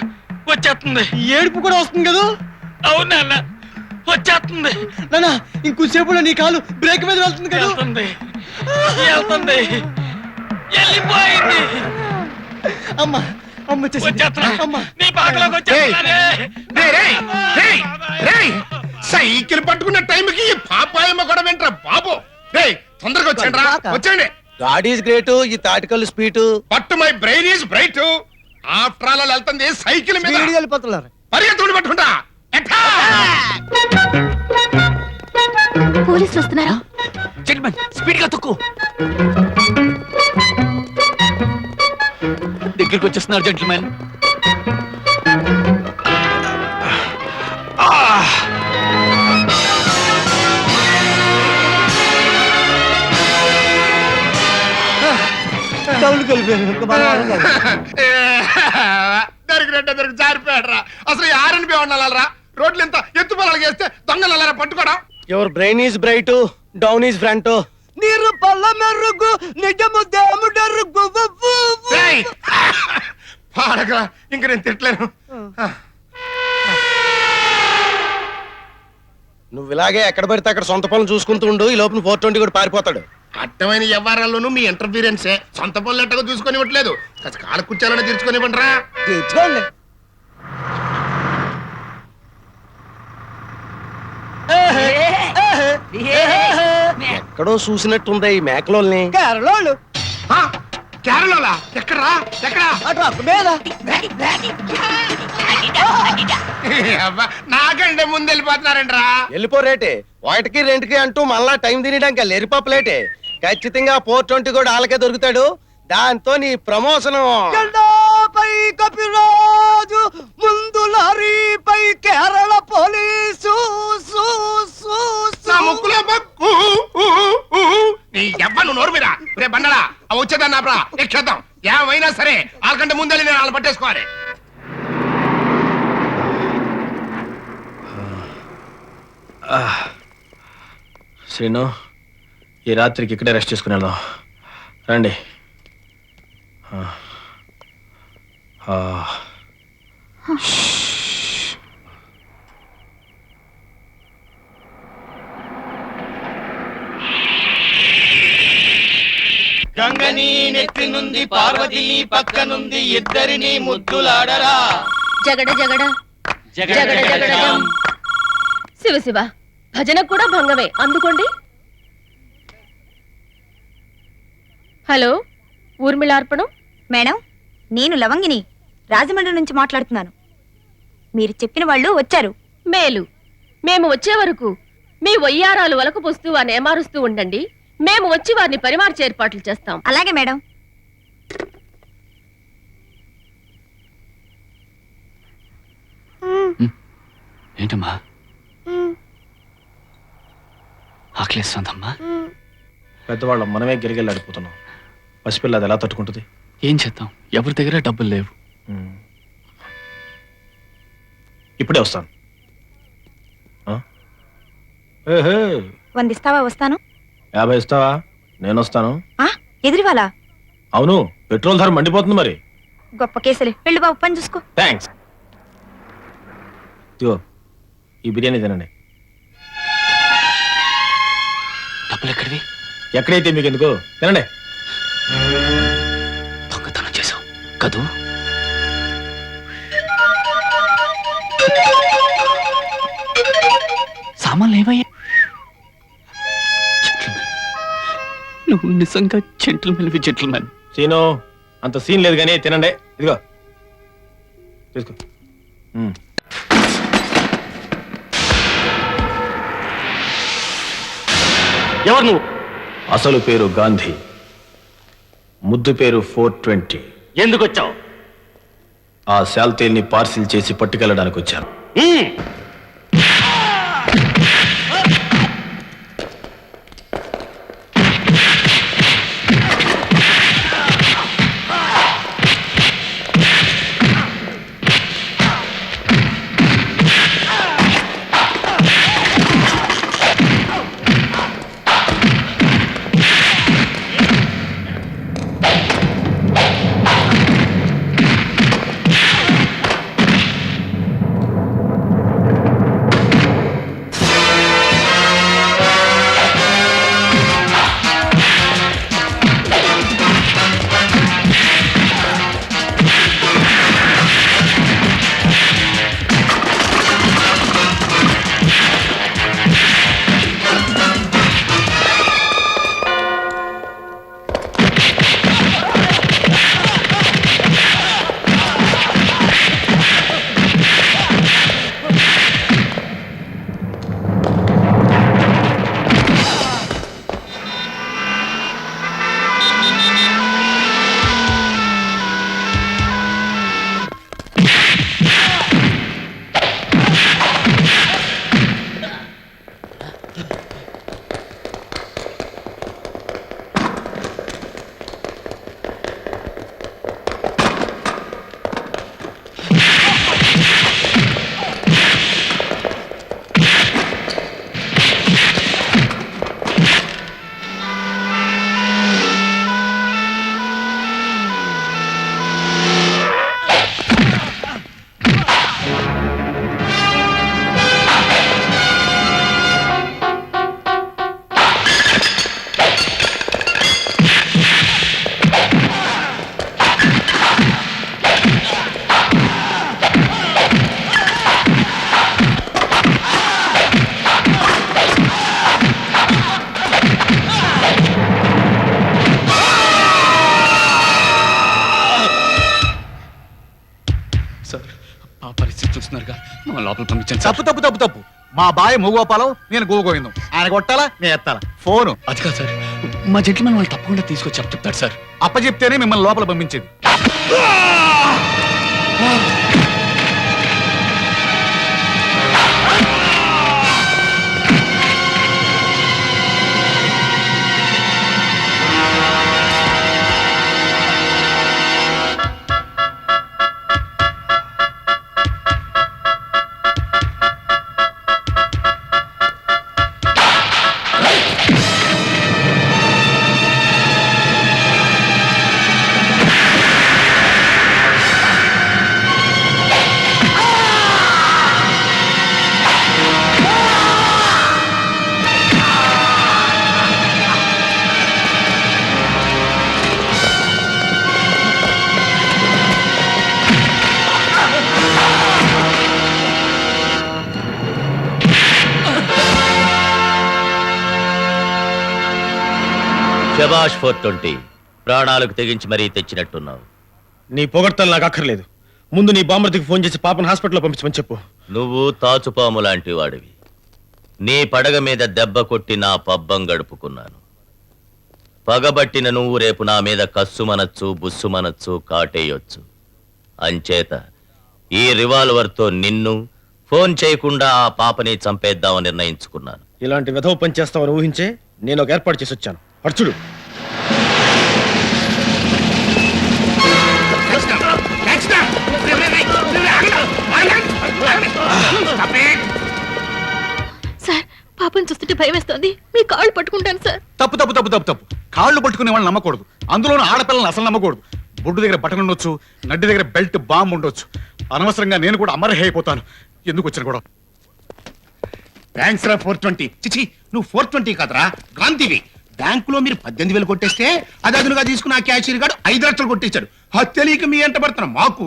వచ్చేస్తుంది. ఏడుపు కూడా వస్తుంది కదూ? అవును నాన్న వచ్చేస్తుంది. నాన్న ఇంకొద్దిసేపులో నీ కాలు బ్రేక్ మీద వెళ్తుంది కదా? వెళ్తుంది వెళ్తుంది వెళ్ళిపోయింది. అమ్మా నీ పాకలోకి వచ్చేస్తున్నానే. సైకిల్ పట్టుకున్న టైంకి ఈ పాపాయమ్మ కూడా వింటరా బాబు. రేయ్ తొందరగా వచ్చాండి రా, వచ్చేయండి. గాడ్ ఈజ్ గ్రేట్, ఈ తాటికల్ స్పీడ్. పట్టు my brain is bright. After all వెళ్తుంది సైకిల్ మీద. వెళ్ళిపోతున్నారు. పరిగెత్తుకుని పట్టుకుంటా. పోలీసులు వస్తున్నారా? జెంట్మెన్ స్పీడ్ గా తొక్కు. దగ్గరికి వచ్చేస్తున్నారు జెంట్మెన్. దొరికినట్టే దొరికి జారిపోయాడరా. అసలు ఆరని పే ఉండాలరా. రోడ్లు ఎంత ఎత్తు పొలాలు చేస్తే దొంగలు అలా పట్టుకోవడం. Your brain is bright, down is front. నీరు పల్ల మెరుగు, నిజము దేముడరుగు. రేయ్! పాడకరా, ఇంక నేను తిట్టలేను. నువ్వు ఇలాగే ఎక్కడ పడితే అక్కడ సొంత పనులు చూసుకుంటూ ఉండు. ఈ లోపల 420 కూడా పారిపోతాడు. అర్థమైన వ్యవహారాల్లోనూ మీ ఇంటర్ఫీరెన్సే. సొంత పనులు ఎట్టగా చూసుకొని ఇవ్వట్లేదు. కాలు కూర్చోాలని తీర్చుకొని ఇవ్వండిరా. తెచ్చుకోండి. ఎక్కడో చూసినట్టుంది ఈ మేకలోల్ని. కేరళోళ్ళు. కేరళలా? ఎక్కడరా? ఎక్కడా? నాకంటే ముందు వెళ్ళిపోతున్నారంట్రా. వెళ్ళిపోరేటే, ఒకటికి రెండుకి అంటూ మళ్ళా టైం తినడానికి లేరిపాపలేటే. ఖచ్చితంగా 420 కూడా వాళ్ళకే దొరుకుతాడు. దాంతో నీ ప్రమోషన్. కపిరాజు ముందు లారీపై కేరళ పోలీసు. నా ముక్కులో నీ ఎవ్వను నోరు మీద. రే బండరా, అవి వచ్చేదాన్ని ఆపరా. ఎక్కేద్దాం. ఏమైనా సరే వాళ్ళకంటే ముందెళ్ళి నేను వాళ్ళని పట్టేసుకోవాలి. శ్రీను, ఈ రాత్రికి ఇక్కడే రెస్ట్ చేసుకుని వెళ్దాం రండి. గంగని నెత్తి నుండి పార్వతి పక్కనుంది, ఇద్దరిని ముద్దులాడరా. జగడ జగడ జగడ జగడ. శివ శివ, భజన కూడా భంగమే. అందుకోండి. హలో, ఊర్మిళార్పణం మేడం, నేను లవంగిని రాజమండ్రి నుంచి మాట్లాడుతున్నాను. మీరు చెప్పిన వాళ్ళు వచ్చారు. మేలు. మేము వచ్చే వరకు మీ వయ్యారాలు వలకపోస్తూ ఆ నేమారుస్తూ ఉండండి. మేము వచ్చి వారిని పరిమార్చే ఏర్పాట్లు చేస్తాం. అలాగే మేడం. ఏంటమ్మా ఆకలిస్తుందమ్మా? పెద్దవాళ్ళం మనమే గిరిగిల్లాడిపోతున్నాం. పసిపిల్ల అది ఎలా తట్టుకుంటుంది? ఏం చేద్దాం, ఎవరి దగ్గర డబ్బులు లేవు. ఇప్పుడే వస్తాను. 100 ఇస్తావా? వస్తాను. 50 ఇస్తావా? నేను వస్తాను. ఎదురువాలా? అవును, పెట్రోల్ ధర మండిపోతుంది మరి. గొప్ప కేసులే. వెళ్ళు బాబు, పని చూసుకో. థ్యాంక్స్. ఈ బిర్యానీ తినండి. డబ్బులు ఎక్కడివి? ఎక్కడైతే మీకు ఎందుకు, తినండి. దొంగతనం చేసావు కదూ? సామాన్లు ఏమయ్యా? నువ్వు నిజంగా జెంటిల్మెన్. సీను, అంత సీన్ లేదు కానీ తినండి. ఇదిగో తీసుకో. ఎవరు నువ్వు? అసలు పేరు గాంధీ, ముద్దు పేరు 420. ఎందుకు వచ్చావు? ఆ శాల్తీల్ని పార్సిల్ చేసి పట్టుకెళ్ళడానికి వచ్చాను. మన లోపల పంపించండి తప్పు తప్పు తప్పు తప్పు మా బాయ్ మూగోపాలం నేను గోగోవిందం ఆయన కొట్టాలా నేను ఎత్తాలా ఫోను అది కాదు సార్ మా జెంట్లమెన్ వాళ్ళు తప్పకుండా తీసుకొచ్చి చెప్తారు సార్. అప్పచెప్తేనే మిమ్మల్ని లోపల పంపించేది. శబాష్ 420 ప్రాణాలకు తెగించి మరీ తెచ్చినట్టున్నావు. నీ పొగడ్తలు నాకు అక్కర్లేదు. ముందు నీ బామ్మర్దికి ఫోన్ చేసి పాపను హాస్పిటల్లో పంపించమని చెప్పు. నువ్వు తాచుపాము లాంటి వాడివి. నీ పడగ మీద దెబ్బ కొట్టి నా పబ్బం గడుపుకున్నాను. పగబట్టిన నువ్వు రేపు నా మీద కస్సుమనొచ్చు, బుస్సుమనొచ్చు, కాటేయొచ్చు. అంచేత ఈ రివాల్వర్తో నిన్ను ఫోన్ చేయకుండా ఆ పాపని చంపేద్దామని నిర్ణయించుకున్నాను. ఇలాంటి విధవ పని చేస్తామని ఊహించే నేను ఒక ఏర్పాటు చేసి వచ్చాను. అర్చుడు సార్, పాపని చూస్తుంటే భయం వేస్తోంది. మీ కాళ్ళు పట్టుకుంటాను సార్. తప్పు తప్పు తప్పు తప్పు తప్పు కాళ్ళు పట్టుకునే వాళ్ళని నమ్మకూడదు. అందులోనూ ఆడపిల్లలను అసలు నమ్మకూడదు. బొడ్డు దగ్గర బటన్ ఉండొచ్చు, నడ్డి దగ్గర బెల్ట్ బాంబు ఉండొచ్చు. అనవసరంగా నేను కూడా అమరహే అయిపోతాను. ఎందుకు వచ్చిన కూడా థ్యాంక్స్ రా 420. చిచి, నువ్వు 420 కాదరా, గాంధీవి. బ్యాంకులో మీరు 18,000 కొట్టేస్తే అది అదునుగా తీసుకున్న ఆ క్యాషియర్ గారు 5 లక్షలు కొట్టేశాడు. అది తెలియక మీ ఎంట పడుతున్న మాకు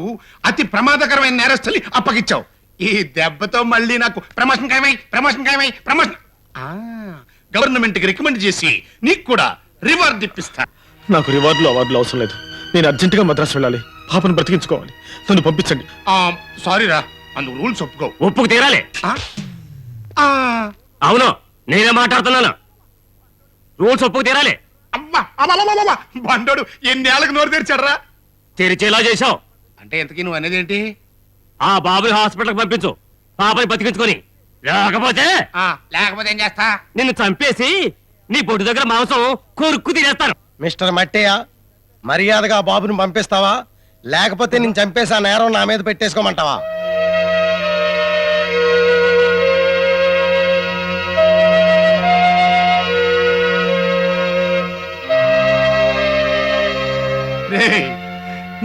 అతి ప్రమాదకరమైన నేరస్తుల్ని అప్పగిచ్చావు. ఈ దెబ్బతో మళ్ళీ నాకు ప్రమోషన్ ఖాయమై గవర్నమెంట్ కి రికమెండ్ చేసి నీకు కూడా రివార్డ్ ఇప్పిస్తా. నాకు రివార్డులు అవార్డులు అవసరం లేదు. నేను అర్జెంటుగా మద్రాసు వెళ్ళాలి. పాపను బ్రతికించుకోవాలి. నన్ను పంపించండి. సారీ రా, అందుకు రూల్స్ ఒప్పుకో. ఒప్పుకు తీరాలి. అవును, నేనే మాట్లాడుతున్నాను. రూల్స్ ఒప్పుకు తీరాలి. అమ్మా బండోడు ఎన్నేళ్ళకి నోరు తెరిచాడరా? తెరిచేలా చేశావు అంటే ఎంతకీ నువ్వు అనేది ఏంటి? ఆ బాబుని హాస్పిటల్కి పంపించు, పాపని బతికించుకొని. లేకపోతే ఏం చేస్తా? నిన్ను చంపేసి నీ పొట్టు దగ్గర మాంసం కొరుక్కు తినేస్తాను. మిస్టర్ మట్టయ్య, మర్యాదగా ఆ బాబుని పంపిస్తావా, లేకపోతే నేను చంపేసి ఆ నేరం నా మీద పెట్టేసుకోమంటావా?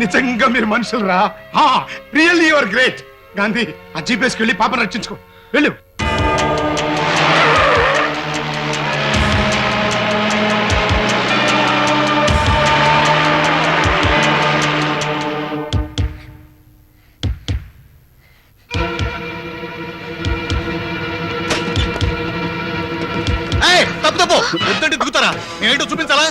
నిజంగా మీరు మనుషులు రా. Really your great. గాంధీ, ఆ జీపీఎస్కి వెళ్ళి పాపను రక్షించుకో. వెళ్ళు. తప్పు తప్పు వద్దంటే దిగుతారా? నేనేంటో చూపించాలా?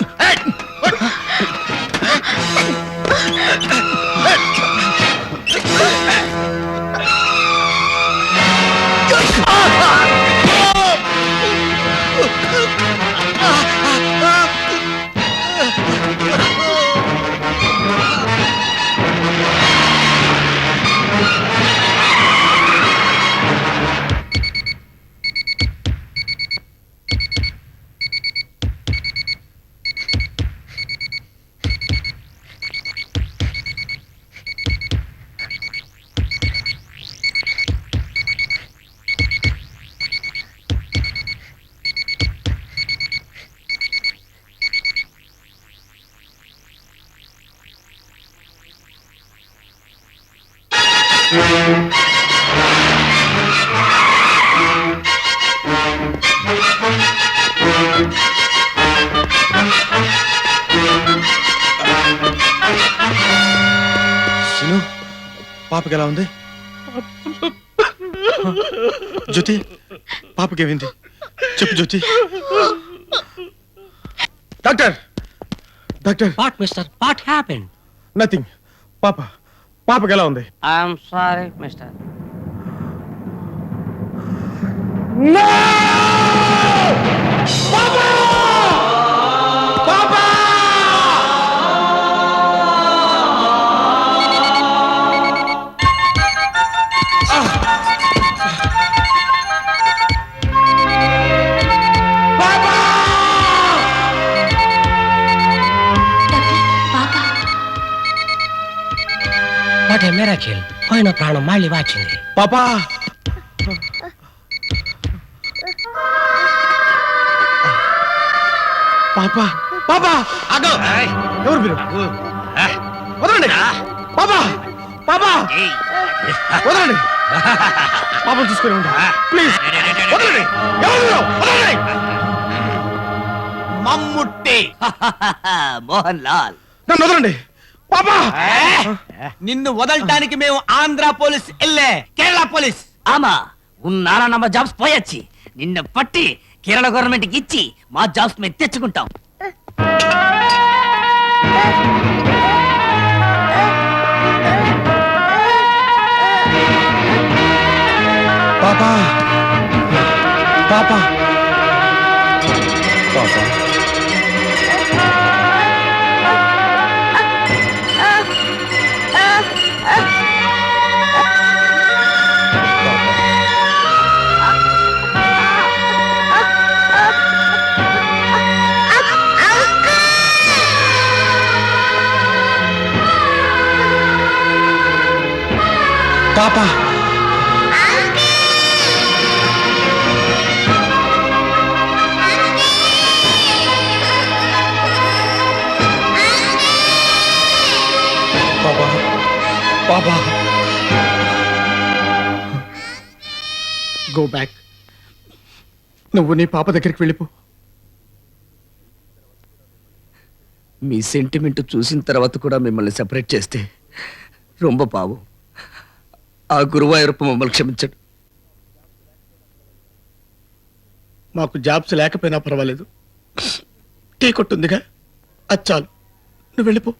పాపకి ఎలా ఉంది? జ్యోతి, పాపకి ఏమైంది చెప్పు Jyoti. Doctor, doctor. What mister, what happened? Nothing. పాపకి ఎలా ఉంది? I'm sorry mister. పోయిన ప్రాణం మళ్ళీ వచ్చింది. పాపా పాపా పాపా అగో ఎవరు మీరు వదలండి పాపా పాపా వదలండి పాపను చూసుకుని ఉండి ప్లీజ్ వదలండి ఎవరు మీరు? వదలండి మమ్ముట్టి మోహన్ లాల్ నన్ను వదలండి పాపా నిన్ను వదలటానికి మేము ఆంధ్ర పోలీస్ ఎల్లే కేరళ పోలీస్ ఆమా ఉన్నారా నమ్మ జాబ్స్ పోయొచ్చి నిన్ను పట్టి కేరళ గవర్నమెంట్ కి ఇచ్చి మా జాబ్స్ మేము తెచ్చుకుంటాం. పాపా పాపా పాపా పాపా పాపా పాపా గో బ్యాక్. నువ్వు నీ పాప దగ్గరికి వెళ్ళిపో. మీ సెంటిమెంట్ చూసిన తర్వాత కూడా మిమ్మల్ని సెపరేట్ చేస్తే రొంబ పావు. ఆ గురువాయూరప్ప మమ్మల్ని క్షమించడు. మాకు జాబ్స్ లేకపోయినా పర్వాలేదు, టీ కొట్టుందిగా అది చాలు. నువ్వు వెళ్ళిపో.